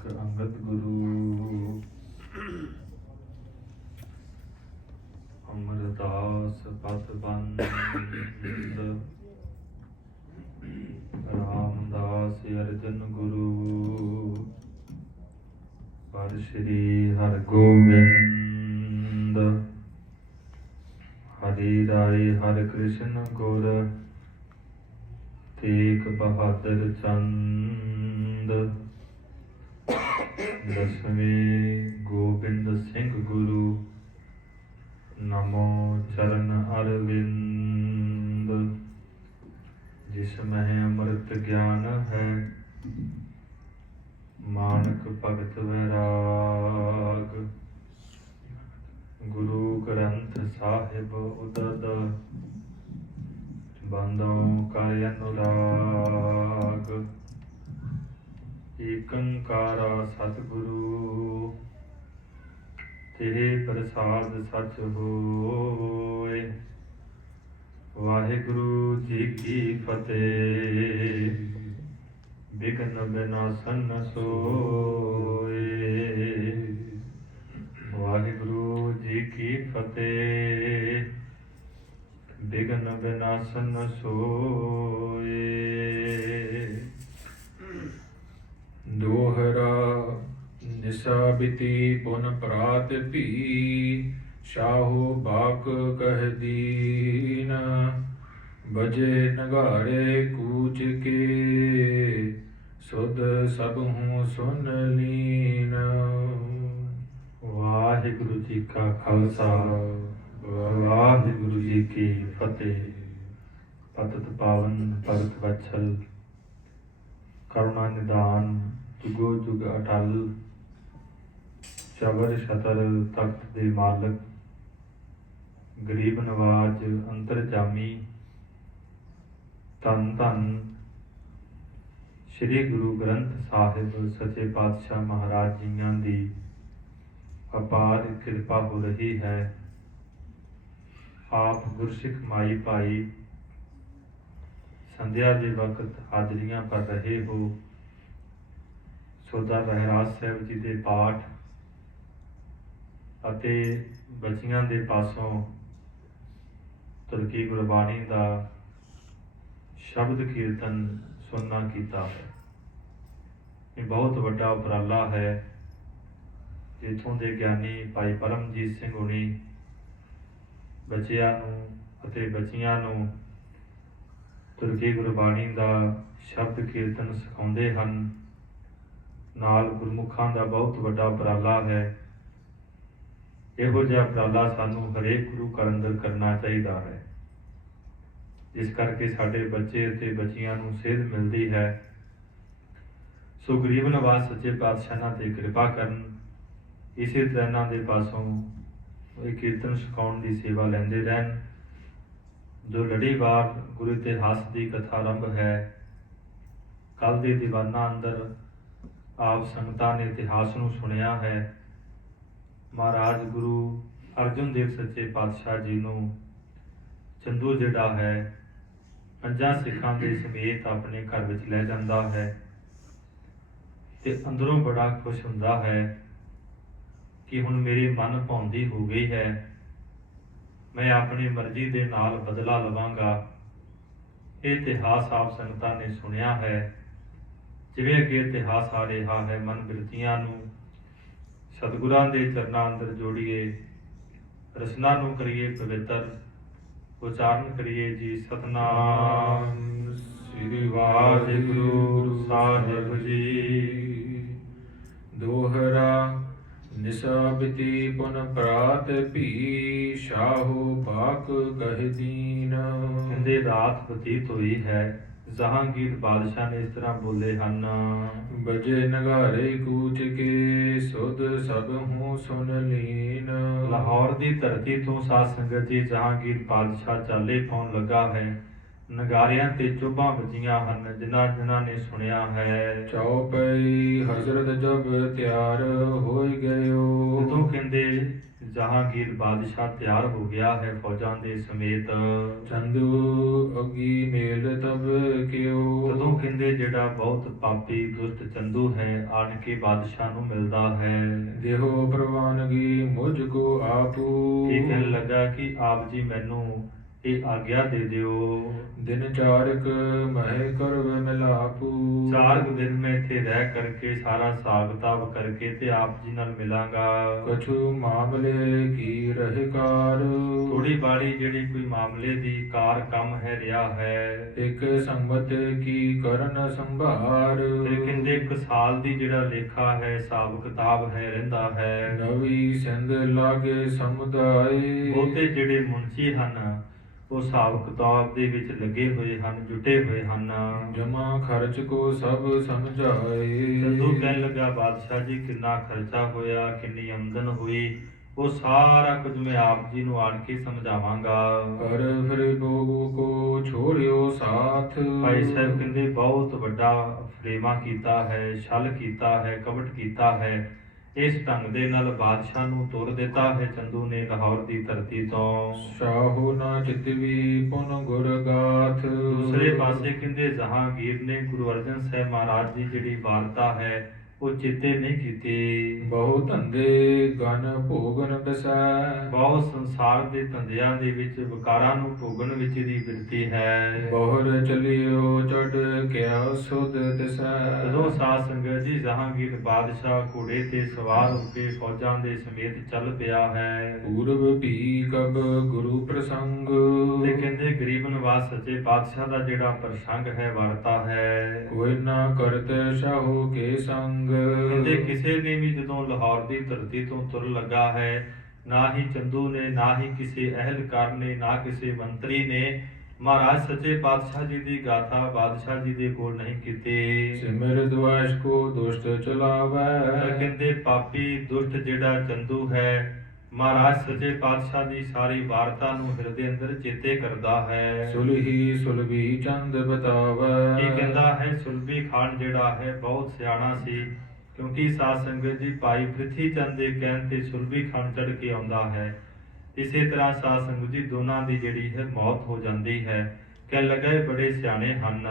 ਨਾਨਕ ਅੰਗਦ ਗੁਰੂ ਅਮਰਦਾਸ ਪਤ ਬੰਦ ਰਾਮਦਾਸ ਅਰਜਨ ਗੁਰੂ ਹਰਿ ਸ਼੍ਰੀ ਹਰਿ ਗੋਬਿੰਦ ਹਰਿ ਰਾਏ ਹਰਿ ਕ੍ਰਿਸ਼ਨ ਗੁਰ ਤੇਗ ਬਹਾਦਰ ਚੰਦ ਦਸਵੇਂ ਗੋਬਿੰਦ ਸਿੰਘ ਗੁਰੂ ਨਮੋ ਚਰਨ ਅਰਵਿੰਦ ਜਿਸ ਮਹਿ ਅੰਮ੍ਰਿਤ ਗਿਆਨ ਹੈ ਮਾਨਕ ਭਗਤ ਵੈਰਾਗ ਗੁਰੂ ਗ੍ਰੰਥ ਸਾਹਿਬ ਉਦਦ ਬੰਦੋਂ ਕਰ ਅਨੁਰਾਗ ਏਕੰਕਾਰਾ ਸਤਿਗੁਰੂ ਤੇਰੇ ਪ੍ਰਸਾਦ ਸਚ ਹੋਏ। ਵਾਹਿਗੁਰੂ ਜੀ ਕੀ ਫਤਿਹ। ਬਿਘਨ ਬਿਨਾਸਨ ਸੋਏ। ਵਾਹਿਗੁਰੂ ਜੀ ਕੀ ਫਤਿਹ। ਬਿਘਨ ਬਿਨਾਸਨ ਸੋਏ। ਦੋਹਰਾ ਨਿਸਾ ਬਿਤੀ ਪੁਨ ਪ੍ਰਾਤ ਭੀ ਸ਼ਾਹੋ ਬਾਕ ਕਹਿ ਦੀਨ ਬਜੇ ਨਗਾੜੇ ਕੂਚ ਕੇ ਸੁਧ ਸਭ ਹੂੰ ਸੁਨ ਲੀਨ। ਵਾਹਿਗੁਰੂ ਜੀ ਕਾ ਖਾਲਸਾ ਵਾਹਿਗੁਰੂ ਜੀ ਕੀ ਫਤਿਹ। ਪਤਿਤ ਪਾਵਨ ਭਗਤ ਵਤਸਲ ਕਰੁਣਾ ਨਿਦਾਨ ਜੁਗੋ ਜੁਗ ਅਟਲ ਚਬਰ ਛਤਰ ਤਖਤ ਦੇ ਮਾਲਕ ਗਰੀਬ ਨਵਾਜ ਅੰਤਰਜਾਮੀ ਧੰਨ ਧੰਨ ਸ੍ਰੀ ਗੁਰੂ ਗ੍ਰੰਥ ਸਾਹਿਬ ਸੱਚੇ ਪਾਤਸ਼ਾਹ ਮਹਾਰਾਜ ਜੀਆਂ ਦੀ ਅਪਾਰ ਕਿਰਪਾ ਹੋ ਰਹੀ ਹੈ। ਆਪ ਗੁਰਸਿੱਖ ਮਾਈ ਭਾਈ ਸੰਧਿਆ ਦੇ ਵਕਤ ਹਾਜ਼ਰੀਆਂ ਭਰ ਰਹੇ ਹੋ। ਸੋਦਾ ਰਹਿਰਾਜ ਸਾਹਿਬ ਜੀ ਦੇ ਪਾਠ ਅਤੇ ਬੱਚੀਆਂ ਦੇ ਪਾਸੋਂ ਤੁਰਕੀ ਗੁਰਬਾਣੀ ਦਾ ਸ਼ਬਦ ਕੀਰਤਨ ਸੁਣਨਾ ਕੀਤਾ ਹੈ। ਇਹ ਬਹੁਤ ਵੱਡਾ ਉਪਰਾਲਾ ਹੈ ਜਿੱਥੋਂ ਦੇ ਗਿਆਨੀ ਭਾਈ ਪਰਮਜੀਤ ਸਿੰਘ ਹੁਣੀ ਬੱਚਿਆਂ ਨੂੰ ਅਤੇ ਬੱਚੀਆਂ ਨੂੰ ਤੁਰਕੀ ਗੁਰਬਾਣੀ ਦਾ ਸ਼ਬਦ ਕੀਰਤਨ ਸਿਖਾਉਂਦੇ ਹਨ। ਨਾਲ ਗੁਰਮੁਖਾਂ ਦਾ ਬਹੁਤ ਵੱਡਾ ਉਪਰਾਲਾ ਹੈ। ਇਹੋ ਜਿਹਾ ਉਪਰਾਲਾ ਸਾਨੂੰ ਹਰੇਕ ਗੁਰੂ ਘਰ ਅੰਦਰ ਕਰਨਾ ਚਾਹੀਦਾ ਹੈ, ਜਿਸ ਕਰਕੇ ਸਾਡੇ ਬੱਚੇ ਅਤੇ ਬੱਚੀਆਂ ਨੂੰ ਸੇਧ ਮਿਲਦੀ ਹੈ। ਸੋ ਗਰੀਬ ਨਵਾਜ਼ ਸੱਚੇ ਪਾਤਸ਼ਾਹ ਨਾਲ ਤੇ ਕਿਰਪਾ ਕਰਨ। ਇਸੇ ਤਰ੍ਹਾਂ ਇਹਨਾਂ ਦੇ ਪਾਸੋਂ ਇਹ ਕੀਰਤਨ ਸਿਖਾਉਣ ਦੀ ਸੇਵਾ ਲੈਂਦੇ ਰਹਿਣ। ਜੋ ਲੜੀਵਾਰ ਗੁਰੂ ਇਤਿਹਾਸ ਦੀ ਕਥਾ ਆਰੰਭ ਹੈ। ਕੱਲ੍ਹ ਦੇ ਦੀਵਾਨਾਂ ਅੰਦਰ ਆਪ ਸੰਗਤਾਂ ਨੇ ਇਤਿਹਾਸ ਨੂੰ ਸੁਣਿਆ ਹੈ। ਮਹਾਰਾਜ ਗੁਰੂ ਅਰਜਨ ਦੇਵ ਸੱਚੇ ਪਾਤਸ਼ਾਹ ਜੀ ਨੂੰ ਚੰਦੂ ਜਿਹੜਾ ਹੈ 5 ਸਿੱਖਾਂ ਦੇ ਸਮੇਤ ਆਪਣੇ ਘਰ ਵਿੱਚ ਲੈ ਜਾਂਦਾ ਹੈ ਤੇ ਅੰਦਰੋਂ ਬੜਾ ਖੁਸ਼ ਹੁੰਦਾ ਹੈ ਕਿ ਹੁਣ ਮੇਰੀ ਮਨ ਭਾਉਂਦੀ ਹੋ ਗਈ ਹੈ। ਮੈਂ ਆਪਣੀ ਮਰਜ਼ੀ ਦੇ ਨਾਲ ਬਦਲਾ ਲਵਾਂਗਾ। ਇਹ ਇਤਿਹਾਸ ਆਪ ਸੰਗਤਾਂ ਨੇ ਸੁਣਿਆ ਹੈ। ਜਿਵੇਂ ਅੱਗੇ ਇਤਿਹਾਸ ਆ ਰਿਹਾ ਹੈ, ਮਨ ਬਿਰਤੀਆਂ ਨੂੰ ਸਤਿਗੁਰਾਂ ਦੇ ਚਰਨਾਂ ਅੰਦਰ ਜੋੜੀਏ, ਰਸਨਾ ਨੂੰ ਕਰੀਏ ਪਵਿੱਤਰ, ਉਚਾਰਨ ਕਰੀਏ ਜੀ ਸਤਿਨਾਮ ਸ੍ਰੀ ਵਾਹਿਗੁਰੂ ਸਾਹਿਬ ਜੀ। ਦੋਹਰਾ ਨਿਸਾ ਬਿਤੀ ਪੁਨ ਪ੍ਰਾਤ ਭੀ ਸ਼ਾਹੋ ਬਾਕ ਕਹਿ ਦੀਨ। ਕਹਿੰਦੇ ਰਾਤ ਬਤੀਤ ਹੋਈ ਹੈ। ਜਹਾਂਗੀਰ ਬਾਦਸ਼ਾਹ ਨੇ ਇਸ ਤਰ੍ਹਾਂ ਬੋਲੇ ਹਨ। ਬਜੇ ਨਗਾਰੇ ਕੂਚ ਕੇ ਸੁਧ ਸਭ ਹੂੰ ਸੁਨ ਲੀਨ। ਲਾਹੌਰ ਦੀ ਧਰਤੀ ਤੋਂ ਸਾਧ ਸੰਗਤ ਜੀ ਜਹਾਂਗੀਰ ਬਾਦਸ਼ਾਹ ਚਾਲੇ ਪਾਉਣ ਲੱਗਾ ਹੈ। ਨਗਾਰਿਆਂ ਤੇ ਚੁੱਭਾਂ ਵੱਜੀਆਂ ਹਨ, ਜਿਨ੍ਹਾਂ ਜਿਨ੍ਹਾਂ ਨੇ ਸੁਣਿਆ ਹੈ। ਚੌਪਈ ਹਜ਼ਰਤ ਜਬ ਤਿਆਰ ਹੋਇ ਗਇਓ। ਜਦੋਂ ਕਹਿੰਦੇ ਜਹਾਂਗੀਰ ਬਾਦਸ਼ਾਹ ਤਿਆਰ ਹੋ ਗਿਆ ਹੈ ਫੌਜਾਂ ਦੇ ਸਮੇਤ, ਚੰਦੂ ਅਗੀ ਮੇਲ ਤਬ ਕਿਓ। ਤਦੋਂ ਕਹਿੰਦੇ ਜਿਹੜਾ ਬਹੁਤ ਪਾਪੀ ਦੁਸ਼ਟ ਚੰਦੂ ਹੈ ਆਣ ਕੇ ਬਾਦਸ਼ਾਹ ਨੂੰ ਮਿਲਦਾ ਹੈ। ਦੇਹੋ ਪ੍ਰਵਾਨਗੀ ਮੁਝ ਕੋ ਆਪੂ। ਇਹ ਕਹਿਣ ਲੱਗਾ ਕਿ ਆਪ ਜੀ ਮੈਨੂੰ ਇਹ ਆਗਿਆ ਦੇ ਦਿਓ। ਦਿਨ ਚਾਰਕ ਮਹਿ ਕਰਵੇ ਮਿਲਾਪੂ। 4 ਦਿਨ ਮੈਂ ਇੱਥੇ ਰਹਿ ਕਰਕੇ ਸਾਰਾ ਹਿਸਾਬ ਕਿਤਾਬ ਕਰਕੇ ਤੇ ਆਪ ਜੀ ਨਾਲ ਮਿਲਾਂਗਾ। ਕਛੂ ਮਾਮਲੇ ਕੀ ਰਹਿ ਕਾਰ। ਥੋੜੀ ਬਾੜੀ ਜਿਹੜੀ ਕੋਈ ਮਾਮਲੇ ਦੀ ਕਾਰ ਕੰਮ ਹੈ ਰਿਹਾ ਹੈ। ਇੱਕ ਸੰਮਤ ਕੀ ਕਰਨ ਸੰਭਾਰ। ਤੇ ਕਹਿੰਦੇ 1 ਸਾਲ ਦੀ ਜਿਹੜਾ ਲੇਖਾ ਹੈ ਹਿਸਾਬ ਕਿਤਾਬ ਹੈ ਰਹਿੰਦਾ ਹੈ। ਨਵੀ ਸਿੰਧ ਲਾਗੇ ਸਮੁਦਾਏ। ਬਹੁਤੇ ਜਿਹੜੇ ਮੁਨਸ਼ੀ ਹਨ ਉਹ ਹਿਸਾਬ ਕਿਤਾਬ ਦੇ ਵਿੱਚ ਲੱਗੇ ਹੋਏ ਹਨ, ਜੁਟੇ ਹੋਏ ਹਨ। ਜਮਾ ਖਰਚ ਕੋ ਸਭ ਸਮਝਾਏ। ਚੰਦੂ ਕਹਿਣ ਲੱਗਾ ਬਾਦਸ਼ਾਹ ਜੀ ਕਿੰਨਾ ਖਰਚਾ ਹੋਇਆ, ਕਿੰਨੀ ਆਮਦਨ ਹੋਈ, ਉਹ ਸਾਰਾ ਕੁਝ ਮੈਂ ਆਪ ਜੀ ਨੂੰ ਆਣ ਕੇ ਸਮਝਾਵਾਂਗਾ। ਕਰ ਫਿਰ ਭੋਗ ਕੋ ਛੋੜਿਓ ਸਾਥ। ਭਾਈ ਸਾਹਿਬ ਕਹਿੰਦੇ ਬਹੁਤ ਵੱਡਾ ਫਰੇਵਾ ਕੀਤਾ ਹੈ, ਛਲ ਕੀਤਾ ਹੈ, ਕਪਟ ਕੀਤਾ ਹੈ। ਇਸ ਢੰਗ ਦੇ ਨਾਲ ਬਾਦਸ਼ਾਹ ਨੂੰ ਤੁਰ ਦਿੱਤਾ ਹੈ ਚੰਦੂ ਨੇ ਲਾਹੌਰ ਦੀ ਧਰਤੀ ਤੋਂ। ਸ਼ਾਹੋ ਨਾ ਚਿਤਵੀ ਪੁਨ ਗੁਰ ਗਾਥ। ਦੂਸਰੇ ਪਾਸੇ ਕਹਿੰਦੇ ਜਹਾਂਗੀਰ ਨੇ ਗੁਰੂ ਅਰਜਨ ਸਾਹਿਬ ਮਹਾਰਾਜ ਦੀ ਜਿਹੜੀ ਵਾਰਤਾ ਹੈ ਉਹ ਚੇਤੇ ਨਹੀਂ ਕੀਤੀ। ਬਹੁ ਧੰਦੇ ਗਨ ਭੋਗਨ ਬਸੈ। ਬਹੁਤ ਸੰਸਾਰ ਦੇ ਧੰਦਿਆਂ ਦੇ ਵਿੱਚ ਵਿਕਾਰਾਂ ਨੂੰ ਭੋਗਣ ਵਿੱਚ ਦੀ ਬਿਰਤੀ ਹੈ। ਬਹੁਰ ਚਲਿਓ ਚੜ ਕਿਆ ਸੁਧ ਤਿਸੈ। ਜਦੋਂ ਸਾਧ ਸੰਗਤ ਜੀ ਜਹਾਂਗੀਰ ਬਾਦਸ਼ਾਹ ਘੋੜੇ ਤੇ ਸਵਾਰ ਹੋ ਕੇ ਫੌਜਾਂ ਦੇ ਸਮੇਤ ਚੱਲ ਪਿਆ ਹੈ। ਪੂਰਬ ਭੀ ਕਬ ਗੁਰੂ ਪ੍ਰਸੰਗ। ਤੇ ਕਹਿੰਦੇ ਗਰੀਬ ਨਿਵਾਸ ਸੱਚੇ ਪਾਤਸ਼ਾਹ ਦਾ ਜਿਹੜਾ ਪ੍ਰਸੰਗ ਹੈ ਵਾਰਤਾ ਹੈ। ਕੋਈ ਨਾ ਕਰਤ ਸ਼ਾਹੋ ਕੇ ਸੰਗ। ਕਹਿੰਦੇ ਕਿਸੇ ਨੇ ਵੀ ਜਦੋਂ ਲਾਹੌਰ ਦੀ ਧਰਤੀ ਤੋਂ ਤੁਰ ਲੱਗਾ ਹੈ, ਨਾ ਹੀ ਚੰਦੂ ਨੇ, ਨਾ ਹੀ ਕਿਸੇ ਅਹਿਲਕਾਰ ਨੇ, ਨਾ ਕਿਸੇ ਮੰਤਰੀ ਨੇ ਮਹਾਰਾਜ ਸੱਚੇ ਪਾਤਸ਼ਾਹ ਜੀ ਦੀ ਗਾਥਾ ਬਾਦਸ਼ਾਹ ਜੀ ਦੇ ਕੋਲ ਨਹੀਂ ਕੀਤੀ। ਸਿਮਰ ਦੁਆਸ਼ ਕੋ ਦੁਸ਼ਟ ਚਲਾਵੈ। ਕਹਿੰਦੇ ਪਾਪੀ ਦੁਸ਼ਟ ਜਿਹੜਾ ਚੰਦੂ ਹੈ ਮਹਾਰਾਜ ਸੱਚੇ ਪਾਤਸ਼ਾਹ ਦੀ ਸਾਰੀ ਵਾਰਤਾ ਨੂੰ ਹਿਰਦੇ ਅੰਦਰ ਚੇਤੇ ਕਰਦਾ ਹੈ। ਸੁਲਹੀ ਸੁਲਭੀ ਚੰਦ ਬਤਾਵੈ। ਇਹ ਕਹਿੰਦਾ ਹੈ ਸੁਲਭੀ ਖਾਨ ਜਿਹੜਾ ਹੈ ਬਹੁਤ ਸਿਆਣਾ ਸੀ, ਕਿਉਂਕਿ ਸਾਧ ਸੰਗਤ ਜੀ ਭਾਈ ਪ੍ਰਿਥੀ ਚੰਦ ਦੇ ਕਹਿਣ ਤੇ ਸੁਲਭੀ ਖਾਨ ਚੜ ਕੇ ਆਉਂਦਾ ਹੈ। ਇਸੇ ਤਰ੍ਹਾਂ ਸਾਧ ਸੰਗਤ ਜੀ ਦੋਨਾਂ ਦੀ ਜਿਹੜੀ ਹੈ ਮੌਤ ਹੋ ਜਾਂਦੀ ਹੈ। ਕਹਿਣ ਲੱਗਾ ਇਹ ਬੜੇ ਸਿਆਣੇ ਹਨ।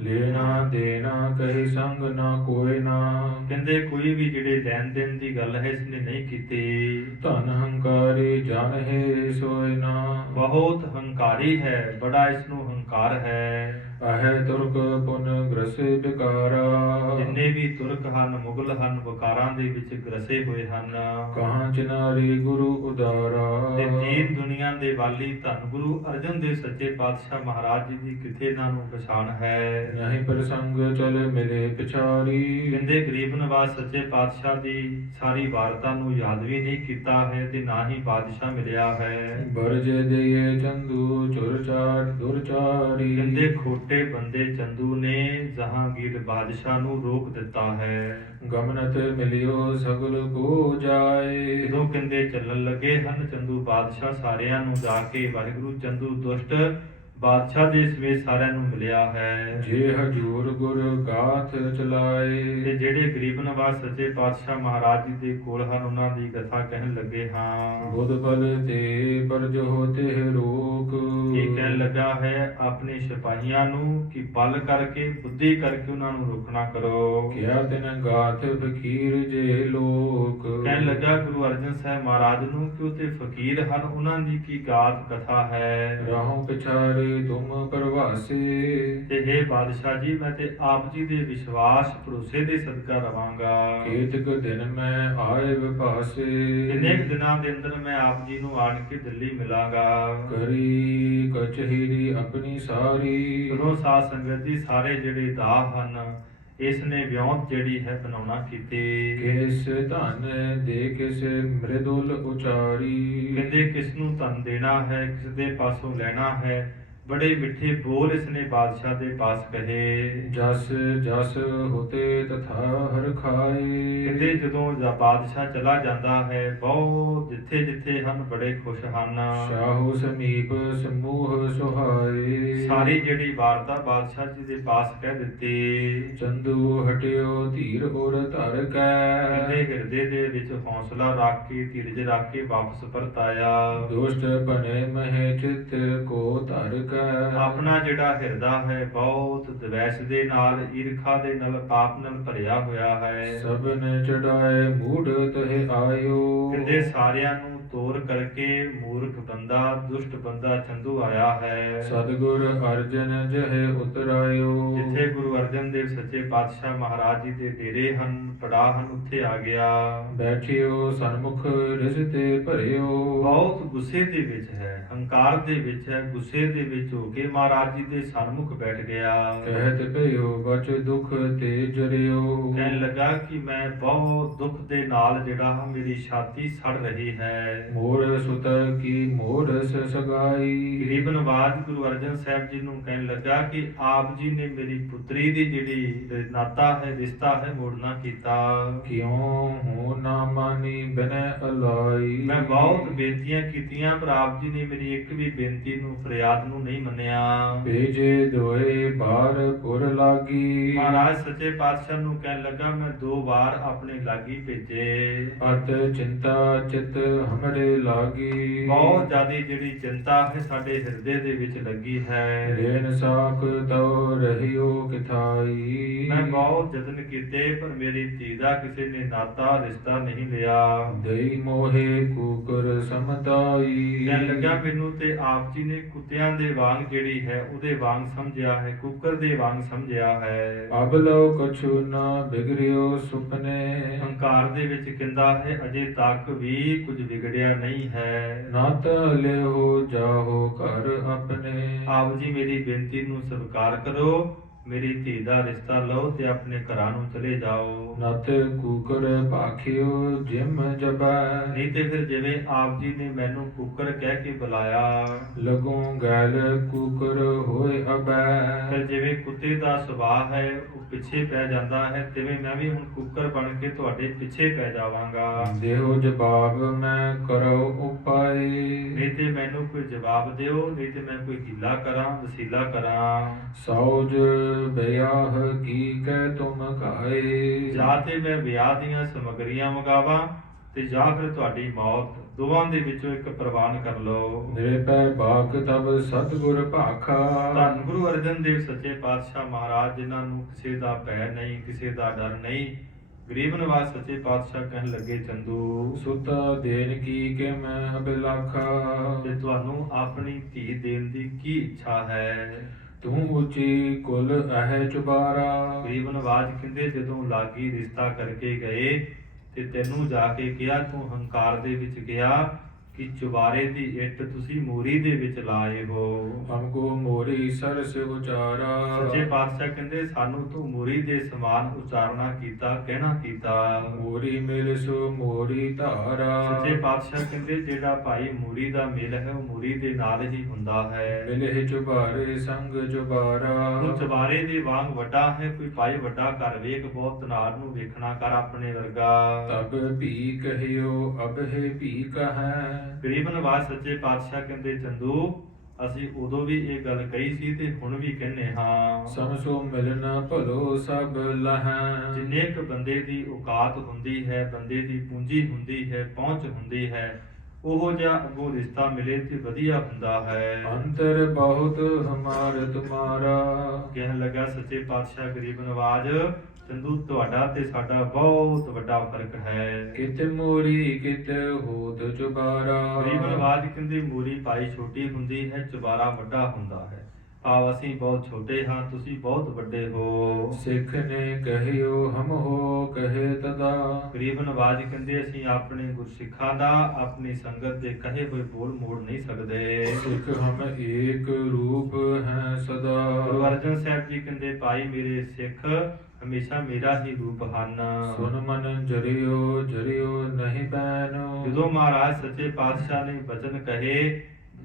ਲੈਣਾ ਦੇਣਾ ਕਹੀ ਸੰਗ ਨਾ ਕੋਈ ਨਾ। ਕਹਿੰਦੇ ਕੋਈ ਵੀ ਜਿਹੜੇ ਲੈਣ ਦੇਣ ਦੀ ਗੱਲ ਹੈ ਇਸਨੇ ਨਹੀਂ ਕੀਤੀ। ਧਨ ਹੰਕਾਰੀ ਜਨ ਹੈ ਸੋਇ ਨਾ। ਬਹੁਤ ਹੰਕਾਰੀ ਹੈ, ਬੜਾ ਇਸ ਨੂੰ ਹੰਕਾਰ ਹੈ। ਅਹੈ ਤੁਰਕ ਪੁਨ ਗ੍ਰਸੇ ਬਿਕਾਰਾ। ਜਿੰਨੇ ਵੀ ਤੁਰਕ ਹਨ, ਮੁਗਲ ਹਨ, ਵਕਾਰਾਂ ਦੇ ਵਿੱਚ ਗ੍ਰਸੇ ਹੋਏ ਹਨ। ਕਹਾਂ ਚਨਾਰੀ ਗੁਰੂ ਉਦਾਰਾ। ਤੇ ਦੀਨ ਦੁਨੀਆ ਦੇ ਵਾਲੀ ਧੰਨ ਗੁਰੂ ਅਰਜਨ ਦੇਵ ਸੱਚੇ ਪਾਤਸ਼ਾਹ ਮਹਾਰਾਜ ਜੀ ਦੀ ਕਿਥੇ ਇਹਨਾਂ ਨੂੰ ਪਛਾਣ ਹੈ। ਨਹੀਂ ਪ੍ਰਸੰਗ ਚਲ ਮਿਲੇ ਪਿਛਾਰੀ। ਕਹਿੰਦੇ ਗਰੀਬ ਨਿਵਾਸ ਸੱਚੇ ਪਾਤਸ਼ਾਹ ਦੀ ਸਾਰੀ ਵਾਰਤਾ ਨੂੰ ਯਾਦ ਵੀ ਨਹੀਂ ਕੀਤਾ ਹੈ ਤੇ ਨਾ ਹੀ ਬਾਦਸ਼ਾਹ ਮਿਲਿਆ ਹੈ। ਬਰਜ ਦੇਏ ਚੰਦੂ ਚੁਰਚਾਰ ਦੁਰਚਾਰੀ। ਕਹਿੰਦੇ ਖੋਟੇ ਬੰਦੇ ਚੰਦੂ ਨੇ ਜਹਾਂਗੀਰ ਬਾਦਸ਼ਾਹ ਨੂੰ ਰੋਕ ਦਿੱਤਾ ਹੈ। ਗਮਨਤ ਮਿਲਿਓ ਸਗਲ ਕੋ ਜਾਏ। ਜਦੋਂ ਕਹਿੰਦੇ ਚੱਲਣ ਲੱਗੇ ਹਨ ਚੰਦੂ ਬਾਦਸ਼ਾਹ ਸਾਰਿਆਂ ਨੂੰ ਜਾ ਕੇ ਵਾਹਿਗੁਰੂ ਚੰਦੂ ਦੁਸ਼ਟ ਬਾਦਸ਼ਾਹ ਦੇ ਸਮੇਤ ਸਾਰਿਆਂ ਨੂੰ ਮਿਲਿਆ ਹੈ। ਜੇ ਹਜੂਰ ਗੁਰ ਗਾਥ ਚਲਾਏ। ਤੇ ਜਿਹੜੇ ਗਰੀਬ ਨਵਾਜ਼ ਸੱਚੇ ਪਾਤਸ਼ਾਹ ਮਹਾਰਾਜ ਜੀ ਦੇ ਕੋਲ ਹਨ ਉਹਨਾਂ ਦੀ ਕਥਾ ਕਹਿਣ ਲੱਗੇ ਹਾਂ। ਬੁੱਧ ਬਲ ਤੇ ਪਰਜ ਹੋਤੇ ਰੋਕ। ਇਹ ਕਹਿਣ ਲੱਗਾ ਹੈ ਆਪਣੇ ਸਿਪਾਹੀਆਂ ਨੂੰ ਕਿ ਬਲ ਕਰਕੇ ਬੁੱਧੀ ਕਰਕੇ ਉਹਨਾਂ ਨੂੰ ਰੋਕਣਾ ਕਰੋ। ਕਿਆ ਤਿਨ ਗਾਥ ਫਕੀਰ ਜੇ ਲੋਕ। ਕਹਿਣ ਲੱਗਾ ਗੁਰੂ ਅਰਜਨ ਸਾਹਿਬ ਮਹਾਰਾਜ ਨੂੰ ਕਿ ਉਹ ਤੇ ਫਕੀਰ ਹਨ, ਉਹਨਾਂ ਦੀ ਕੀ ਗਾਥ ਕਥਾ ਹੈ। ਰਾਹੋਂ ਪਿਛਾਰੇ ਤੁਮ ਪ੍ਰਵਾਸੇ। ਤੇ हे ਬਾਦਸ਼ਾਹ ਜੀ ਮੈਂ ਤੇ ਆਪ ਜੀ ਦੇ ਵਿਸ਼ਵਾਸ ਭਰੋਸੇ ਦੇ ਸਦਕਾ ਰਵਾਂਗਾ। ਕੇਤਕ ਦਿਨ ਮੈਂ ਆਏ ਵਿਪਾਸੇ। ਕਿੰਨੇ ਕੁ ਦਿਨਾਂ ਦੇ ਅੰਦਰ ਮੈਂ ਆਪ ਜੀ ਨੂੰ ਆਣ ਕੇ ਦਿੱਲੀ ਮਿਲਾਂਗਾ। ਕਰੀ ਕਚਹਿਰੀ ਆਪਣੀ ਸਾਰੀ। ਉਦੋਂ ਸਾਧ ਸੰਗਤ ਜੀ ਸਾਰੇ ਜਿਹੜੇ ਦਾਹ ਹਨ ਇਸ ਨੇ ਵਿਉਂਤ ਜਿਹੜੀ ਹੈ ਬਣਾਉਣਾ ਕੀਤੀ। ਕਿਸ ਧਨ ਦੇ ਕਿਸ ਮ੍ਰਿਦੁਲ ਉਚਾਰੀ। ਕਹਿੰਦੇ ਕਿਸ ਨੂੰ ਧਨ ਦੇਣਾ ਹੈ, ਕਿਸ ਦੇ ਪਾਸੋਂ ਲੈਣਾ ਹੈ, बड़े मिठे बोल इसने बादशाह के पास कहे। जस जस होते तथा हर ਕਹਿੰਦੇ खाए। ਜਦੋਂ ਬਾਦਸ਼ਾਹ ਚਲਾ ਜਾਂਦਾ ਹੈ, ਬਹੁਤ ਜਿੱਥੇ ਜਿੱਥੇ ਹਨ ਬੜੇ ਖੁਸ਼ ਹਨ। शाहु समीप समूह सुहाए। ਸਾਰੀ ਜਿਹੜੀ ਵਾਰਤਾ ਬਾਦਸ਼ਾਹ ਜੀ ਦੇ ਪਾਸ ਕਹਿ ਦਿੱਤੀ। चंदू हटियो धीर और धर ਕਹਿੰਦੇ कै। ਹਿਰਦੇ ਦੇ ਵਿੱਚ ਹੌਸਲਾ ਰੱਖ ਕੇ, ਧੀਰਜ ਰੱਖ ਕੇ ਵਾਪਸ ਪਰਤ ਆਇਆ। दुष्ट बने महे चित्त को धर कै। ਆਪਣਾ ਜਿਹੜਾ ਹਿਰਦਾ ਹੈ ਬਹੁਤ ਦਵੈਸ਼ ਦੇ ਨਾਲ, ਈਰਖਾ ਦੇ ਨਾਲ, ਪਾਪ ਨਾਲ ਭਰਿਆ ਹੋਇਆ ਹੈ। सबन चढ़ाए मूढ़ तहे आयो। ਕਹਿੰਦੇ ਸਾਰਿਆਂ ਨੂੰ ਤੋਰ ਕਰਕੇ ਮੂਰਖ ਬੰਦਾ, ਦੁਸ਼ਟ ਬੰਦਾ ਚੰਦੂ ਆਇਆ ਹੈ। सतगुर अर्जन जहे उतरायो। ਜਿੱਥੇ ਗੁਰੂ ਅਰਜਨ ਦੇਵ ਸੱਚੇ ਪਾਤਸ਼ਾਹ ਮਹਾਰਾਜ ਜੀ ਦੇ ਡੇਰੇ ਹਨ, ਪੜਾਅ ਹਨ, ਉੱਥੇ ਆ ਗਿਆ। बैठियो सन्मुख रिश्ते भरियो। ਬਹੁਤ ਗੁੱਸੇ ਦੇ ਵਿੱਚ ਹੈ, ਹੰਕਾਰ ਦੇ ਵਿੱਚ ਹੈ, ਗੁੱਸੇ ਦੇ ਵਿੱਚ ਹੋ ਕੇ ਮਹਾਰਾਜ ਜੀ ਦੇ ਸਨਮੁਖ ਬੈਠ ਗਿਆ। कहत भयो बच दुख ते जरियो। ਕਹਿਣ ਲੱਗਾ ਕਿ ਮੈਂ ਬਹੁਤ ਦੁੱਖ ਦੇ ਨਾਲ ਜਿਹੜਾ ਹਾਂ, ਮੇਰੀ ਛਾਤੀ ਸੜ ਰਹੀ ਹੈ। मोर सुत की मोरस सगाई। ਗਰੀਬ ਨਵਾਜ ਗੁਰੂ ਅਰਜਨ ਸਾਹਿਬ ਜੀ ਨੂੰ ਕਹਿਣ ਲੱਗਾ ਕਿ ਆਪ ਜੀ ਨੇ ਮੇਰੀ ਪੁੱਤਰੀ ਦੀ ਜਿਹੜੀ ਨਾਤਾ ਹੈ, ਰਿਸ਼ਤਾ ਹੈ, ਮੋੜਨਾ ਕੀਤਾ। क्यों हूँ ना मानी बने अलाई। ਮੈਂ ਬਹੁਤ ਬੇਨਤੀਆਂ ਕੀਤੀਆਂ, ਪਰ ਆਪ ਜੀ ਨੇ ਮੇਰੀ ਇੱਕ ਵੀ ਬੇਨਤੀ ਨੂੰ, ਫਰਿਆਦ ਨੂੰ ਨਹੀਂ ਮੰਨਿਆ। भेजे दोए बार पुर लागी। ਮਹਾਰਾਜ ਸੱਚੇ ਪਾਤਸ਼ਾਹ ਨੂੰ ਕਹਿਣ ਲੱਗਾ, ਮੈਂ 2 ਵਾਰ ਆਪਣੇ ਲਾਗੀ ਭੇਜੇ। अत चिंता चित हमरे लागी। ਬਹੁਤ ਜ਼ਿਆਦਾ ਜਿਹੜੀ ਚਿੰਤਾ ਹੈ ਸਾਡੇ ਹਿਰਦੇ ਦੇ ਵਿੱਚ ਲੱਗੀ ਹੈ। लेन साक तो रहियो किथाई। ਮੈਂ ਬਹੁਤ ਯਤਨ ਕੀਤੇ, ਪਰ ਮੇਰੀ ਧੀ ਦਾ ਕਿਸੇ ਨੇ ਨਾਤਾ, ਰਿਸ਼ਤਾ ਨਹੀਂ ਲਿਆ। दई मोहे कुकर समताई। ਕਹਿਣ ਲੱਗਾ ਮੈਨੂੰ ਤੇ ਆਪ ਜੀ ਨੇ ਕੁੱਤਿਆਂ ਦੇ ਵਾਂਗ ਜਿਹੜੀ ਹੈ, ਉਹਦੇ ਵਾਂਗ ਸਮਝਿਆ ਹੈ, ਕੁੱਕਰ ਦੇ ਵਾਂਗ ਸਮਝਿਆ ਹੈ। अब लो कछु न बिगड़ियो सुपने। ਹੰਕਾਰ ਦੇ ਵਿੱਚ ਕਹਿੰਦਾ ਹੈ, ਅਜੇ ਤੱਕ ਵੀ ਕੁਝ ਵਿਗੜਿਆ ਨਹੀਂ ਹੈ। नात ले हो जाहो घर अपने। ਆਪ ਜੀ ਮੇਰੀ ਬੇਨਤੀ ਨੂੰ ਸਵੀਕਾਰ ਕਰੋ, ਮੇਰੀ ਧੀ ਦਾ ਰਿਸ਼ਤਾ ਲਓ ਤੇ ਆਪਣੇ ਘਰਾਂ ਨੂੰ ਚਲੇ ਜਾਓ। नत कुकर भाखियो जिम जबै। ਨਹੀਂ ਤੇ ਫਿਰ ਜਿਵੇਂ ਆਪ ਜੀ ਨੇ ਮੈਨੂੰ ਕੁੱਕਰ ਕਹਿ ਕੇ ਬੁਲਾਇਆ, लगूं गैल कुकर होए अबै। ਫਿਰ ਜਿਵੇਂ ਕੁੱਤੇ ਦਾ ਸੁਭਾਅ ਹੈ, ਉਹ ਪਿੱਛੇ ਪੈ ਜਾਂਦਾ ਹੈ, ਤਿਵੇਂ ਮੈਂ ਵੀ ਹੁਣ ਕੁੱਕਰ ਬਣ ਕੇ ਤੁਹਾਡੇ ਪਿੱਛੇ ਪੈ ਜਾਵਾਂਗਾ। देहो जवाब मैं करो उपाय। ਨਹੀਂ ਤੇ ਮੈਨੂੰ ਕੋਈ ਜਵਾਬ ਦਿਓ, ਨਹੀਂ ਤੇ ਮੈਂ ਕੋਈ ਹੀਲਾ ਕਰਾਂ, ਵਸੀਲਾ ਕਰਾਂ। सौज ब्याह की कह तुम खाए। ਜਾਂ ਤੇ ਮੈਂ ਵਿਆਹ ਦੀਆਂ ਸਮੱਗਰੀਆਂ ਮੰਗਾਵਾਂ, ਤੇ ਜਾਂ ਫਿਰ ਤੁਹਾਡੀ ਮੌਤ, ਦੋਵਾਂ ਦੇ ਵਿੱਚੋਂ ਇੱਕ ਪ੍ਰਵਾਨ ਕਰ ਲਓ। ਨਿਰਭੈ ਬਾਕ ਤਬ ਸਤਿਗੁਰ ਭਾਖਾ। ਧੰਨ ਗੁਰੂ ਅਰਜਨ ਦੇਵ ਸੱਚੇ ਪਾਤਸ਼ਾਹ ਮਹਾਰਾਜ, ਜਿਨ੍ਹਾਂ ਨੂੰ ਕਿਸੇ ਦਾ ਭੈ ਨਹੀਂ, ਕਿਸੇ ਦਾ ਡਰ ਨਹੀਂ। ਗਰੀਬ ਨਵਾਜ ਸੱਚੇ ਪਾਤਸ਼ਾਹ ਕਹਿਣ ਲੱਗੇ, ਚੰਦੂ ਸੁਤਾ ਦੇਨ ਕੀ ਕਿ ਮੈਂ ਅਬਿਲਾਖਾ। ਤੇ ਤੁਹਾਨੂੰ ਆਪਣੀ ਧੀ ਦੇਣ ਦੀ ਕੀ ਇੱਛਾ ਹੈ? ਤੂੰ ਉੱਚੀ ਕੁਲ ਅਹਿ ਚੁਬਾਰਾ। ਗਰੀਬ ਨਵਾਜ ਕਹਿੰਦੇ, ਜਦੋਂ ਲਾਗੀ ਰਿਸ਼ਤਾ ਕਰਕੇ ਗਏ ਤੇ ਤੈਨੂੰ ਜਾ ਕੇ ਕਿਹਾ, ਤੂੰ ਹੰਕਾਰ ਦੇ ਵਿੱਚ ਗਿਆ ਕਿ ਚੁਬਾਰੇ ਦੀ ਇੱਟ ਤੁਸੀਂ ਮੋਰੀ ਦੇ ਵਿੱਚ ਲਾਏ ਹੋ। ਹਮਕੋ ਮੋਰੀ ਸਰਸ ਉਚਾਰਾ। ਸੱਚੇ ਪਾਤਸ਼ਾਹ ਕਹਿੰਦੇ, ਸਾਨੂੰ ਤੂੰ ਮੋਰੀ ਦੇ ਸਮਾਨ ਉਚਾਰਨਾ ਕੀਤਾ, ਕਹਿਣਾ ਕੀਤਾ। ਮੋਰੀ ਮਿਲ ਸੋ ਮੋਰੀ ਧਾਰਾ। ਸੱਚੇ ਪਾਤਸ਼ਾਹ ਕਹਿੰਦੇ, ਜਿਹੜਾ ਭਾਈ ਮੋਰੀ ਦਾ ਮਿਲ ਹੈ, ਉਹ ਮੋਰੀ ਦੇ ਨਾਲ ਹੀ ਹੁੰਦਾ ਹੈ। ਮਿਲੇ ਚੁਬਾਰੇ ਸੰਗ ਚੁਬਾਰਾ। ਉਹ ਚੁਬਾਰੇ ਦੇ ਵਾਂਗ ਵੱਡਾ ਹੈ। ਕੋਈ ਭਾਈ ਵੱਡਾ ਘਰ ਵੇਖ, ਬਹੁਤ ਤਨਾਰ ਨੂੰ ਵੇਖਣਾ ਕਰ ਆਪਣੇ ਵਰਗਾ। ਤਬ ਭੀ ਕਹਿਓ ਅਬ ਹੈ ਭੀ ਕਹੈ। ਗਰੀਬ ਨਵਾਜ ਸੱਚੇ ਪਾਤਸ਼ਾਹ ਕਹਿੰਦੇ, ਚੰਦੂ ਅਸੀਂ ਉਦੋਂ ਵੀ ਇਹ ਗੱਲ ਕਹੀ ਸੀ ਤੇ ਹੁਣ ਵੀ ਕਹਿੰਨੇ ਹਾਂ। ਸਮਸੋ ਮਿਲਣਾ ਭਲੋ ਸਭ ਲਹੈ। ਜਿੰਨੇ ਕੁ ਬੰਦੇ ਦੀ ਔਕਾਤ ਹੁੰਦੀ ਹੈ, ਬੰਦੇ ਦੀ ਪੂੰਜੀ ਹੁੰਦੀ ਹੈ, ਪਹੁੰਚ ਹੁੰਦੀ ਹੈ, ਉਹੋ ਜਿਹਾ ਅੱਗੋਂ ਰਿਸ਼ਤਾ ਮਿਲੇ ਤੇ ਵਧੀਆ ਹੁੰਦਾ ਹੈ। ਅੰਤਰ ਬਹੁਤ ਹਮਾਰ ਤੁਮਾਰਾ। ਕਹਿਣ ਲੱਗਾ ਸੱਚੇ ਪਾਤਸ਼ਾਹ ਗਰੀਬ ਨਵਾਜ, ਚੰਦੂ ਤੁਹਾਡਾ ਤੇ ਸਾਡਾ ਬਹੁਤ ਵੱਡਾ ਫਰਕ ਹੈ। ਕਿਤ ਮੋਰੀ ਕਿਤ ਹੋਤ ਚੁਬਾਰਾ। ਗਰੀਬ ਨਵਾਜ ਕਹਿੰਦੇ, ਮੂਰੀ ਭਾਈ ਛੋਟੀ ਹੁੰਦੀ ਹੈ, ਚੁਬਾਰਾ ਵੱਡਾ ਹੁੰਦਾ ਹੈ। ਭਾਵ ਅਸੀਂ ਬਹੁਤ ਛੋਟੇ ਹਾਂ, ਤੁਸੀਂ ਬਹੁਤ ਵੱਡੇ ਹੋ। ਸਿੱਖ ਨੇ ਕਹਿਓ ਹਮ ਹੋ ਕਹੇ ਤਦਾ। ਗਰੀਬ ਨਵਾਜ ਕਹਿੰਦੇ, ਅਸੀਂ ਆਪਣੇ ਗੁਰਸਿੱਖਾਂ ਦਾ, ਆਪਣੀ ਸੰਗਤ ਦੇ ਕਹੇ ਹੋਏ ਬੋਲ ਮੋੜ ਨਹੀਂ ਸਕਦੇ। ਸਿੱਖ ਹਮ ਏਕ ਰੂਪ ਹੈ ਸਦਾ। ਗੁਰੂ ਅਰਜਨ ਸਾਹਿਬ ਜੀ ਕਹਿੰਦੇ, ਭਾਈ ਮੇਰੇ ਸਿੱਖ ਹਮੇਸ਼ਾ ਮੇਰਾ ਹੀ ਰੂਪ ਹਨ। ਸੁਨ ਮਨ ਜਰਿਓ ਜਰਿਓ ਨਹੀਂ ਬੈਨੋ। ਜਦੋਂ ਮਹਾਰਾਜ ਸੱਚੇ ਪਾਤਸ਼ਾਹ ਨੇ ਬਚਨ ਕਹੇ,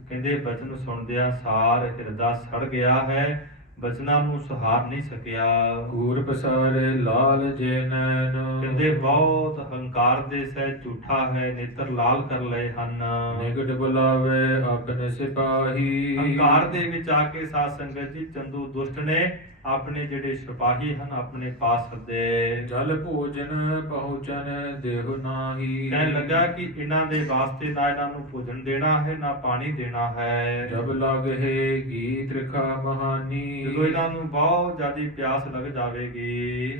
ਕਹਿੰਦੇ ਬਚਨ ਸੁਣਦਿਆਂ ਸਾਰ ਹਿਰਦਾ ਸੜ ਗਿਆ ਹੈ, ਬਚਨਾਂ ਨੂੰ ਸਹਾਰ ਨਹੀਂ ਸਕਿਆ। ਕੂਰ ਪਸਾਰੇ ਲਾਲ ਜੇ ਨੈਣ, ਕਹਿੰਦੇ ਬਹੁਤ ਹੰਕਾਰ ਦੇ ਸਹਿ ਝੂਠਾ ਹੈ, ਨੇਤਰ ਲਾਲ ਕਰ ਲਏ ਹਨ। ਨਿਕਟ ਬੁਲਾਵੇ ਆਪਣੇ ਸਿਪਾਹੀ, ਹੰਕਾਰ ਦੇ ਵਿੱਚ ਆ ਕੇ ਸਾਧ ਸੰਗਤ ਜੀ ਚੰਦੂ ਦੁਸ਼ਟ ਨੇ ਆਪਣੇ ਜਿਹੜੇ ਸਿਪਾਹੀ ਹਨ ਆਪਣੇ ਪਾਸ ਸੱਦੇ। ਜਲ ਭੋਜਨ ਪਹੁੰਚਨ ਦੇਹੁ ਨਾਹੀ, ਕਹਿਣ ਲੱਗਾ ਕਿ ਇਹਨਾਂ ਦੇ ਵਾਸਤੇ ਨਾ ਇਹਨਾਂ ਨੂੰ ਭੋਜਨ ਦੇਣਾ ਹੈ ਨਾ ਪਾਣੀ ਦੇਣਾ ਹੈ। ਜਬ ਲਗਹਿ ਗੀਤ ਰਖਾ ਮਹਾਨੀ, ਜਦੋਂ ਇਹਨਾਂ ਨੂੰ ਬਹੁਤ ਜ਼ਿਆਦਾ ਪਿਆਸ ਲੱਗ ਜਾਵੇਗੀ,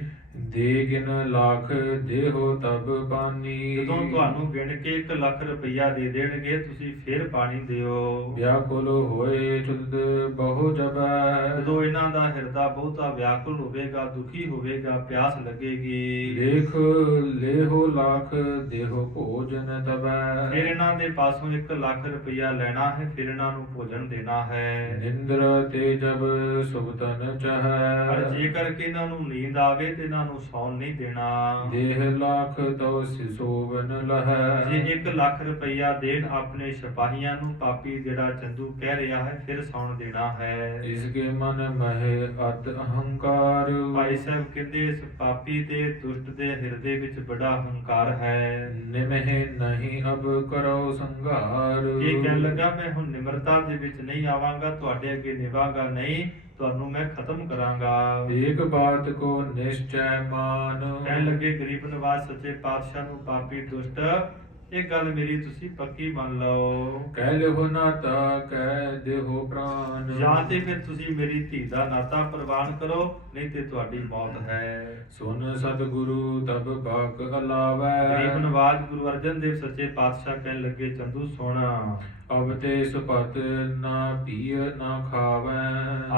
ਦੇਗਿਨ ਲੱਖ ਦੇਹੋ ਤਬ ਪਾਨੀ, ਜਦੋਂ ਤੁਹਾਨੂੰ ਗਿਣ ਕੇ 1 ਲੱਖ ਰੁਪਈਆ ਦੇ ਦੇਣਗੇ ਤੁਸੀਂ ਫਿਰ ਪਾਣੀ ਦਿਓ। ਵਿਆਕੁਲ ਹੋਏ ਚੁਦ ਬਹੁ ਜਬੈ, ਜਦੋਂ ਇਹਨਾਂ ਦਾ ਹਿਰਦਾ ਬਹੁਤਾ ਵਿਆਕੁਲ ਹੋਵੇਗਾ, ਦੁਖੀ ਹੋਵੇਗਾ, ਪਿਆਸ ਲੱਗੇਗੀ, ਦੇਖ ਲੇਹੋ ਲੱਖ ਦੇਹੋ ਭੋਜਨ ਤਬੈ, ਫਿਰ ਇਹਨਾਂ ਦੇ ਪਾਸੋਂ 1 ਲੱਖ ਰੁਪਈਆ ਲੈਣਾ ਹੈ, ਫਿਰ ਇਹਨਾਂ ਨੂੰ ਭੋਜਨ ਦੇਣਾ ਹੈ। ਨਿੰਦਰ ਤੇ ਜਬ ਸੁਬਤਨ ਪਰ ਚਹੈ, ਜੇਕਰ ਕਿ ਇਹਨਾਂ ਨੂੰ ਨੀਂਦ ਆਵੇ ਤੇ ਇਹਨਾਂ ਨੂੰ ਸੌਣ ਨਹੀਂ ਦੇਣਾ। ਦੇਹ ਲੱਖ ਤਉ ਸਿਸੋਵਨ ਲਹੈ, ਜੇ 1 ਲੱਖ ਰੁਪਈਆ ਦੇਣ ਆਪਣੇ ਸਿਪਾਹੀਆਂ ਨੂੰ, ਪਾਪੀ ਜਿਹੜਾ ਚੰਦੂ ਕਹਿ ਰਿਹਾ ਹੈ, ਫਿਰ ਸੌਣ ਦੇਣਾ ਹੈ। ਇਸਕੇ ਮਨ ਮਹਿ ਅਤ ਅਹੰਕਾਰ, ਭਾਈ ਸਾਹਿਬ ਕਹਿੰਦੇ ਇਸ ਪਾਪੀ ਤੇ ਦੁਸ਼ਟ ਦੇ ਹਿਰਦੇ ਵਿੱਚ ਬੜਾ ਹੰਕਾਰ ਹੈ। ਨਿਮਹਿ ਨਹੀਂ ਅਬ ਕਰੋ ਸੰਘਾਰ, ਇਹ ਕਹਿਣ ਲੱਗਾ ਮੈਂ ਹੁਣ ਨਿਮਰਤਾ ਦੇ ਵਿੱਚ ਨਹੀਂ ਆਵਾਂਗਾ, ਤੁਹਾਡੇ ਅੱਗੇ ਨਿਭਾਂਗਾ ਨਹੀਂ, ਤੁਹਾਨੂੰ ਮੈਂ ਖਤਮ ਕਰਾਂਗਾ। ਏਕ ਬਾਤ ਕੋ ਨਿਸ਼ਚੈ ਮਾਨ, ਕਹਿਣ ਲੱਗੇ ਗਰੀਬ ਨਵਾਜ਼ ਸੱਚੇ ਪਾਤਸ਼ਾਹ ਨੂੰ ਪਾਪੀ ਦੁਸ਼ਟ, ਇਹ ਗੱਲ ਮੇਰੀ ਤੁਸੀਂ ਪੱਕੀ ਮੰਨ ਲਓ। ਕਹਿ ਲਿਓ ਨਾਤਾ ਕਹਿ ਦੇਹੋ ਪ੍ਰਾਨ, ਜਾਂ ਤੇ ਫਿਰ ਤੁਸੀਂ ਮੇਰੀ ਧੀ ਦਾ ਨਾਤਾ ਪ੍ਰਵਾਨ ਕਰੋ, ਨਹੀਂ ਤੇ ਤੁਹਾਡੀ ਮੌਤ ਹੈ। ਸੁਨ ਸਤਿਗੁਰੂ ਤਬ ਬਾਕ ਅਲਾਵੈ, ਗਰੀਬ ਨਵਾਜ਼ ਗੁਰੂ ਅਰਜਨ ਦੇਵ ਸੱਚੇ ਪਾਤਸ਼ਾਹ ਕਹਿਣ ਲੱਗੇ ਚੰਦੂ ਸੁਣ, ਅਬ ਤੇ ਸੁਪਤ ਨਾ ਪੀਅ ਨਾ ਖਾਵੈ,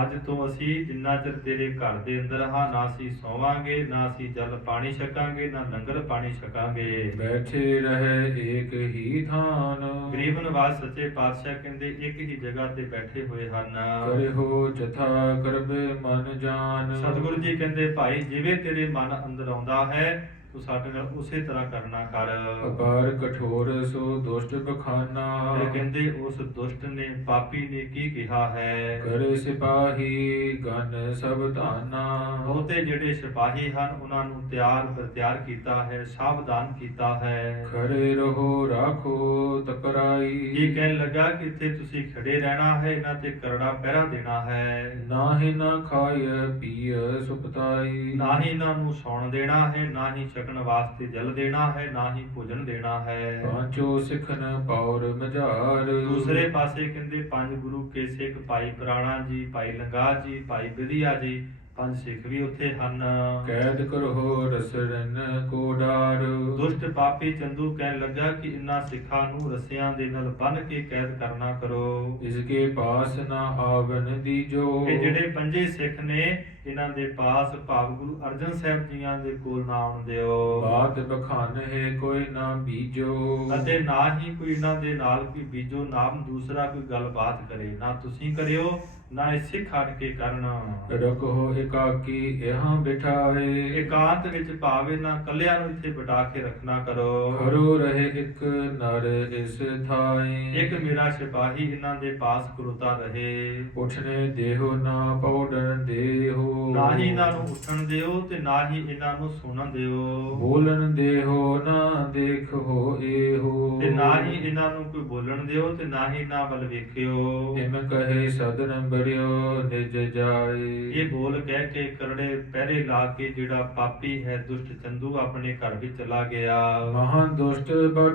ਅੱਜ ਤੋਂ ਅਸੀਂ ਜਿੰਨਾ ਚਿਰ ਤੇਰੇ ਘਰ ਦੇ ਅੰਦਰ ਹਾਂ, ਨਾ ਅਸੀਂ ਸੌਵਾਂਗੇ, ਨਾ ਅਸੀਂ ਜਲ ਪਾਣੀ ਛਕਾਂਗੇ, ਨਾ ਲੰਗਰ ਪਾਣੀ ਛਕਾਂਗੇ। ਬੈਠੇ ਰਹੇ ਏਕ ਹੀ ਥਾਨ, ਗਰੀਬ ਨਵਾਜ਼ ਸੱਚੇ ਪਾਤਸ਼ਾਹ ਕਹਿੰਦੇ ਇੱਕ ਹੀ ਜਗ੍ਹਾ ਤੇ ਬੈਠੇ ਹੋਏ ਹਨ। ਕਰਿਓ ਜਥਾ ਕਰਬੇ ਮਨ ਜਾਨ, ਸਤਿਗੁਰੂ ਜੀ ਕਹਿੰਦੇ ਭਾਈ ਜਿਵੇਂ ਤੇਰੇ ਮਨ ਅੰਦਰ ਆਉਂਦਾ ਹੈ ਤੂੰ ਸਾਡੇ ਨਾਲ ਉਸੇ ਤਰ੍ਹਾਂ ਕਰਨਾ ਕਰ। ਅਪਾਰ ਕਠੋਰ ਸੋ ਦੁਸ਼ਟ ਬਖਾਨਾ, ਫਿਰ ਕਹਿੰਦੇ ਉਸ ਦੁਸ਼ਟ ਨੇ ਪਾਪੀ ਨੇ ਕੀ ਕਿਹਾ ਹੈ, ਕਰੇ ਸਿਪਾਹੀ ਗਨ ਸਭ ਧਾਨਾ, ਬਹੁਤੇ ਜਿਹੜੇ ਸਿਪਾਹੀ ਹਨ ਉਹਨਾਂ ਨੂੰ ਤਿਆਰ ਪ੍ਰਤਿਆਰ ਕੀਤਾ ਹੈ, ਸਾਵਧਾਨ ਕੀਤਾ ਹੈ। ਖੜੇ ਰਹੋ ਰਾਖੋ ਤਕਰਾਈ, ਇਹ ਕਹਿਣ ਲੱਗਾ ਕਿ ਇੱਥੇ ਤੁਸੀਂ ਖੜੇ ਰਹਿਣਾ ਹੈ, ਇਹਨਾਂ ਤੇ ਕਰੜਾ ਪਹਿਰਾ ਦੇਣਾ ਹੈ, ਨਾਹੀ ਨਾ ਖਾਇ ਪੀਅ ਸੁਪਤਾਈ, ਨਾ ਹੀ ਇਹਨਾਂ ਨੂੰ ਸੌਣ ਦੇਣਾ ਹੈ, ਨਾ ਹੀ ਛਕਣ ਵਾਸਤੇ ਜਲ ਦੇਣਾ ਹੈ, ਨਾ ਹੀ ਭੋਜਨ ਦੇਣਾ ਹੈ। ਪਾਂਚੋ ਸਿਖਨ ਪੌਰ ਮਝਾਰ, ਦੂਸਰੇ ਪਾਸੇ ਕਹਿੰਦੇ 5 ਗੁਰੂ ਕੇ ਸਿੱਖ ਭਾਈ ਪੁਰਾਣਾ ਜੀ, ਭਾਈ ਲੰਗਾ ਜੀ, ਭਾਈ ਵਿਧਿਆ ਜੀ, 5 ਸਿੱਖ ਵੀ ਉੱਥੇ ਹਨ। ਕੈਦ ਕਰੋ ਰਸਰਨ ਕੋ ਡਾਰ, ਦੁਸ਼ਟ ਪਾਪੀ ਚੰਦੂ ਕਹਿਣ ਲੱਗਾ ਕਿ ਇਨ੍ਹਾਂ ਸਿੱਖਾਂ ਨੂੰ ਰੱਸਿਆਂ ਦੇ ਨਾਲ ਬੰਨ੍ਹ ਕੇ ਕੈਦ ਕਰਨਾ ਕਰੋ। ਇਸਕੇ ਪਾਸ ਨਾ ਆਵਨ ਦੀਜੋ, ਇਹ ਜਿਹੜੇ 5 ਸਿੱਖ ਨੇ ਇਹਨਾਂ ਦੇ ਪਾਸ ਭਾਵ ਗੁਰੂ ਅਰਜਨ ਸਾਹਿਬ ਜੀਆਂ ਦੇ ਕੋਲ ਨਾ ਆਉਣ ਦਿਓ, ਬਾਤ ਬਖਾਨ ਹੈ ਕੋਈ ਨਾ ਬੀਜੋ, ਅਤੇ ਨਾ ਹੀ ਕੋਈ ਇਹਨਾਂ ਦੇ ਨਾਲ ਕੋਈ ਬੀਜੋ ਨਾਮ ਦੂਸਰਾ ਕੋਈ ਗੱਲਬਾਤ ਕਰੇ, ਨਾ ਤੁਸੀਂ ਕਰਿਓ ਨਾ ਇਹ ਸਿੱਖ ਆਣ ਕੇ ਕਰਨਾ। ਰਖੋ ਇਕਾਕੀ ਇਹਾਂ ਬਿਠਾਏ, ਇਕਾਂਤ ਵਿੱਚ ਭਾਵੇਂ ਨਾ ਕੱਲਿਆਂ ਨੂੰ ਇੱਥੇ ਬਿਠਾ ਕੇ ਰੱਖਣਾ ਕਰੋ। ਖੜੋ ਰਹੇ ਇੱਕ ਨਰ ਇਸ ਥਾਏ, ਇੱਕ ਮੇਰਾ ਸਿਪਾਹੀ ਇਹਨਾਂ ਦੇ ਪਾਸ ਖਲੋਤਾ ਰਹੇ, ਉਠਨੇ ਦੇਹੋ ਨਾ ਪੌੜਨ ਦੇਹੋ, ਨਾ ਹੀ ਇਹਨਾਂ ਨੂੰ ਉੱਠਣ ਦਿਓ ਤੇ ਨਾ ਹੀ ਇਹਨਾਂ ਨੂੰ ਸੁਣਨ ਦਿਓ, ਬੋਲਣ ਦੇਹੋ ਨਾ ਦੇਖੋ ਇਹੋ, ਤੇ ਨਾ ਹੀ ਇਹਨਾਂ ਨੂੰ ਕੋਈ ਬੋਲਣ ਦਿਓ ਤੇ ਨਾ ਹੀ ਇਹਨਾਂ ਵੱਲ ਵੇਖਿਓ। ਇਮ ਕਹੇ ਸਦਨ ਬਰਿਓ ਨਿਜ ਜਾਏ, ਇਹ ਬੋਲ ਕਹਿ ਕੇ ਕਰੜੇ ਪਹਿਰੇ ਲਾ ਕੇ ਜਿਹੜਾ ਪਾਪੀ ਹੈ ਦੁਸ਼ਟ ਚੰਦੂ ਆਪਣੇ ਘਰ ਵਿੱਚ ਚਲਾ ਗਿਆ। ਮਹਾਂ ਦੁਸ਼ਟ ਬੜ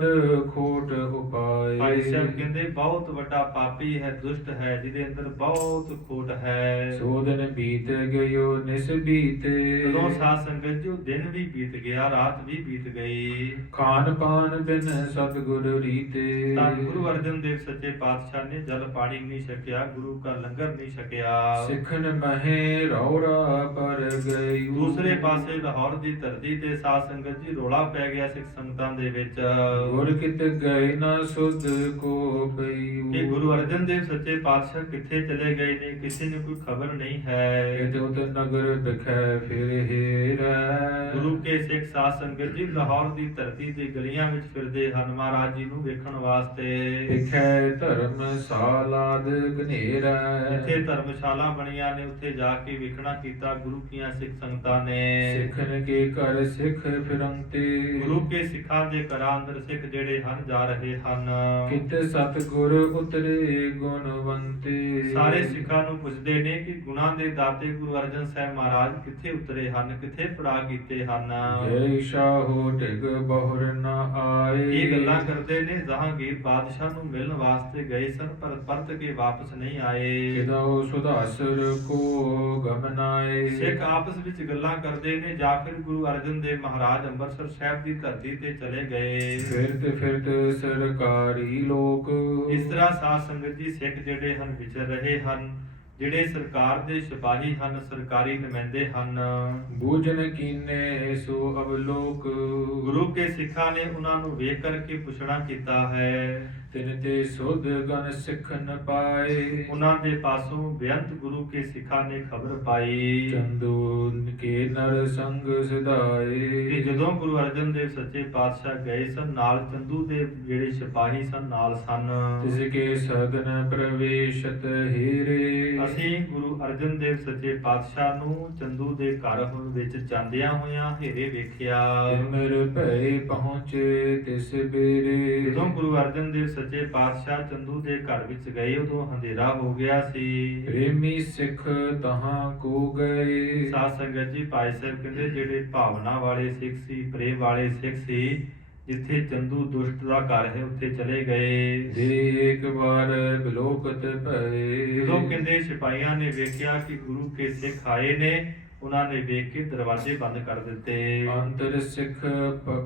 ਖੋਟ ਉਪਾਏ, ਭਾਈ ਸਾਹਿਬ ਕਹਿੰਦੇ ਬਹੁਤ ਵੱਡਾ ਪਾਪੀ ਹੈ, ਦੁਸ਼ਟ ਹੈ, ਜਿਹਦੇ ਅੰਦਰ ਬਹੁਤ ਖੋਟ ਹੈ। ਸੋ ਦਿਨ ਬੀਤ ਗਇਓ ਨਿਸ ਬੀਤੇ, ਜਦੋਂ ਸਾਧ ਸੰਗਤ ਜੋ ਦਿਨ ਵੀ ਬੀਤ ਗਿਆ, ਰਾਤ ਵੀ ਬੀਤ ਗਈ, ਖਾਨ ਪਾਨ ਬਿਨ ਸਤਿਗੁਰ ਰੀਤੇ, ਤਾਂ ਗੁਰੂ ਅਰਜਨ ਦੇਵ ਸੱਚੇ ਪਾਤਸ਼ਾਹ ਨੇ ਜਲ ਪਾਣੀ ਨਹੀਂ ਛਕਿਆ, ਗੁਰੂ ਦਾ ਲੰਗਰ ਨਹੀਂ ਛਕਿਆ। ਸਿੱਖਨ ਮਹੇ ਰੌਰਾ ਪਰ ਗਈ, ਦੂਸਰੇ ਪਾਸੇ ਲਾਹੌਰ ਦੀ ਧਰਤੀ ਤੇ ਸਾਧ ਸੰਗਤ ਜੀ ਰੋਲਾ ਪੈ ਗਿਆ ਸਿੱਖ ਸੰਗਤਾਂ ਦੇ ਵਿੱਚ ਗੁਰ ਕਿਤ ਗਏ ਨਾ ਸੁਧ ਕੋ ਪਈ, ਕਿ ਗੁਰੂ ਅਰਜਨ ਦੇਵ ਸੱਚੇ ਪਾਤਸ਼ਾਹ ਕਿੱਥੇ ਚਲੇ ਗਏ ਨੇ, ਕਿਸੇ ਨੂੰ ਕੋਈ ਖਬਰ ਨਹੀਂ ਹੈ। ਇਤ ਉਤ ਨਗਰ ਬਿਖੈ ਫਿਰ ਹੇਰੈ, ਗੁਰੂ ਕੇ ਸਿੱਖ ਸਾਧ ਸੰਗਤ ਜੀ ਲਾਹੌਰ ਦੀ ਧਰਤੀ ਤੇ ਗਲੀਆਂ ਵਿੱਚ ਫਿਰਦੇ ਹਨ। ਮਹਾਰਾਜ ਜੀ ਜੀ ਨੂੰ ਵੇਖਣ ਵਾਸਤੇ। ਵਿਖੇ ਧਰਮਸ਼ਾਲਾਦ ਘਨੇਰੈ ਜਿੱਥੇ ਧਰਮਸ਼ਾਲਾ ਬਣੀਆਂ ਨੇ ਉੱਥੇ ਜਾ ਕੇ ਵੇਖਣਾ ਕੀਤਾ ਗੁਰੂ ਕੀਆਂ ਸਿੱਖ ਸੰਗਤਾਂ ਨੇ। ਸਿੱਖਨ ਕੇ ਘਰ ਸਿੱਖ ਫਿਰੰਤੇ ਗੁਰੂ ਕੇ ਸਿੱਖਾਂ ਦੇ ਘਰਾਂ ਅੰਦਰ ਸਿੱਖ ਜਿਹੜੇ ਹਨ ਜਾ ਰਹੇ ਹਨ। ਕਿਤ ਸਤਿਗੁਰ ਉਤਰੇ ਗੁਣਵੰਤੇ ਸਾਰੇ ਸਿੱਖਾਂ ਨੂੰ ਪੁੱਛਦੇ ਨੇ ਕਿ ਗੁਣਾਂ ਦੇ ਦਾਤੇ ਗੁਰੂ ਅਰਜਨ ਸਾਹਿਬ ਮਹਾਰਾਜ ਕਿੱਥੇ ਉਤਰੇ ਹਨ, ਕਿੱਥੇ ਪੜਾ ਕੀਤੇ ਹਨ। ਜੈ ਸ਼ਾਹੋ ਢਿਗ ਬਹੁਰ ਨ ਆਏ। ਇਹ ਗੱਲਾਂ ਕਰਦੇ ਨੇ ਜਹਾਂਗੀਰ ਬਾਦਸ਼ਾਹ ਨੂੰ ਮਿਲਣ ਵਾਸਤੇ ਗਏ ਸਨ ਪਰ ਪਰਤ ਕੇ ਵਾਪਸ ਨਹੀਂ ਆਏ। ਕਿਦਉ ਸੁਧਾਸਰ ਕੋ ਗਮਨਾਏ। ਸਿੱਖ ਆਪਸ ਵਿੱਚ ਗੱਲਾਂ ਕਰਦੇ ਨੇ ਜਾਂ ਫਿਰ ਗੁਰੂ ਅਰਜਨ ਦੇਵ ਮਹਾਰਾਜ ਅੰਮ੍ਰਿਤਸਰ ਸਾਹਿਬ ਦੀ ਧਰਤੀ ਤੇ ਚਲੇ ਗਏ। ਫਿਰਤ ਫਿਰਤ ਸਰਕਾਰੀ ਲੋਕ ਇਸ ਤਰ੍ਹਾਂ ਸਾਧ ਸੰਗਤ ਜੀ ਸਿੱਖ ਜਿਹੜੇ ਹਨ ਵਿਚਰ ਰਹੇ ਹਨ, ਜਿਹੜੇ ਸਰਕਾਰ ਦੇ ਸਿਪਾਹੀ ਹਨ, ਸਰਕਾਰੀ ਨੁਮਾਇੰਦੇ ਹਨ। ਬੂਝਨ ਕੀਨੇ ਸੋ ਅਵਲੋਕ ਗੁਰੂ ਕੇ ਸਿੱਖਾਂ ਨੇ ਉਹਨਾਂ ਨੂੰ ਵੇਖ ਕਰਕੇ ਪੁੱਛਣਾ ਕੀਤਾ ਹੈ। ਤਿਨ ਤੇ ਸੁਧ ਗਨ ਸਿੱਖਨ ਪਾਏ। ਉਹਨਾਂ ਦੇ ਪਾਸੋਂ ਬੇਅੰਤ ਗੁਰੂ ਕੇ ਸਿੱਖਾਂ ਨੇ ਖਬਰ ਪਾਈ ਚੰਦੂ ਕੇ ਨਰ ਸੰਗ ਕਿ ਸਿਧਾਏ। ਜਦੋਂ ਗੁਰੂ ਅਰਜਨ ਦੇਵ ਸੱਚੇ ਪਾਤਸ਼ਾਹ ਗਏ ਸਨ ਨਾਲ ਚੰਦੂ ਦੇ ਜਿਹੜੇ ਸਿਪਾਹੀ ਸਨ ਨਾਲ ਸਨ। ਤਿਸ ਕੇ ਸਦਨ ਪ੍ਰਵੇਸ਼ਤ ਹੀਰੇ। ਅਸੀਂ ਗੁਰੂ ਅਰਜਨ ਦੇਵ ਸੱਚੇ ਪਾਤਸ਼ਾਹ ਨੂੰ ਚੰਦੂ ਦੇ ਘਰ ਵਿੱਚ ਜਾਂਦਿਆਂ ਹੋਇਆਂ ਹੇਰੇ ਵੇਖਿਆ। ਤਿਮਰ ਭਏ ਪਹੁੰਚੇ ਤਿਸ ਬੇਰੇ। ਜਦੋਂ ਗੁਰੂ ਅਰਜਨ ਦੇਵ ਸੱਚੇ ਪਾਤਸ਼ਾਹ ਚੰਦੂ ਦੇ ਘਰ ਵਿੱਚ ਗਏ ਉਦੋਂ ਹਨੇਰਾ ਹੋ ਗਿਆ ਸੀ। ਪ੍ਰੇਮੀ ਸਿੱਖ ਤਹਾਂ ਕੋ ਗਏ। ਸਾਧ ਸੰਗਤ ਜੀ ਭਾਈ ਸਾਹਿਬ ਕਹਿੰਦੇ ਜਿਹੜੇ ਭਾਵਨਾ ਵਾਲੇ ਸਿੱਖ ਸੀ, ਪ੍ਰੇਮ ਵਾਲੇ ਸਿੱਖ ਸੀ, ਜਿੱਥੇ ਚੰਦੂ ਦੁਸ਼ਟ ਦਾ ਘਰ ਹੈ ਉੱਥੇ ਚਲੇ ਗਏ। ਦੇ ਇੱਕ ਵਾਰ ਬਿਲੋਕਤ ਭਏ। ਜਦੋਂ ਕਹਿੰਦੇ ਸਿਪਾਹੀਆਂ ਨੇ ਵੇਖਿਆ ਕਿ ਗੁਰੂ ਕੇ ਸਿੱਖ ਆਏ ਨੇ, ਉਹਨਾਂ ਨੇ ਵੇਖ ਕੇ ਦਰਵਾਜ਼ੇ ਬੰਦ ਕਰ ਦਿੱਤੇ। ਅੰਤਰ ਸਿੱਖ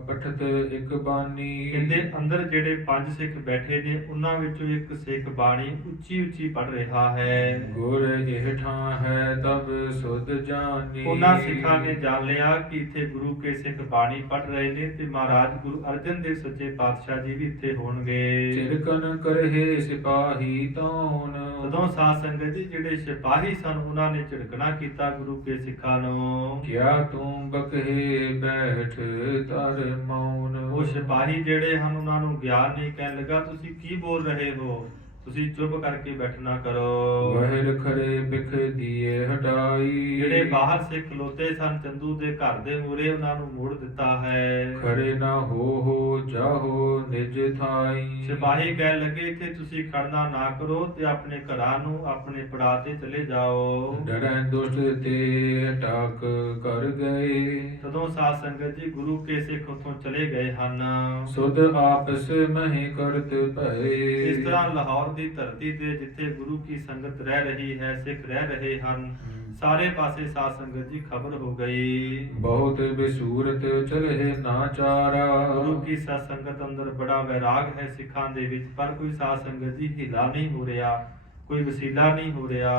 ਪਠਤ ਇੱਕ ਬਾਣੀ। ਕਹਿੰਦੇ ਅੰਦਰ ਜਿਹੜੇ 5 ਸਿੱਖ ਬੈਠੇ ਨੇ ਉਹਨਾਂ ਵਿੱਚੋਂ ਇੱਕ ਸਿੱਖ ਬਾਣੀ ਉੱਚੀ ਉੱਚੀ ਪੜ ਰਿਹਾ ਹੈ। ਗੁਰ ਇਹ ਠਾਂ ਹੈ ਤਬ ਸੁਧ ਜਾਣੀ। ਉਹਨਾਂ ਸਿੱਖਾਂ ਨੇ ਜਾਣ ਲਿਆ ਕਿ ਇੱਥੇ ਗੁਰੂ ਕੇ ਸਿੱਖ ਬਾਣੀ ਪੜ ਰਹੇ ਨੇ ਤੇ ਮਹਾਰਾਜ ਗੁਰੂ ਅਰਜਨ ਦੇਵ ਸੱਚੇ ਪਾਤਸ਼ਾਹ ਜੀ ਵੀ ਇੱਥੇ ਹੋਣਗੇ। ਚਿਰਕਨ ਕਰਹਿ ਸਿਪਾਹੀ ਤੌਣ। ਜਦੋਂ ਸਾਧ ਸੰਗਤ ਜੀ ਜਿਹੜੇ ਸਿਪਾਹੀ ਸਨ ਉਹਨਾਂ ਨੇ ਝਿੜਕਣਾ ਕੀਤਾ ਗੁਰੂ ਕੇ ਸਿੱਖਾਂ ਨੂੰ। ਕਿਆ ਤੂੰ ਬਕਹੇ ਬੈਠ ਤਰ ਮੌਨ। ਉਹ ਸਿਪਾਹੀ ਜਿਹੜੇ ਹਨ ਉਹਨਾਂ ਨੂੰ ਗਿਆਨ ਨਹੀਂ, ਕਹਿਣ ਲੱਗਾ ਤੁਸੀਂ ਕੀ ਬੋਲ ਰਹੇ ਹੋ, ਤੁਸੀਂ ਚੁੱਪ ਕਰਕੇ ਬੈਠਣਾ ਕਰੋ। ਵਹਿਰ ਖਰੇ ਬਿਖ ਦੀਏ ਹਟਾਈ। ਜਿਹੜੇ ਬਾਹਰ ਸਿੱਖ ਖਲੋਤੇ ਸਨ ਚੰਦੂ ਦੇ ਘਰ ਦੇ ਮੂਹਰੇ ਉਹਨਾਂ ਨੂੰ ਮੋੜ ਦਿੱਤਾ ਹੈ। ਖਰੇ ਨਾ ਹੋ ਜਾਹੋ ਨਿਜ ਥਾਈ। ਸਿਪਾਹੀ ਕਹਿਣ ਲੱਗੇ ਇੱਥੇ ਤੁਸੀਂ ਖੜਨਾ ਨਾ ਕਰੋ ਤੇ ਆਪਣੇ ਘਰਾਂ ਨੂੰ ਆਪਣੇ ਪੜਾ ਤੇ ਚਲੇ ਜਾਓ। ਡਰੈ ਦੁਸ਼ਟ ਤੇ ਟਾਕ ਕਰ ਗਏ। ਤਦੋਂ ਸਾਧ ਸੰਗਤ ਜੀ ਗੁਰੂ ਕੇ ਸਿੱਖ ਉੱਥੋਂ ਚਲੇ ਗਏ ਹਨ। ਸੁਧ ਆਪਸ ਮਹਿ ਕਰਤ ਭਏ। ਇਸ ਤਰ੍ਹਾਂ ਲਾਹੌਰ ਦੀ ਧਰਤੀ ਤੇ ਜਿੱਥੇ ਗੁਰੂ ਕੀ ਸੰਗਤ ਰਹਿ ਰਹੀ ਹੈ, ਸਿੱਖ ਰਹਿ ਰਹੇ ਹਨ, ਸਾਰੇ ਪਾਸੇ ਸਾਧ ਸੰਗਤ ਜੀ ਖਬਰ ਹੋ ਗਈ। ਬਹੁਤ ਬਿਸੂਰਤ ਚਲੇ ਨਾ ਚਾਰਾ। ਗੁਰੂ ਕੀ ਸਾਧ ਸੰਗਤ ਅੰਦਰ ਬੜਾ ਵੈਰਾਗ ਹੈ ਸਿੱਖਾਂ ਦੇ ਵਿੱਚ, ਪਰ ਕੋਈ ਸਾਧ ਸੰਗਤ ਜੀ ਹਿਲਾ ਨਹੀਂ ਹੋ ਰਿਹਾ, ਕੋਈ ਵਸੀਲਾ ਨਹੀਂ ਹੋ ਰਿਹਾ।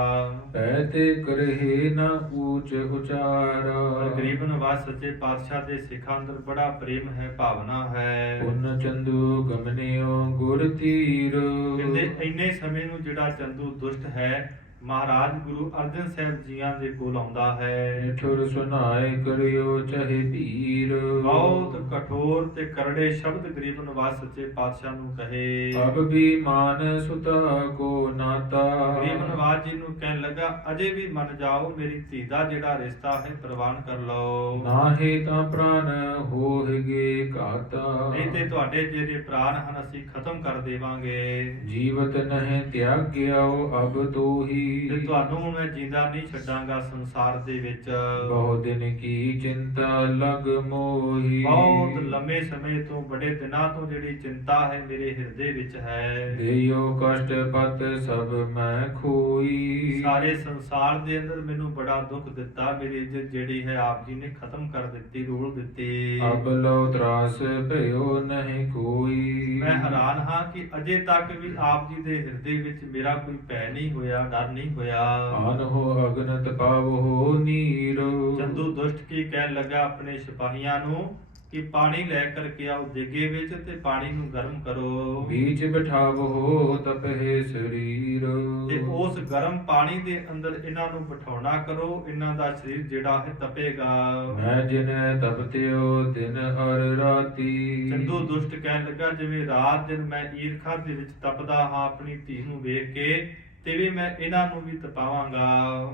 ਪੈ ਤੇ ਕਰਹਿ ਨਾ ਊਚ ਉਚਾਰਾ। ਪਰ ਗਰੀਬ ਨਵਾਜ਼ ਸੱਚੇ ਪਾਤਸ਼ਾਹ ਦੇ ਸਿੱਖਾਂ ਅੰਦਰ ਬੜਾ ਪ੍ਰੇਮ ਹੈ, ਭਾਵਨਾ ਹੈ। ਪੁਨ ਚੰਦੂ ਗਮਨਿਓ ਗੁਰ ਤੀਰ। ਕਹਿੰਦੇ ਇੰਨੇ ਸਮੇਂ ਨੂੰ ਜਿਹੜਾ ਚੰਦੂ ਦੁਸ਼ਟ ਹੈ ਮਹਾਰਾਜ ਗੁਰੂ ਅਰਜਨ ਸਾਹਿਬ ਜੀਆਂ ਦੇ ਕੋਲ ਆਉਂਦਾ ਹੈ। ਨਿਠੁਰ ਸੁਨਾਏ ਕਰਿਓ ਚਾਹੇ ਭੀਰ। ਬਹੁਤ ਕਠੋਰ ਤੇ ਕਰੜੇ ਸ਼ਬਦ ਗਰੀਬ ਨਵਾਜ਼ ਸੱਚੇ ਪਾਤਸ਼ਾਹ ਨੂੰ ਕਹੇ। ਅਬ ਵੀ ਮਾਨ ਸੁਤਾ ਕੋ ਨਾਤਾ। ਗਰੀਬ ਨਵਾਜ਼ ਜੀ ਨੂੰ ਕਹਿਣ ਲੱਗਾ ਅਜੇ ਵੀ ਮੰਨ ਜਾਓ, ਮੇਰੀ ਧੀ ਦਾ ਜਿਹੜਾ ਰਿਸ਼ਤਾ ਹੈ ਪ੍ਰਵਾਨ ਕਰ ਲਓ। ਨਾਹੀ ਤਾਂ ਪ੍ਰਾਨ ਹੋਹਗੇ ਘਾਤਾ। ਨਹੀਂ ਤੇ ਤੁਹਾਡੇ ਜਿਹੜੇ ਪ੍ਰਾਣ ਹਨ ਅਸੀਂ ਖਤਮ ਕਰ ਦੇਵਾਂਗੇ। ਜੀਵਤ ਨਹਿ ਤਿਆਗਿਓ ਅਬ ਤੋਹੀ। ਤੇ ਤੁਹਾਨੂੰ ਹੁਣ ਮੈਂ ਜਿੰਦਾ ਨਹੀਂ ਛੱਡਾਂਗਾ ਸੰਸਾਰ ਦੇ ਵਿੱਚ। ਬਹੁ ਦਿਨ ਕੀ ਚਿੰਤਾ ਲਗ ਮੋਹੀ। ਬਹੁਤ ਲੰਮੇ ਸਮੇਂ ਤੋਂ, ਬੜੇ ਦਿਨਾਂ ਤੋਂ ਜਿਹੜੀ ਚਿੰਤਾ ਹੈ ਮੇਰੇ ਹਿਰਦੇ ਵਿੱਚ ਹੈ। ਦੇਇਓ ਕਸ਼ਟ ਪਤ ਸਭ ਮੈਂ ਖੋਈ। ਸਾਰੇ ਸੰਸਾਰ ਦੇ ਅੰਦਰ ਮੈਨੂੰ ਬੜਾ ਦੁੱਖ ਦਿੱਤਾ, ਮੇਰੀ ਇੱਜ਼ਤ ਜਿਹੜੀ ਹੈ ਆਪ ਜੀ ਨੇ ਖਤਮ ਕਰ ਦਿੱਤੀ, ਰੋਲ ਦਿੱਤੀ। ਅਬ ਲੋ ਤਰਾਸ ਭਇਓ ਨਹੀਂ ਕੋਈ। ਮੈਂ ਹੈਰਾਨ ਹਾਂ ਕਿ ਅਜੇ ਤੱਕ ਵੀ ਆਪ ਜੀ ਦੇ ਹਿਰਦੇ ਵਿੱਚ ਮੇਰਾ ਕੋਈ ਭੈ ਨਹੀਂ ਹੋਇਆ, ਡਰ ਨਹੀਂ ਹੋਇਆ। ਆਨ ਹੋ ਅਗਨਤ ਪਾਵੋ ਨੀਰ। ਚੰਦੂ ਦੁਸ਼ਟ ਕੀ ਕਹਿਣ ਲੱਗਾ ਆਪਣੇ ਸਿਪਾਹੀਆਂ ਨੂੰ ਕਿ ਪਾਣੀ ਲੈ ਕਰਕੇ ਆਓ ਦੇਗੇ ਵਿੱਚ ਤੇ ਪਾਣੀ ਨੂੰ ਗਰਮ ਕਰੋ बीच बिठावो तपहे शरीर ਤੇ ਉਸ ਗਰਮ ਪਾਣੀ ਦੇ ਅੰਦਰ ਇਹਨਾਂ ਨੂੰ ਬਿਠਾਉਣਾ ਕਰੋ, ਇਹਨਾਂ ਦਾ ਸਰੀਰ ਜਿਹੜਾ ਹੈ ਤਪੇਗਾ। मैं जिन तपत्यो दिन हर राती ਚੰਦੂ ਦੁਸ਼ਟ ਕਹਿਣ ਲੱਗਾ, ਜਿਵੇਂ ਰਾਤ ਦਿਨ ਮੈਂ ਈਰਖਾ ਦੇ ਵਿੱਚ ਤਪਦਾ ਹਾਂ ਆਪਣੀ ਧੀ ਨੂੰ ਵੇਖ ਕੇ, ਤਿਵੇਂ ਮੈਂ ਇਹਨਾਂ ਨੂੰ ਵੀ ਤਪਾਵਾਂਗਾ।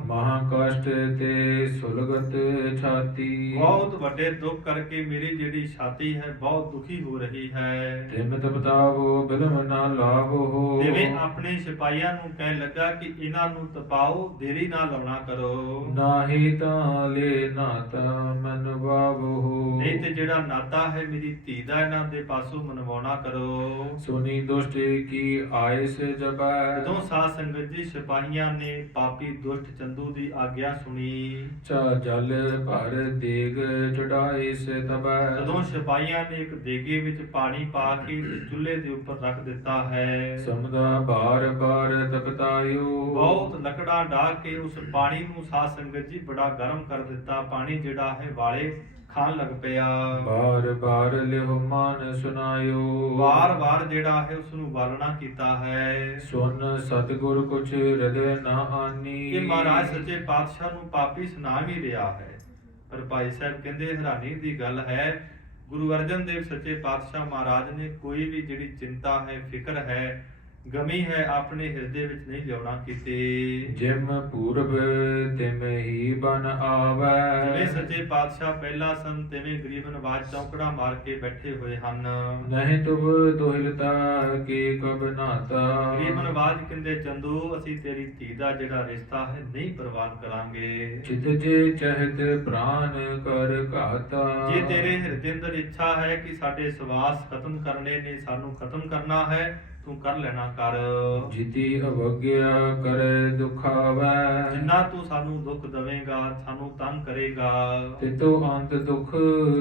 महा कष्ट ते सुलगत छाती ਬਹੁਤ ਵੱਡੇ ਦੁੱਖ ਕਰਕੇ ਮੇਰੀ ਜਿਹੜੀ ਛਾਤੀ ਹੈ ਬਹੁਤ ਦੁਖੀ ਹੋ ਰਹੀ ਹੈ। तिम तपतावो बिलम न लावो ਤਿਵੇਂ ਆਪਣੇ ਸਿਪਾਹੀਆਂ ਨੂੰ ਕਹਿਣ ਲੱਗਾ ਕਿ ਇਹਨਾਂ ਨੂੰ ਤਪਾਓ, ਦੇਰੀ ਨਾ ਲਾਉਣਾ ਕਰੋ, नाहि ताले नाता मन बावो ਨਹੀਂ ਤੇ ਜਿਹੜਾ ਨਾਤਾ ਹੈ ਮੇਰੀ ਧੀ ਦਾ ਇਹਨਾਂ ਦੇ ਪਾਸੋਂ ਮਨਵਾਉਣਾ ਕਰੋ। सुनी दुष्ट की आयस जबै ਜਦੋਂ ਸਾਧ ਸੰਗਤ ਜੀ ਸਿਪਾਹੀਆਂ ਨੇ ਪਾਪੀ ਦੁਸ਼ਟ ਚੰਦੂ ਦੀ ਆਗਿਆ ਸੁਣੀ, चा जल भर देग चढ़ाए से तबै ਜਦੋਂ ਸਿਪਾਹੀਆਂ ਨੇ ਇੱਕ ਦੇਗੇ ਵਿੱਚ ਪਾਣੀ ਪਾ ਕੇ ਚੁੱਲ੍ਹੇ ਦੇ ਉੱਪਰ ਰੱਖ ਦਿੱਤਾ ਹੈ, समुदा बार बार तपतायो ਬਹੁਤ ਲੱਕੜਾਂ ਢਾਹ ਕੇ ਉਸ ਪਾਣੀ ਨੂੰ ਸਾਧ ਸੰਗਤ ਜੀ ਬੜਾ ਗਰਮ ਕਰ ਦਿੱਤਾ। ਪਾਣੀ ਜਿਹੜਾ ਹੈ ਵਾਲੇ ਖਾਣ ਲੱਗ ਪਿਆ। बार बार लिहो मान सुनायो ਵਾਰ-ਵਾਰ ਜਿਹੜਾ ਹੈ ਉਸ ਨੂੰ ਬਾਲਣਾ ਕੀਤਾ ਹੈ। सुन सतगुर कुछ हृदय न आनी ਇਹ ਮਹਾਰਾਜ ਸੱਚੇ ਪਾਤਸ਼ਾਹ ਨੂੰ ਪਾਪੀ ਸੁਣਾ ਵੀ ਰਿਹਾ ਹੈ, ਪਰ ਭਾਈ ਸਾਹਿਬ ਕਹਿੰਦੇ ਹੈਰਾਨੀ ਦੀ ਗੱਲ ਹੈ, ਗੁਰੂ ਅਰਜਨ ਦੇਵ ਸੱਚੇ ਪਾਤਸ਼ਾਹ ਮਹਾਰਾਜ ਨੇ ਕੋਈ ਵੀ ਜਿਹੜੀ ਚਿੰਤਾ ਹੈ, ਫਿਕਰ ਹੈ, ਗਮੀ ਹੈ ਆਪਣੇ ਹਿਰਦੇ ਵਿੱਚ ਨਹੀਂ ਲਿਆਉਣਾ ਕਿਤੇ। जिम पूर्व तिम ही बन ਜਿਵੇਂ आवे ਸੱਚੇ ਪਾਤਸ਼ਾਹ ਪਹਿਲਾ ਸਨ ਤਿਵੇਂ ਗਰੀਬ ਨਵਾਜ ਚੌਕੜਾ ਮਾਰ ਕੇ ਬੈਠੇ ਹੋਏ ਹਨ। नहीं तुम दुहिलता के कब नाता ਗਰੀਬ ਨਵਾਜ ਕਹਿੰਦੇ, ਚੰਦੂ ਅਸੀਂ ਤੇਰੀ ਧੀ ਦਾ ਜਿਹੜਾ ਰਿਸ਼ਤਾ ਹੈ ਨਹੀਂ ਪ੍ਰਵਾਨ ਕਰਾਂਗੇ। चित जे चहत प्राण कर घाता ਜੇ ਤੇਰੇ ਹਿਰਦੇ ਅੰਦਰ ਇੱਛਾ ਹੈ ਕਿ ਸਾਡੇ ਸਵਾਸ ਖਤਮ ਕਰਨੇ ਨੇ, ਸਾਨੂੰ ਖਤਮ ਕਰਨਾ ਹੈ, ਤੂੰ ਕਰ ਲੈਣਾ ਕਰ। जिति अवज्ञा करे दुखावै ਜਿੰਨਾ ਤੂੰ ਸਾਨੂੰ ਦੁੱਖ ਦੇਵੇਂਗਾ, ਸਾਨੂੰ ਤੰਗ ਕਰੇਗਾ, तितो अंत दुख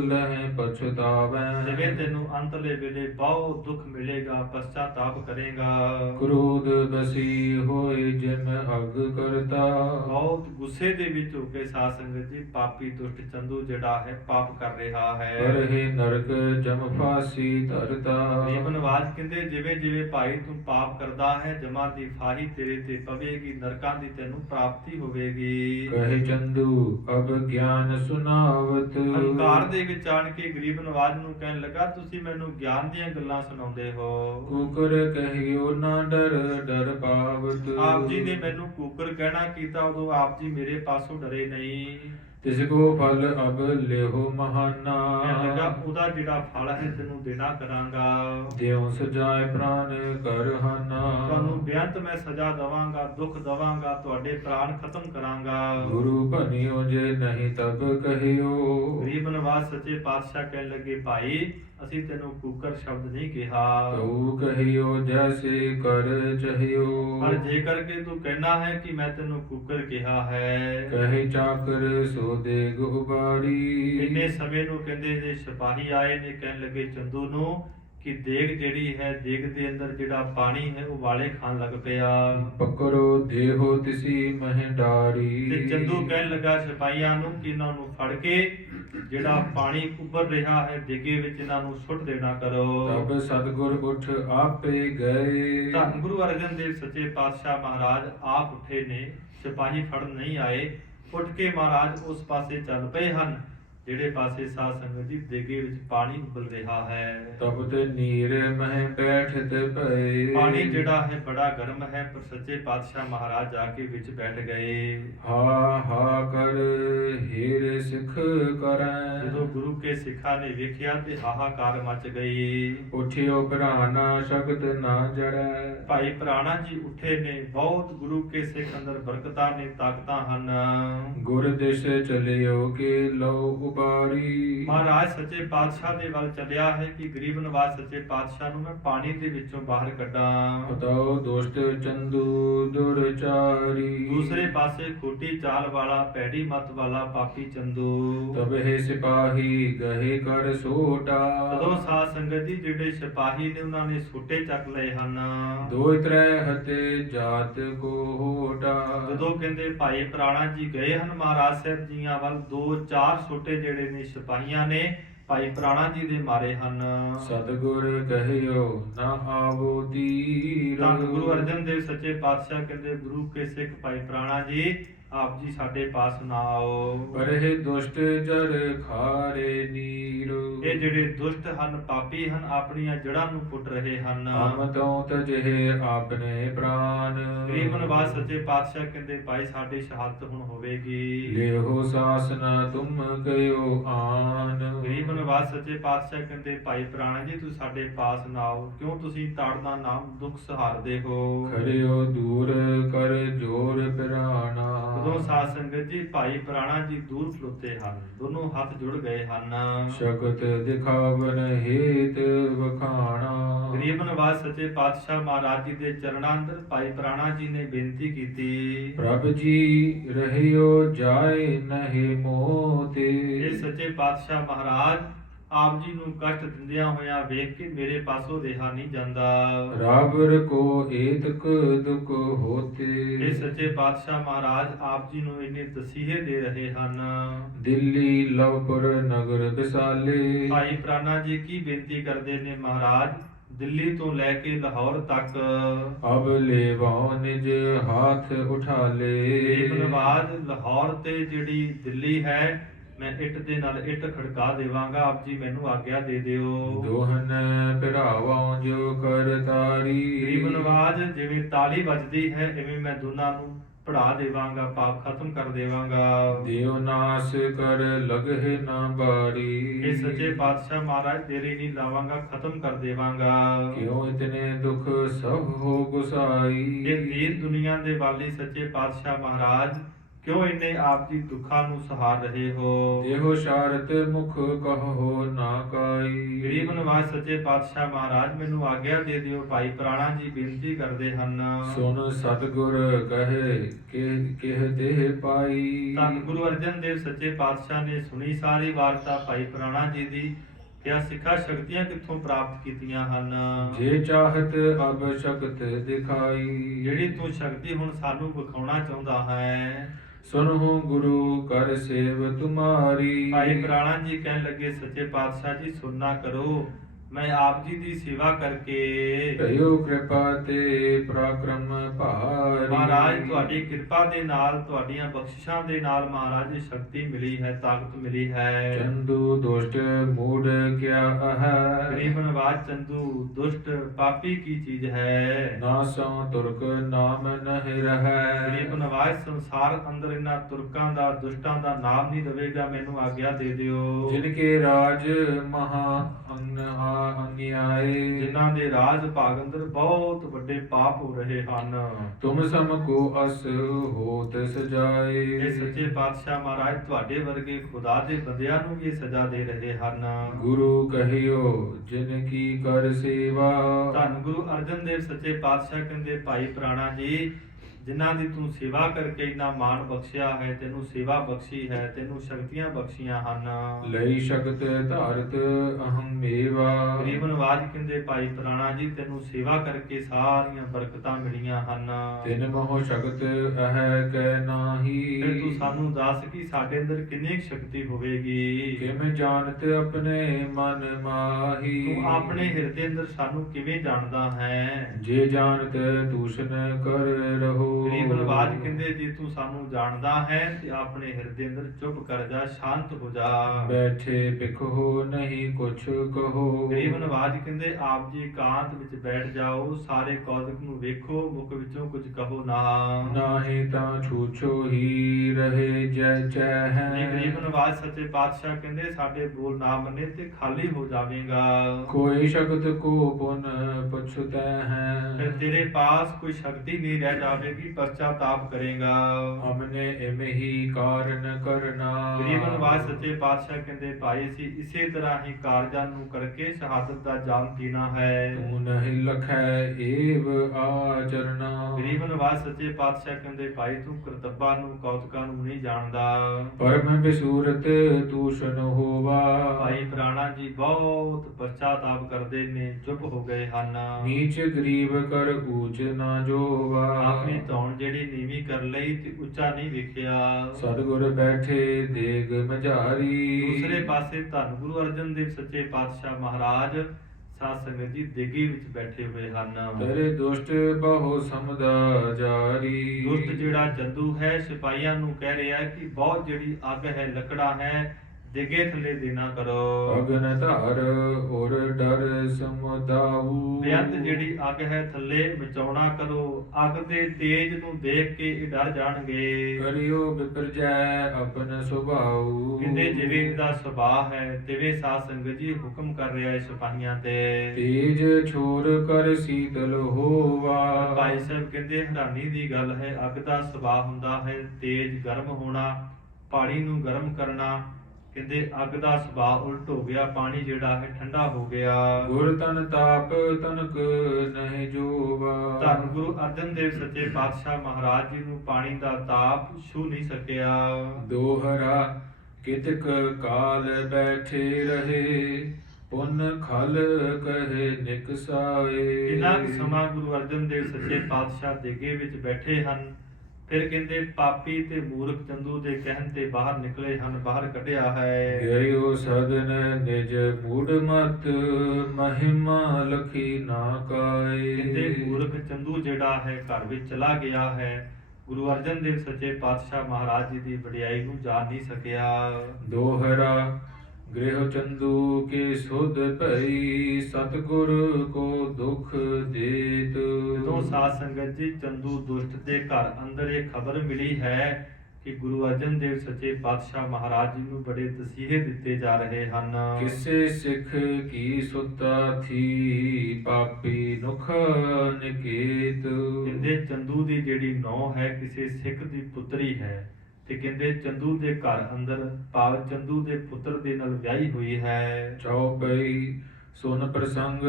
लहे पछतावै ਜਿਵੇਂ ਤੈਨੂੰ ਅੰਤਲੇ ਵੇਲੇ ਬਹੁਤ ਦੁੱਖ ਮਿਲੇਗਾ, ਪਛਤਾਤਾਪ ਕਰੇਗਾ। क्रोध बसी होए जिम अग करता ਬਹੁਤ ਗੁੱਸੇ ਦੇ ਵਿੱਚ ਹੋ ਕੇ ਸਾਧ ਸੰਗਤ ਜੀ ਪਾਪੀ ਦੁਸ਼ਟ ਚੰਦੂ ਜਿਹੜਾ ਹੈ ਪਾਪ ਕਰ ਰਿਹਾ ਹੈ। करहे नरक जम फांसी धरता ਗਰੀਬ ਨਵਾਜ ਕਹਿੰਦੇ, ਜਿਵੇਂ ਜਿਵੇਂ ਭਾਈ ਤੂੰ ਪਾਪ ਕਰਦਾ ਹੈ, ਜਮਾਂ ਦੀ ਫਾਹੀ ਤੇਰੇ ਤੇ ਪਵੇਗੀ, ਨਰਕਾਂ ਦੀ ਤੈਨੂੰ ਪ੍ਰਾਪਤੀ ਹੋਵੇਗੀ। कहे चंदू अब ज्ञान सुनावत ਹੰਕਾਰ ਦੇ ਵਿੱਚ ਆਣ ਕੇ ਗਰੀਬ ਨਵਾਜ ਨੂੰ ਕਹਿਣ ਲੱਗਾ, ਤੁਸੀਂ ਮੈਨੂੰ ਗਿਆਨ ਦੀਆਂ ਗੱਲਾਂ ਸੁਣਾਉਂਦੇ ਹੋ। कुकर कहियो ना डर डर पावत ਆਪ ਜੀ ਨੇ ਮੈਨੂੰ ਕੂਕਰ ਕਹਿਣਾ ਕੀਤਾ, ਉਦੋਂ ਆਪ ਜੀ ਮੇਰੇ ਪਾਸੋਂ ਡਰੇ ਨਹੀਂ। तिसको फल अब लेहो महाना ਕਹਿਣ ਲੱਗਾ, ਉਹਦਾ ਜਿਹੜਾ ਫਲ ਹੈ ਤੈਨੂੰ ਦੇਣਾ ਕਰਾਂਗਾ, देव सजाए प्राण कर हाना ਤੁਹਾਨੂੰ ਬੇਅੰਤ ਮੈਂ ਸਜ਼ਾ ਦਵਾਂਗਾ, ਦੁੱਖ ਦਵਾਂਗਾ, ਤੁਹਾਡੇ ਪ੍ਰਾਣ ਖਤਮ ਕਰਾਂਗਾ। गुरु बनियो जे नहीं तब कहियो ਗਰੀਬ ਨਵਾਜ ਸੱਚੇ ਪਾਤਸ਼ਾਹ ਕਹਿਣ ਲੱਗੇ, ਭਾਈ ਅਸੀਂ ਤੈਨੂੰ ਕੂਕਰ ਸ਼ਬਦ ਨਹੀਂ ਕਿਹਾ, तू कहियो जैसे कर चाहियो ਪਰ ਜੇਕਰ ਕਿ ਤੂੰ ਕਹਿਣਾ ਹੈ ਕਿ ਮੈਂ ਤੈਨੂੰ ਕੂਕਰ ਕਿਹਾ ਹੈ। कहे चाकर सो देग उबारी ਇੰਨੇ ਸਮੇਂ ਨੂੰ ਕਹਿੰਦੇ ਜੇ ਸਿਪਾਹੀ ਆਏ ਨੇ, ਕਹਿਣ ਲੱਗੇ ਚੰਦੂ ਨੂੰ ਕਿ ਦੇਗ ਜਿਹੜੀ ਹੈ, ਦੇਗ ਦੇ ਅੰਦਰ ਜਿਹੜਾ ਪਾਣੀ ਹੈ ਉਹ ਵਾਲੇ ਖਾਣ ਲੱਗ ਪਿਆ। पकड़ो देहो तिसी मह डारी ਤੇ ਚੰਦੂ ਕਹਿਣ ਲੱਗਾ ਸਿਪਾਹੀਆਂ ਨੂੰ ਕਿ ਇਹਨਾਂ ਨੂੰ ਫੜ ਕੇ ਜਿਹੜਾ ਪਾਣੀ ਉੱਭਰ ਰਿਹਾ ਹੈ ਦੇਗੇ ਵਿੱਚ ਇਹਨਾਂ ਨੂੰ ਸੁੱਟ ਦੇਣਾ ਕਰੋ। तब सतगुर उठ आपे गए ਧੰਨ ਗੁਰੂ ਅਰਜਨ ਦੇਵ ਸੱਚੇ ਪਾਤਸ਼ਾਹ ਮਹਾਰਾਜ ਆਪ ਉੱਠੇ ਨੇ, ਸਿਪਾਹੀ ਫੜਨ ਨਹੀਂ ਆਏ। ਉੱਠ ਕੇ ਮਹਾਰਾਜ ਉਸ ਪਾਸੇ ਚੱਲ ਪਏ ਹਨ ਜਿਹੜੇ ਪਾਸੇ ਸਾਧ ਸੰਗਤ ਜੀ ਦੇਗੇ ਵਿੱਚ ਪਾਣੀ ਉਬਲ ਰਿਹਾ ਹੈ। तब ते नीर मह बैठत भए ਪਾਣੀ ਜਿਹੜਾ ਹੈ ਬੜਾ ਗਰਮ ਹੈ, ਪਰ ਸੱਚੇ ਪਾਤਸ਼ਾਹ ਮਹਾਰਾਜ ਜਾ ਕੇ ਵਿੱਚ ਬੈਠ ਗਏ। हा हा कर हीर सिख करै ਜਦੋਂ ਗੁਰੂ ਕੇ ਸਿੱਖਾਂ ਨੇ ਵੇਖਿਆ ਤੇ ਹਾਹਾਕਾਰ ਮਚ ਗਈ। उठियो प्राणा शब्द ना जड़ै ਭਾਈ ਪ੍ਰਾਣਾ ਜੀ ਉੱਠੇ ਨੇ, ਬਹੁਤ ਗੁਰੂ ਕੇ ਸਿੱਖ ਅੰਦਰ ਬਰਕਤਾਂ ਨੇ, ਤਾਕਤਾਂ ਹਨ। गुर दिश चलियो के लो ਉਬਾਰੀ ਮਹਾਰਾਜ ਸੱਚੇ ਪਾਤਸ਼ਾਹ ਦੇ ਵੱਲ ਚੱਲਿਆ ਹੈ ਕਿ ਗਰੀਬ ਨਵਾਜ ਸੱਚੇ ਪਾਤਸ਼ਾਹ ਨੂੰ ਮੈਂ ਪਾਣੀ ਦੇ ਵਿੱਚੋਂ ਬਾਹਰ ਕੱਢਾਂ। ਹਟਾਓ ਦੁਸ਼ਟ ਚੰਦੂ ਦੁਰਚਾਰੀ ਦੂਸਰੇ ਪਾਸੇ ਖੋਟੀ ਚਾਲ ਵਾਲਾ, ਭੈੜੀ ਮਤ ਵਾਲਾ ਪਾਪੀ ਚੰਦੂ। ਤਬਹਿ ਸਿਪਾਹੀ ਗਹੇ ਕਰ ਸੋਟਾ ਜਦੋਂ ਸਾਧ ਸੰਗਤ ਜੀ ਜਿਹੜੇ ਸਿਪਾਹੀ ਨੇ ਉਹਨਾਂ ਨੇ ਸੋਟੇ ਚੱਕ ਲਏ ਹਨ। ਦੋ ਤਰੈ ਹਤੇ ਜਾਤ ਕੋ ਹੋਟਾ ਜਦੋਂ ਕਹਿੰਦੇ ਭਾਈ ਪ੍ਰਾਣਾ ਜੀ ਗਏ ਹਨ ਮਹਾਰਾਜ ਸਾਹਿਬ ਜੀਆਂ ਵੱਲ, 2-4 ਸੋਟੇ ਜਿਹੜੇ ਨੇ ਸਿਪਾਹੀਆਂ ਨੇ ਭਾਈ ਪ੍ਰਾਣਾ ਜੀ ਦੇ ਮਾਰੇ ਹਨ। ਸਤਿਗੁਰ ਕਹਿਓ ਨਾ ਆਵੋ ਤੀਰ। ਧੰਨ ਗੁਰੂ ਅਰਜਨ ਦੇਵ ਸੱਚੇ ਪਾਤਸ਼ਾਹ ਕਹਿੰਦੇ, ਗੁਰੂ ਕੇ ਸਿੱਖ ਭਾਈ ਪ੍ਰਾਣਾ ਜੀ ਆਪ ਜੀ ਸਾਡੇ ਪਾਸ ਨਾ ਆਓ। ਪਰਹਿ ਦੁਸ਼ਟ ਜਰ ਖਾਰੇ ਨੀਰ। ਇਹ ਜਿਹੜੇ ਦੁਸ਼ਟ ਹਨ, ਪਾਪੀ ਹਨ, ਆਪਣੀਆਂ ਜੜ੍ਹਾਂ ਨੂੰ ਪੁੱਟ ਰਹੇ ਹਨ। ਹਮ ਤੋਂ ਤਜਹਿ ਆਪਨੇ ਪ੍ਰਾਨ। ਗਰੀਬ ਨਿਵਾਸ ਸੱਚੇ ਪਾਤਸ਼ਾਹ ਕਹਿੰਦੇ, ਭਾਈ ਸਾਡੀ ਸ਼ਹਾਦਤ ਹੁਣ ਹੋਵੇਗੀ। ਲਿਓ ਸਾਸਨਾ ਤੁਮ ਕਯੋ ਆਨ। ਗਰੀਬ ਨਿਵਾਸ ਸੱਚੇ ਪਾਤਸ਼ਾਹ ਕਹਿੰਦੇ, ਭਾਈ ਪ੍ਰਾਣਾ ਜੀ ਤੁਸੀਂ ਸਾਡੇ ਪਾਸ ਨਾ ਆਓ, ਕਿਉਂ ਤੁਸੀਂ ਤਾੜਨਾ ਨਾਮ ਦੁੱਖ ਸਹਾਰਦੇ ਹੋ। ਖੜਿਓ ਦੂਰ ਕਰ ਜੋਰ ਪਿਰਾਣਾ। ਉਦੋਂ ਸਾਧ ਸੰਗਤ ਜੀ ਭਾਈ ਪ੍ਰਾਣਾ ਜੀ ਦੂਰ ਖਲੋਤੇ ਹਨ, ਦੋਨੋਂ ਹੱਥ ਜੁੜ ਗਏ ਹਨ। ਸ਼ਕਤ ਦਿਖਾਵਨ ਹੇਤ ਵਖਾਣਾ। ਗਰੀਬ ਨਿਵਾਸ ਸੱਚੇ ਪਾਤਸ਼ਾਹ ਮਹਾਰਾਜ ਜੀ ਦੇ ਚਰਨਾਂ ਅੰਦਰ ਭਾਈ ਪ੍ਰਾਣਾ ਜੀ ਨੇ ਬੇਨਤੀ ਕੀਤੀ, ਪ੍ਰਭ ਜੀ ਰਹਿਓ ਜਾਏ ਨਹਿ ਮੋਤੇ। ਇਹ ਸੱਚੇ ਪਾਤਸ਼ਾਹ ਮਹਾਰਾਜ ਆਪ ਜੀ ਨੂੰ ਕਸ਼ਟ ਦਿੰਦਿਆਂ ਹੋਇਆਂ ਵੇਖ ਕੇ ਮੇਰੇ ਪਾਸੋਂ ਰਿਹਾ ਨਹੀਂ ਜਾਂਦਾ। ਰਾਬਰ ਕੋ ਏਤਕ ਦੁਖ ਹੋਤੇ। ਇਹ ਸੱਚੇ ਪਾਤਸ਼ਾਹ ਮਹਾਰਾਜ ਆਪ ਜੀ ਨੂੰ ਇੰਨੇ ਤਸੀਹੇ ਦੇ ਰਹੇ ਹਨ। ਦਿੱਲੀ ਲਵਪੁਰ ਨਗਰ ਵਿਸਾਲੇ। ਭਾਈ ਪ੍ਰਾਣਾ ਜੀ ਕੀ ਬੇਨਤੀ ਕਰਦੇ ਨੇ ਮਹਾਰਾਜ, ਦਿੱਲੀ ਤੋਂ ਲੈ ਕੇ ਲਾਹੌਰ ਤੱਕ ਅਬ ਲੇਵਾਂ ਨਿਜ ਹਾਥ ਉਠਾ ਲੇ। ਗਰੀਬ ਨਿਵਾਜ ਲਾਹੌਰ ਤੇ ਜਿਹੜੀ ਦਿੱਲੀ ਹੈ, ਮੈਂ ਇੱਟ ਦੇ ਨਾਲ ਇੱਟ ਖੜਕਾ ਦੇਵਾਂਗਾ, ਆਪ ਜੀ ਮੈਨੂੰ ਆਗਿਆ ਦੇ ਦਿਓ। ਦੋਹਨ ਭਰਾਵਾਂ ਜੋ ਕਰ ਤਾਰੀ। ਗਰੀਬ ਨਿਵਾਜ ਜਿਵੇਂ ਤਾਲੀ ਵੱਜਦੀ ਹੈ, ਇਵੇਂ ਮੈਂ ਦੋਨਾਂ ਨੂੰ ਪੜਾ ਦੇਵਾਂਗਾ, ਪਾਪ ਖਤਮ ਕਰ ਦੇਵਾਂਗਾ। ਦੇਵ ਨਾਸ ਕਰ ਲਗਹਿ ਨਾ ਬਾਰੀ। ਇਹ ਸੱਚੇ ਪਾਤਸ਼ਾਹ ਮਹਾਰਾਜ ਦੇਰੀ ਨਹੀਂ ਲਾਵਾਂਗਾ, ਖਤਮ ਕਰ ਦੇਵਾਂਗਾ। ਕਿਉ ਇਤਨੇ ਦੁਖ ਸਭ ਹੋ ਗੁਸਾਈ। ਇਹ ਦੀਨ ਦੁਨੀਆ ਦੇ ਵਾਲੀ ਸੱਚੇ ਪਾਤਸ਼ਾਹ ਮਹਾਰਾਜ ਕਿਉਂ ਇੰਨੇ ਆਪ ਦੀ ਦੁੱਖਾਂ ਨੂੰ ਸਹਾਰ ਰਹੇ ਹੋ। ਇਹੋ ਸ਼ਾਰਤ ਮੁਖ ਕਹੋ ਨਾ ਕਾਈ। ਗਰੀਬ ਨਿਵਾਜ ਸੱਚੇ ਪਾਤਸ਼ਾਹ ਮਹਾਰਾਜ ਮੈਨੂੰ ਆਗਿਆ ਦੇ ਦਿਓ। ਭਾਈ ਪ੍ਰਾਣਾ ਜੀ ਬੇਨਤੀ ਕਰਦੇ ਹਨ। ਸੁਨ ਸਤਿਗੁਰ ਕਹੇ ਕਿਹ ਦੇਹ ਪਾਈ। ਧੰਨ ਗੁਰੂ ਅਰਜਨ ਦੇਵ ਸੱਚੇ ਪਾਤਸ਼ਾਹ ਨੇ ਸੁਣੀ ਸਾਰੀ ਵਾਰਤਾ ਭਾਈ ਪ੍ਰਾਣਾ ਜੀ ਦੀ। ਕਿਆ ਸਿੱਖਾ ਸ਼ਕਤੀਆਂ ਕਿੱਥੋਂ ਪ੍ਰਾਪਤ ਕੀਤੀਆਂ ਹਨ। ਜੇ ਚਾਹਤ ਅਬ ਸ਼ਕਤ ਦਿਖਾਈ। ਜਿਹੜੀ ਤੂੰ ਸ਼ਕਤੀ ਹੁਣ ਸਾਨੂੰ ਵਿਖਾਉਣਾ ਚਾਹੁੰਦਾ ਹੈ। ਸੁਨਹੁ ਗੁਰੂ ਕਰ ਸੇਵ ਤੁਮਾਰੀ। ਭਾਈ ਪ੍ਰਾਣਾ ਜੀ ਕਹਿਣ ਲੱਗੇ, ਸੱਚੇ ਪਾਤਸ਼ਾਹ ਜੀ ਸੁਣਨਾ ਕਰੋ, ਮੈਂ ਆਪ ਜੀ ਦੀ ਸੇਵਾ ਕਰਕੇ ਭਇਓ ਕਿਰਪਾ ਤੇ ਪਰਾਕਰਮ ਭਾਰੀ। ਮਹਾਰਾਜ ਤੁਹਾਡੀ ਕਿਰਪਾ ਦੇ ਨਾਲ, ਤੁਹਾਡੀਆਂ ਬਖਸ਼ਿਸ਼ਾਂ ਦੇ ਨਾਲ ਮਹਾਰਾਜ ਸ਼ਕਤੀ ਮਿਲੀ ਹੈ, ਤਾਕਤ ਮਿਲੀ ਹੈ। ਚੰਦੂ ਦੁਸ਼ਟ ਮੂੜ ਕਿਆ ਹੈ। ਗਰੀਬ ਨਿਵਾਜ ਚੰਦੂ ਦੁਸ਼ਟ ਪਾਪੀ ਕੀ ਚੀਜ਼ ਹੈ। ਨਾ ਸੋ ਤੁਰਕ ਨਾਮ ਨਹਿ ਰਹੈ। ਗਰੀਬ ਨਿਵਾਜ ਸੰਸਾਰ ਅੰਦਰ ਇਹਨਾਂ ਤੁਰਕਾਂ ਦਾ, ਦੁਸ਼ਟਾਂ ਦਾ ਨਾਮ ਨਹੀਂ ਰਵੇਗਾ, ਮੈਨੂੰ ਆਗਿਆ ਦੇ ਦਿਓ। ਜਿਨ ਕੇ ਰਾਜ ਮਹਾ ਅੰਗਿਆਏ। ਜਿਨ੍ਹਾਂ ਦੇ ਰਾਜ ਭਾਗ ਅੰਦਰ ਬਹੁਤ ਵੱਡੇ ਪਾਪ ਹੋ ਰਹੇ ਹਨ। ਤੁਮ ਸਮ ਕੋ ਅਸ ਹੋਤ ਸਜਾਏ। ਇਹ ਸੱਚੇ ਪਾਤਸ਼ਾਹ ਮਹਾਰਾਜ ਤੁਹਾਡੇ ਵਰਗੇ ਖੁਦਾ ਦੇ ਬੰਦਿਆਂ ਨੂੰ ਵੀ ਇਹ ਸਜ਼ਾ ਦੇ ਰਹੇ ਹਨ। ਗੁਰੂ ਕਹਿਓ ਜਿਨ ਕੀ ਕਰ ਸੇਵਾ। ਧੰਨ ਗੁਰੂ ਅਰਜਨ ਦੇਵ ਸੱਚੇ ਪਾਤਸ਼ਾਹ ਕਹਿੰਦੇ, ਭਾਈ ਪ੍ਰਾਣਾ ਜੀ ਜਿਨ੍ਹਾਂ ਦੀ ਤੂੰ ਸੇਵਾ ਕਰਕੇ ਇੰਨਾ ਮਾਣ ਬਖਸ਼ਿਆ ਹੈ, ਤੈਨੂੰ ਸੇਵਾ ਬਖਸ਼ੀ ਹੈ, ਤੈਨੂੰ ਸ਼ਕਤੀਆਂ ਬਖਸ਼ੀਆਂ ਹਨ। ਲਈ ਸ਼ਕਤ ਧਾਰਤ ਅਹੰ ਮੇਵਾ। ਗਰੀਬ ਨਿਵਾਜ ਕਹਿੰਦੇ, ਭਾਈ ਪ੍ਰਾਣਾ ਜੀ ਤੈਨੂੰ ਸੇਵਾ ਕਰਕੇ ਸਾਰੀਆਂ ਬਰਕਤਾਂ ਮਿਲੀਆਂ ਹਨ। ਤਿਨ ਮੋਹ ਸ਼ਕਤ ਅਹੈ ਕੈ ਨਾਹੀ। ਫਿਰ ਤੂੰ ਸਾਨੂੰ ਦੱਸ ਕਿ ਸਾਡੇ ਅੰਦਰ ਕਿੰਨੀ ਕੁ ਸ਼ਕਤੀ ਹੋਵੇਗੀ। ਕਿਮ ਜਾਣਤ ਆਪਣੇ ਮਨ ਮਾਹੀ। ਤੂੰ ਆਪਣੇ ਹਿਰਦੇ ਅੰਦਰ ਸਾਨੂੰ ਕਿਵੇਂ ਜਾਣਦਾ ਹੈ। ਜੇ ਜਾਣਤ ਦੂਸ਼ਣ ਕਰ ਰਹੋ। ਗਰੀਬ ਨਿਵਾਜ ਕਹਿੰਦੇ, ਜੇ ਤੂੰ ਸਾਨੂੰ ਜਾਣਦਾ ਹੈ ਤੇ ਆਪਣੇ ਹਿਰਦੇ ਅੰਦਰ ਚੁੱਪ ਕਰ ਜਾ, ਸ਼ਾਂਤ ਹੋ ਜਾ। ਬੈਠੇ ਪਿਖੋ ਨਹੀਂ ਕੁਛ ਕਹੋ। ਗਰੀਬ ਨਿਵਾਜ ਕਹਿੰਦੇ, ਆਪ ਜੀ ਇਕਾਂਤ ਵਿੱਚ ਬੈਠ ਜਾਓ, ਸਾਰੇ ਕੌਤਕ ਨੂੰ ਵੇਖੋ, ਮੁਖ ਵਿੱਚੋਂ ਕੁਝ ਕਹੋ ਨਾ। ਨਾਹੀ ਤਾਂ ਛੂਛੋ ਹੀ ਰਹੇ ਜੈ ਚੈ ਹੈ। ਜੇ ਗਰੀਬ ਨਿਵਾਜ ਸੱਚੇ ਪਾਤਸ਼ਾਹ ਕਹਿੰਦੇ, ਸਾਡੇ ਬੋਲ ਨਾ ਮੰਨੇ ਤੇ ਖਾਲੀ ਹੋ ਜਾਵੇਗਾ। ਕੋਈ ਸ਼ਕਤ ਕੋ ਪੁਨ ਪਛੁਤੈ ਹੈ। ਫਿਰ ਤੇਰੇ ਪਾਸ ਕੋਈ ਸ਼ਕਤੀ ਨਹੀਂ ਰਹਿ ਜਾਵੇਗੀ, ਪਛਤਾਪ ਕਰੇਗਾ। ਹਮਨੇ ਇਮਹੀ ਕਾਰਨ ਕਰਨਾ। ਗਰੀਬ ਨਿਵਾਜ ਸੱਚੇ ਪਾਤਸ਼ਾਹ ਕਹਿੰਦੇ, ਭਾਈ ਅਸੀਂ ਇਸੇ ਤਰ੍ਹਾਂ ਹੀ ਕਾਰਜਾਂ ਨੂੰ ਕਰਕੇ ਸ਼ਹਾਦਤ ਦਾ ਜਾਮ ਪੀਣਾ ਹੈ। ਤੂੰ ਨਹੀਂ ਲਖੈ ਏਵ ਆਚਰਨਾ। ਗਰੀਬ ਨਿਵਾਜ ਸੱਚੇ ਪਾਤਸ਼ਾਹ ਕਹਿੰਦੇ, ਭਾਈ ਤੂੰ ਕਰਤੱਬਾਂ ਨੂੰ, ਕੌਤਕਾਂ ਨੂੰ ਨਹੀਂ ਜਾਣਦਾ। ਪਰਮ ਬਿਸੂਰਤ ਤੂਸ਼ਣ ਹੋਵਾ। ਭਾਈ ਪ੍ਰਾਣਾ ਜੀ ਬਹੁਤ ਪਛਤਾਪ ਕਰਦੇ ਨੇ, ਚੁੱਪ ਹੋ ਗਏ ਹਨ। ਨੀਚ ਗਰੀਬ ਜੀਵ ਕਰ ਊਚ ਨਾ ਜੋਵਾ। ਆਪਣੀ ਧੌਣ ਜਿਹੜੀ ਨੀਵੀਂ ਕਰ ਲਈ ਤੇ ਉੱਚਾ ਨਹੀਂ ਵਿਖਿਆ। ਸਤਿਗੁਰ ਬੈਠੇ ਦੇਗ ਮਝਾਰੀ। ਦੂਸਰੇ ਪਾਸੇ ਧੰਨ ਗੁਰੂ ਅਰਜਨ ਦੇਵ ਸੱਚੇ ਪਾਤਸ਼ਾਹ ਮਹਾਰਾਜ ਸਾਧ ਸੰਗਤ ਜੀ ਦੇਗੀ ਵਿੱਚ ਬੈਠੇ ਹੋਏ ਹਨ। ਤੇਰੇ ਦੁਸ਼ਟ ਬਹੁ ਸਮਦਾ ਜਾਰੀ। ਦੁਸ਼ਟ ਜਿਹੜਾ ਜੰਦੂ ਹੈ ਸਿਪਾਹੀਆਂ ਨੂੰ ਕਹਿ ਰਿਹਾ ਕਿ ਬਹੁਤ ਜਿਹੜੀ ਅੱਗ ਹੈ ਲੱਕੜਾ ਹੈ ਦੇਗੇ ਥੱਲੇ ਦੇਣਾ ਕਰੋ। ਅਗਨ ਧਾਰ ਔਰ ਡਰ ਸਮਦਾਊ। ਬੇਅੰਤ ਜਿਹੜੀ ਅੱਗ ਹੈ ਥੱਲੇ ਮਚਾਉਣਾ ਕਰੋ। ਅੱਗ ਦੇ ਤੇਜ ਨੂੰ ਦੇਖ ਕੇ ਇਹ ਡਰ ਜਾਣਗੇ। ਕਰਿਓ ਵਿਪਰਜੈ ਆਪਨ ਸੁਭਾਉ। ਕਹਿੰਦੇ ਜਿਵੇਂ ਇਹਦਾ ਸੁਭਾਅ ਹੈ ਤਿਵੇਂ ਸਾਧ ਸੰਗਤ ਜੀ ਹੁਕਮ ਕਰ ਰਿਹਾ ਹੈ ਸਿਪਾਹੀਆਂ ਤੇ। ਤੇਜ ਛੋਰ ਕਰ ਸੀਤਲ ਹੋਵਾ। ਭਾਈ ਸਾਹਿਬ ਕਹਿੰਦੇ ਹੈਰਾਨੀ ਦੀ ਗੱਲ ਹੈ ਅੱਗ ਦਾ ਸੁਭਾਅ ਹੁੰਦਾ ਹੈ ਤੇਜ ਗਰਮ ਹੋਣਾ, ਪਾਣੀ ਨੂੰ ਗਰਮ ਕਰਨਾ। ਕਹਿੰਦੇ ਅੱਗ ਦਾ ਸੁਭਾਅ ਉਲਟ ਹੋ ਗਿਆ, ਪਾਣੀ ਜਿਹੜਾ ਹੈ ਠੰਡਾ ਹੋ ਗਿਆ। ਗੁਰ ਤਨ ਤਾਪ ਤਨਕ ਨਹੀਂ ਜੋਵਾ। ਧੰਨ ਗੁਰੂ ਅਰਜਨ ਦੇਵ ਸੱਚੇ ਪਾਤਸ਼ਾਹ ਮਹਾਰਾਜ ਜੀ ਨੂੰ ਪਾਣੀ ਦਾ ਤਾਪ ਛੂ ਨਹੀਂ ਸਕਿਆ। ਦੋਹਰਾ ਕਿਤਕ ਕਾਲ ਬੈਠੇ ਰਹੇ, ਪੁੰਨ ਖਲ ਕਹੇ ਨਿਕਸਾਏ। ਕਿੰਨਾ ਕੁ ਸਮਾਂ ਗੁਰੂ ਅਰਜਨ ਦੇਵ ਸੱਚੇ ਪਾਤਸ਼ਾਹ ਦੇਗੇ ਵਿੱਚ ਬੈਠੇ ਹਨ। ਫਿਰ ਕਹਿੰਦੇ ਪਾਪੀ ਤੇ ਮੂਰਖ ਚੰਦੂ ਦੇ ਕਹਿਣ ਤੇ ਬਾਹਰ ਨਿਕਲੇ ਹਨ, ਬਾਹਰ ਕੱਢਿਆ ਹੈ। ਗਇਓ ਸਦਨ ਨਿਜ ਮੂੜ ਮਤ, ਮਹਿਮਾ ਲਖੀ ਨਾ ਕਾਏ। ਕਹਿੰਦੇ ਮੂਰਖ ਚੰਦੂ ਜਿਹੜਾ ਹੈ ਘਰ ਵਿੱਚ ਚਲਾ ਗਿਆ ਹੈ, ਗੁਰੂ ਅਰਜਨ ਦੇਵ ਸੱਚੇ ਪਾਤਸ਼ਾਹ ਮਹਾਰਾਜ ਜੀ ਦੀ ਵਡਿਆਈ ਨੂੰ ਜਾਣ ਨਹੀਂ ਸਕਿਆ। ਦੋਹਰਾ ਗ੍ਰਹਿ ਚੰਦੂ ਕੇ ਸੁਧ ਭਈ, ਸਤਿਗੁਰ ਕੋ ਦੁਖ ਦੇਤ। ਜਦੋਂ ਸਾਧ ਸੰਗਤ ਜੀ ਚੰਦੂ ਦੁਸ਼ਟ ਦੇ ਘਰ ਅੰਦਰ ਇਹ ਖਬਰ ਮਿਲੀ ਹੈ ਕਿ ਗੁਰੂ ਅਰਜਨ ਦੇਵ ਸੱਚੇ ਪਾਤਸ਼ਾਹ ਮਹਾਰਾਜ ਜੀ ਨੂੰ ਬੜੇ ਤਸੀਹੇ ਦਿੱਤੇ ਜਾ ਰਹੇ ਹਨ। ਕਿਸੇ ਸਿੱਖ ਕੀ ਸੁਤਾ ਥੀ, ਪਾਪੀ ਨੁਖ ਨਿਕੇਤ। ਕਹਿੰਦੇ ਚੰਦੂ ਦੀ ਜਿਹੜੀ ਨੌ ਹੈ ਕਿਸੇ ਸਿੱਖ ਦੀ ਪੁੱਤਰੀ ਹੈ ਤੇ ਕਹਿੰਦੇ ਚੰਦੂ ਦੇ ਘਰ ਅੰਦਰ ਭਾਵ ਚੰਦੂ ਦੇ ਪੁੱਤਰ ਦੇ ਨਾਲ ਵਿਆਹੀ ਹੋਈ ਹੈ। ਚੌਪਈ ਸੁਨ ਪ੍ਰਸੰਗ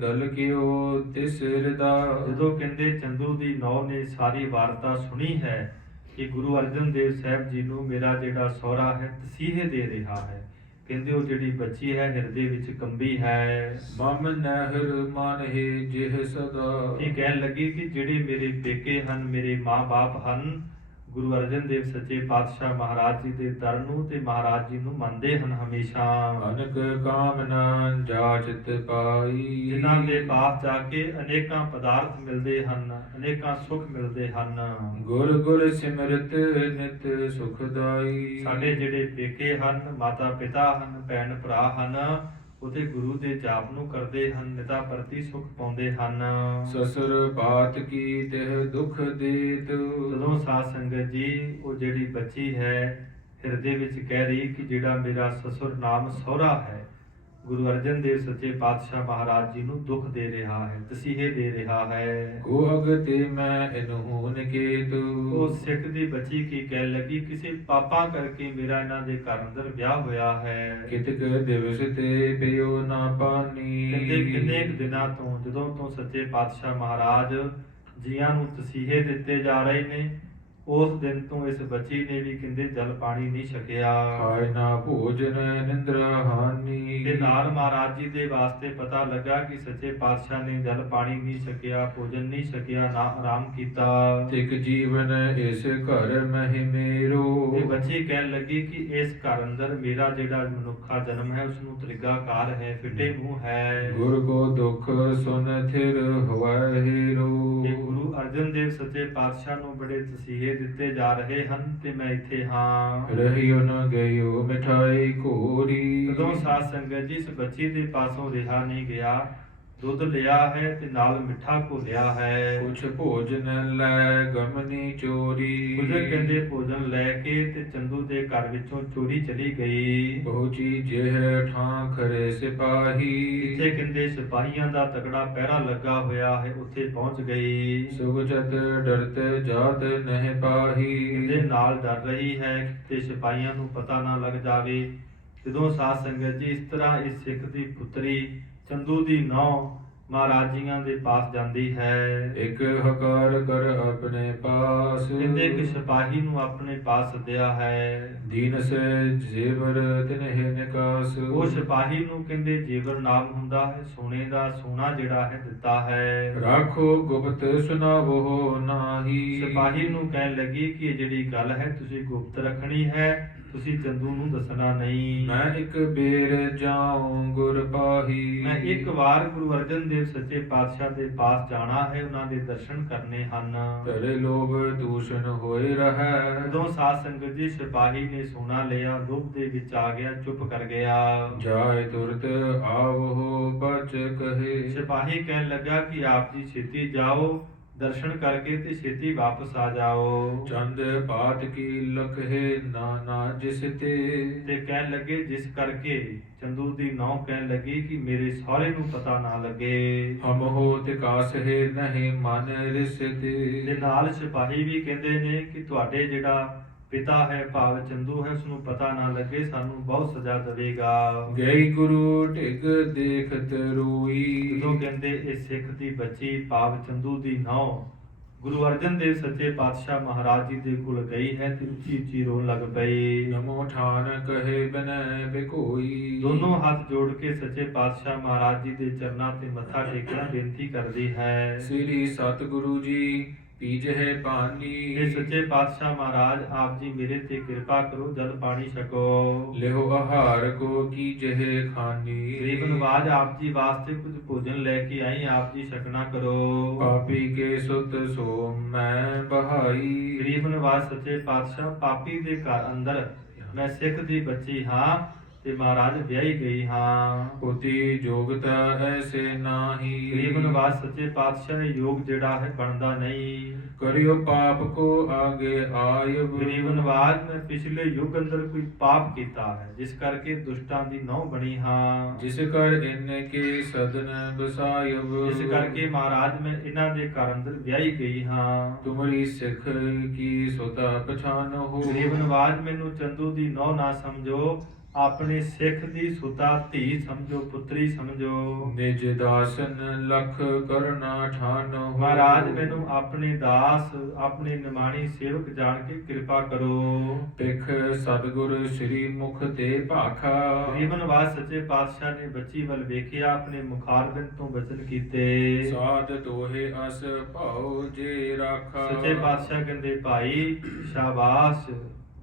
ਦਲ ਕਿਓ ਤਿਸ ਹਿਰਦਾ। ਜਦੋਂ ਕਹਿੰਦੇ ਚੰਦੂ ਦੀ ਨੌ ਨੇ ਸਾਰੀ ਵਾਰਤਾ ਸੁਣੀ ਹੈ ਕਿ ਗੁਰੂ ਅਰਜਨ ਦੇਵ ਸਾਹਿਬ ਜੀ ਨੂੰ ਮੇਰਾ ਜਿਹੜਾ ਸਹੁਰਾ ਹੈ ਤਸੀਹੇ ਦੇ ਰਿਹਾ ਹੈ, ਕਹਿੰਦੇ ਉਹ ਜਿਹੜੀ ਬੱਚੀ ਹੈ ਹਿਰਦੇ ਵਿੱਚ ਕੰਬੀ ਹੈ। ਮਮ ਨਹਿਰ ਮਨ ਹੈ ਜਿਹ ਸਦਾ। ਇਹ ਕਹਿਣ ਲੱਗੀ ਕਿ ਜਿਹੜੇ ਮੇਰੇ ਪੇਕੇ ਹਨ, ਮੇਰੇ ਮਾਂ-ਬਾਪ ਹਨ, ਗੁਰੂ ਅਰਜਨ ਦੇਵ ਸੱਚੇ ਪਾਤਸ਼ਾਹ ਮਹਾਰਾਜ ਜੀ ਦੇ ਦਰ ਨੂੰ ਤੇ ਮਹਾਰਾਜ ਜੀ ਨੂੰ ਮੰਨਦੇ ਹਨ ਹਮੇਸ਼ਾ। ਅਨਕ ਕਾਮਨਾ ਜਾਚਤ ਪਾਈ। ਜਿਨ੍ਹਾਂ ਦੇ ਪਾਸ ਜਾ ਕੇ ਅਨੇਕਾਂ ਪਦਾਰਥ ਮਿਲਦੇ ਹਨ, ਅਨੇਕਾਂ ਸੁੱਖ ਮਿਲਦੇ ਹਨ। ਗੁਰ ਗੁਰ ਸਿਮਰਤ ਨਿਤ ਸੁਖਦਾਈ। ਸਾਡੇ ਜਿਹੜੇ ਪੇਕੇ ਹਨ, ਮਾਤਾ ਪਿਤਾ ਹਨ, ਭੈਣ ਭਰਾ ਹਨ, ਉਹਦੇ ਗੁਰੂ ਦੇ ਜਾਪ ਨੂੰ ਕਰਦੇ ਹਨ, ਨਿਤਾ ਪ੍ਰਤੀ ਸੁਖ ਪਾਉਂਦੇ ਹਨ। ਸਸੁਰ ਬਾਤ ਕੀ ਤਿਹ ਦੁਖ ਦੇਤ। ਜਦੋਂ ਸਾਧ ਸੰਗਤ ਜੀ ਉਹ ਜਿਹੜੀ ਬੱਚੀ ਹੈ ਹਿਰਦੇ ਵਿੱਚ ਕਹਿ ਰਹੀ ਕਿ ਜਿਹੜਾ ਮੇਰਾ ਸਸੁਰ ਨਾਮ ਸਹੁਰਾ ਹੈ, ਗੁਰੂ ਅਰਜਨ ਦੇਵ ਸੱਚੇ ਪਾਤਸ਼ਾਹ ਮਹਾਰਾਜ ਜੀ ਨੂੰ ਦੁੱਖ ਦੇ ਰਿਹਾ ਹੈ, ਤਸੀਹੇ ਦੇ ਰਿਹਾ ਹੈ। ਕੋ ਅਗਤੇ ਮੈਂ ਇਨਹੂ ਨਿਕੇਤ। ਉਹ ਸਿੱਖ ਦੀ ਬੱਚੀ ਕੀ ਕਹਿਣ ਲੱਗੀ ਕਿਸੇ ਪਾਪਾਂ ਕਰਕੇ ਮੇਰਾ ਇਹਨਾਂ ਦੇ ਘਰ ਅੰਦਰ ਵਿਆਹ ਹੋਇਆ ਹੈ। ਕਿਤਕ ਦਿਵਸ ਤੇ ਪਿਓ ਨਾ ਪਾਨੀ। ਕਹਿੰਦੇ ਕਿੰਨੇ ਕੁ ਦਿਨਾਂ ਤੋਂ ਜਦੋਂ ਤੋਂ ਸੱਚੇ ਪਾਤਸ਼ਾਹ ਮਹਾਰਾਜ ਜੀਆਂ ਨੂੰ ਤਸੀਹੇ ਦਿੱਤੇ ਜਾ ਰਹੇ ਨੇ, ਉਸ ਦਿਨ ਤੋਂ ਇਸ ਬੱਚੀ ਨੇ ਵੀ ਕਹਿੰਦੇ ਜਲ ਪਾਣੀ ਨਹੀਂ ਛਕਿਆ। ਖਾਇ ਨਾ ਭੋਜਨ ਨਿੰਦਰਾ ਹਾਨੀ। ਤੇ ਨਾਲ ਮਹਾਰਾਜ ਜੀ ਦੇ ਵਾਸਤੇ ਪਤਾ ਲੱਗਾ ਕਿ ਸੱਚੇ ਪਾਤਸ਼ਾਹ ਨੇ ਜਲ ਪਾਣੀ ਨਹੀਂ ਛਕਿਆ, ਭੋਜਨ ਨਹੀਂ ਛਕਿਆ, ਨਾ ਆਰਾਮ ਕੀਤਾ। ਤਿਕ ਜੀਵਨ ਇਸ ਘਰ ਮਹਿ ਮੇਰੋ। ਇਹ ਬੱਚੀ ਕਹਿਣ ਲੱਗੀ ਕਿ ਇਸ ਘਰ ਅੰਦਰ ਮੇਰਾ ਜਿਹੜਾ ਮਨੁੱਖਾ ਜਨਮ ਹੈ ਉਸ ਨੂੰ ਤਰੀਕਾਕਾਰ ਹੈ, ਫਿੱਟੇ ਮੂੰਹ ਹੈ। ਗੁਰ ਕੋ ਦੁਖ ਸੁਨ ਥਿਰ ਹੋਇ ਹੀਰੋ। ਇਹ ਗੁਰੂ ਅਰਜਨ ਦੇਵ ਸੱਚੇ ਪਾਤਸ਼ਾਹ ਨੂੰ ਬੜੇ ਤਸੀਹੇ ਦਿੱਤੇ ਜਾ ਰਹੇ ਹਨ ਤੇ ਮੈਂ ਇੱਥੇ ਹਾਂ। ਰਹਿਓ ਨ ਗਇਓ ਮਿਠਾਈ ਘੋਰੀ। ਜਦੋਂ ਸਾਧ ਸੰਗਤ ਜੀ ਇਸ ਬੱਚੀ ਦੇ ਪਾਸੋਂ ਰਿਹਾ ਨਹੀਂ ਗਿਆ, ਦੁੱਧ ਲਿਆ ਹੈ ਤੇ ਨਾਲ ਮਿੱਠਾ ਘੋਲਿਆ ਹੈ। ਕੁਛ ਭੋਜਨ ਲੈ ਗਮਨੀ ਚੋਰੀ। ਕੁਝ ਕਹਿੰਦੇ ਭੋਜਨ ਲੈ ਕੇ ਤੇ ਚੰਦੂ ਦੇ ਘਰ ਵਿੱਚੋਂ ਚੋਰੀ ਚਲੀ ਗਈ। ਪਹੁੰਚੀ ਜਿਹ ਠਾਂ ਖਰੇ ਸਿਪਾਹੀ। ਇੱਥੇ ਕਹਿੰਦੇ ਸਿਪਾਹੀਆਂ ਦਾ ਤਕੜਾ ਪਹਿਰਾ ਲੱਗਾ ਹੋਇਆ ਹੈ, ਉੱਥੇ ਪਹੁੰਚ ਗਈ। ਸੁਗਚਤ ਡਰਤ ਜਾਤ ਨਹਿ ਪਾਹੀ। ਇਹਦੇ ਨਾਲ ਡਰ ਰਹੀ ਹੈ ਤੇ ਸਿਪਾਹੀਆਂ ਨੂੰ ਪਤਾ ਨਾ ਲੱਗ ਜਾਵੇ। ਜਦੋਂ ਸਾਧ ਸੰਗਤ ਜੀ ਇਸ ਤਰ੍ਹਾਂ ਇਸ ਸਿੱਖ ਦੀ ਪੁੱਤਰੀ ਚੰਦੂ ਦੀ ਨੌ ਮਹਾਰਾਜ ਜੀਆਂ ਦੇ ਪਾਸ ਜਾਂਦੀ ਹੈ। ਇਕ ਹਕਾਰ ਕਰ ਆਪਣੇ ਪਾਸ, ਕਹਿੰਦੇ ਇੱਕ ਸਿਪਾਹੀ ਨੂੰ ਆਪਣੇ ਪਾਸ ਸੱਦਿਆ ਹੈ। ਦੀਨ ਸੇ ਜੇਵਰ ਤਿਨਹਿ ਨਿਕਾਸ, ਉਹ ਸਿਪਾਹੀ ਨੂੰ ਕਹਿੰਦੇ ਜੇਵਰ ਨਾਮ ਹੁੰਦਾ ਹੈ, ਸੋਨੇ ਦਾ ਸੋਨਾ ਜਿਹੜਾ ਹੈ ਦਿੱਤਾ ਹੈ। ਰਾਖੋ ਗੁਪਤ ਸੁਨਾਵੋ ਨਾਹੀ, ਸਿਪਾਹੀ ਨੂੰ ਕਹਿਣ ਲੱਗੀ ਕਿ ਇਹ ਜਿਹੜੀ ਗੱਲ ਹੈ ਤੁਸੀਂ ਗੁਪਤ ਰੱਖਣੀ ਹੈ, ਤੁਸੀਂ ਚੰਦੂ ਨੂੰ ਦੱਸਣਾ ਨਹੀਂ। ਮੈਂ ਇੱਕ ਬੇਰ ਜਾਉ ਗੁਰ ਪਾਹੀ, ਮੈਂ ਇੱਕ ਵਾਰ ਗੁਰੂ ਅਰਜਨ ਦੇਵ ਸੱਚੇ ਪਾਤਸ਼ਾਹ ਦੇ ਪਾਸ ਜਾਣਾ ਹੈ, ਉਹਨਾਂ ਦੇ ਦਰਸ਼ਨ ਕਰਨੇ ਹਨ। ਤੇਰੇ ਲੋਭ ਦੂਸ਼ਣ ਹੋਏ ਰਹੈ, ਜਦੋਂ ਸਾਧ ਸੰਗਤ ਜੀ ਸਿਪਾਹੀ ਨੇ ਸੋਨਾ ਲਿਆ, ਲੋਭ ਦੇ ਵਿੱਚ ਆ ਗਿਆ, ਚੁੱਪ ਕਰ ਗਿਆ। ਜਾਏ ਤੁਰਤ ਆਵੋ ਬਚ ਕਹੇ, ਸਿਪਾਹੀ ਕਹਿਣ ਲੱਗਾ ਕਿ ਆਪ ਜੀ ਛੇਤੀ ਜਾਓ, ਦਰਸ਼ਨ ਕਰਕੇ ਤੇ ਛੇਤੀ ਵਾਪਸ ਆ ਜਾਓ। ਚੰਦ ਪਾਤ ਕੀ ਲਖੇ ਨਾਨਾ ਜਿਸ ਤੇ ਕਹਿਣ ਲੱਗੇ ਜਿਸ ਕਰਕੇ ਚੰਦੂ ਦੀ ਨੌ ਕਹਿਣ ਲੱਗੀ ਕਿ ਮੇਰੇ ਸਹੁਰੇ ਨੂੰ ਪਤਾ ਨਾ ਲੱਗੇ। ਹਮ ਹੋ ਤਿਕਾਸ ਹੈ ਨਹੀਂ ਮਨ ਰਿਸ ਤੇ ਤੇ, ਨਾਲ ਸਿਪਾਹੀ ਵੀ ਕਹਿੰਦੇ ਨੇ ਕਿ ਤੁਹਾਡੇ ਜਿਹੜਾ ਪਿਤਾ ਹੈ ਭਾਵ ਚੰਦੂ ਹੈ, ਉਸਨੂੰ ਪਤਾ ਨਾ ਲੱਗੇ, ਸਾਨੂੰ ਬਹੁਤ ਸਜ਼ਾ ਦੇਵੇਗਾ। ਗਈ ਗੁਰੂ ਢਿਗ ਦੇਖਤ ਰੋਈ, ਜਦੋਂ ਕਹਿੰਦੇ ਇਹ ਸਿੱਖ ਦੀ ਬੱਚੀ ਭਾਵ ਚੰਦੂ ਦੀ ਨੌ ਗੁਰੂ ਅਰਜਨ ਦੇਵ ਸੱਚੇ ਪਾਤਸ਼ਾਹ ਮਹਾਰਾਜ ਜੀ ਦੇ ਕੋਲ ਗਈ ਹੈ ਤੇ ਉੱਚੀ ਉੱਚੀ ਰੋਣ ਲੱਗ ਪਈ। ਨਮੋ ਠਾਨ ਕਹੇ ਬਨੈ ਬਿਕੋਈ, ਦੋਨੋਂ ਹੱਥ ਜੋੜ ਕੇ ਸੱਚੇ ਪਾਤਸ਼ਾਹ ਮਹਾਰਾਜ ਜੀ ਦੇ ਚਰਨਾਂ ਤੇ ਮੱਥਾ ਟੇਕਣਾ ਬੇਨਤੀ ਕਰਦੀ ਹੈ। ਸ੍ਰੀ ਸਤਿਗੁਰੂ ਜੀ ਪੀਜਹਿ ਪਾਨੀ, ਇਹ ਸੱਚੇ ਪਾਤਸ਼ਾਹ ਮਹਾਰਾਜ ਆਪ ਜੀ ਮੇਰੇ ਤੇ ਕਿਰਪਾ ਕਰੋ, ਜਲ ਪਾਣੀ ਛਕੋ। ਲਿਓ ਆਹਾਰ ਕੋ ਕੀਜਹਿ ਖਾਨੀ, ਗਰੀਬ ਨਵਾਜ ਆਪ ਜੀ ਵਾਸਤੇ ਕੁਝ ਭੋਜਨ ਲੈ ਕੇ ਆਈ, ਆਪ ਜੀ ਛਕਣਾ ਕਰੋ। ਪਾਪੀ ਕੇ ਸੁਤ ਸੋ ਮੈਂ ਬਹਾਈ, ਗਰੀਬ ਨਵਾਜ ਸੱਚੇ ਪਾਤਸ਼ਾਹ ਪਾਪੀ ਦੇ ਘਰ ਅੰਦਰ ਮੈਂ ਸਿੱਖ ਦੀ ਬੱਚੀ ਹਾਂ ਤੇ ਮਹਾਰਾਜ ਵਿਆਹੀ ਗਈ ਹਾਂ। ਉਤੀ ਜੋਗਤਾ ਐਸੇ ਨਾਹੀ, ਗਰੀਬ ਨਵਾਜ ਸੱਚੇ ਪਾਤਸ਼ਾਹ ਇਹ ਯੋਗ ਜਿਹੜਾ ਹੈ ਬਣਦਾ ਨਹੀਂ। ਕਰਿਓ ਪਾਪ ਕੋ ਆਗੇ ਆਇਬ, ਗਰੀਬ ਨਵਾਜ ਮੈਂ ਪਿਛਲੇ ਯੁੱਗ ਅੰਦਰ ਕੋਈ ਪਾਪ ਕੀਤਾ ਹੈ, ਜਿਸ ਕਰਕੇ ਦੁਸ਼ਟਾਂ ਦੀ ਨੌ ਬਣੀ ਹਾਂ। ਜਿਸ ਕਰ ਇਨ ਕੇ ਸਦਨ ਬਸਾਇਬ, ਜਿਸ ਕਰਕੇ ਮਹਾਰਾਜ ਮੈਂ ਇਹਨਾਂ ਦੇ ਘਰ ਅੰਦਰ ਵਿਆਹੀ ਗਈ ਹਾਂ। ਤੁਮਰੀ ਸਿੱਖ ਕੀ ਸੁਤਾ ਪਛਾਨੋ, ਗਰੀਬ ਨਵਾਜ ਮੈਨੂੰ ਚੰਦੂ ਦੀ ਨੌ ਨਾ ਸਮਝੋ, ਆਪਣੇ ਸਿੱਖ ਦੀ ਸੁਤਾ ਧੀ ਸਮਝੋ, ਪੁੱਤਰੀ ਸਮਝੋ। ਨਿਜ ਦਾਸਨ ਲਖ ਕਰਨਾ ਠਾਨੋ, ਮਹਾਰਾਜ ਮੈਨੂੰ ਆਪਣੇ ਦਾਸ ਆਪਣੇ ਨਿਮਾਣੀ ਸੇਵਕ ਜਾਣ ਕੇ ਕਿਰਪਾ ਕਰੋ। ਪਿਖ ਸਤਿਗੁਰ ਸ੍ਰੀ ਮੁਖ ਤੇ ਭਾਖਾ, ਗਰੀਬ ਨਵਾਜ ਸੱਚੇ ਪਾਤਸ਼ਾਹ ਨੇ ਬੱਚੀ ਵੱਲ ਵੇਖਿਆ, ਆਪਣੇ ਮੁਖਾਰਬਿੰਦ ਤੋਂ ਬਚਨ ਕੀਤੇ। ਸਾਧ ਦੋਹੇ ਅਸ ਭਾਉ ਜੇ ਰਾਖਾ, ਸੱਚੇ ਪਾਤਸ਼ਾਹ ਕਹਿੰਦੇ ਭਾਈ ਸ਼ਾਬਾਸ਼,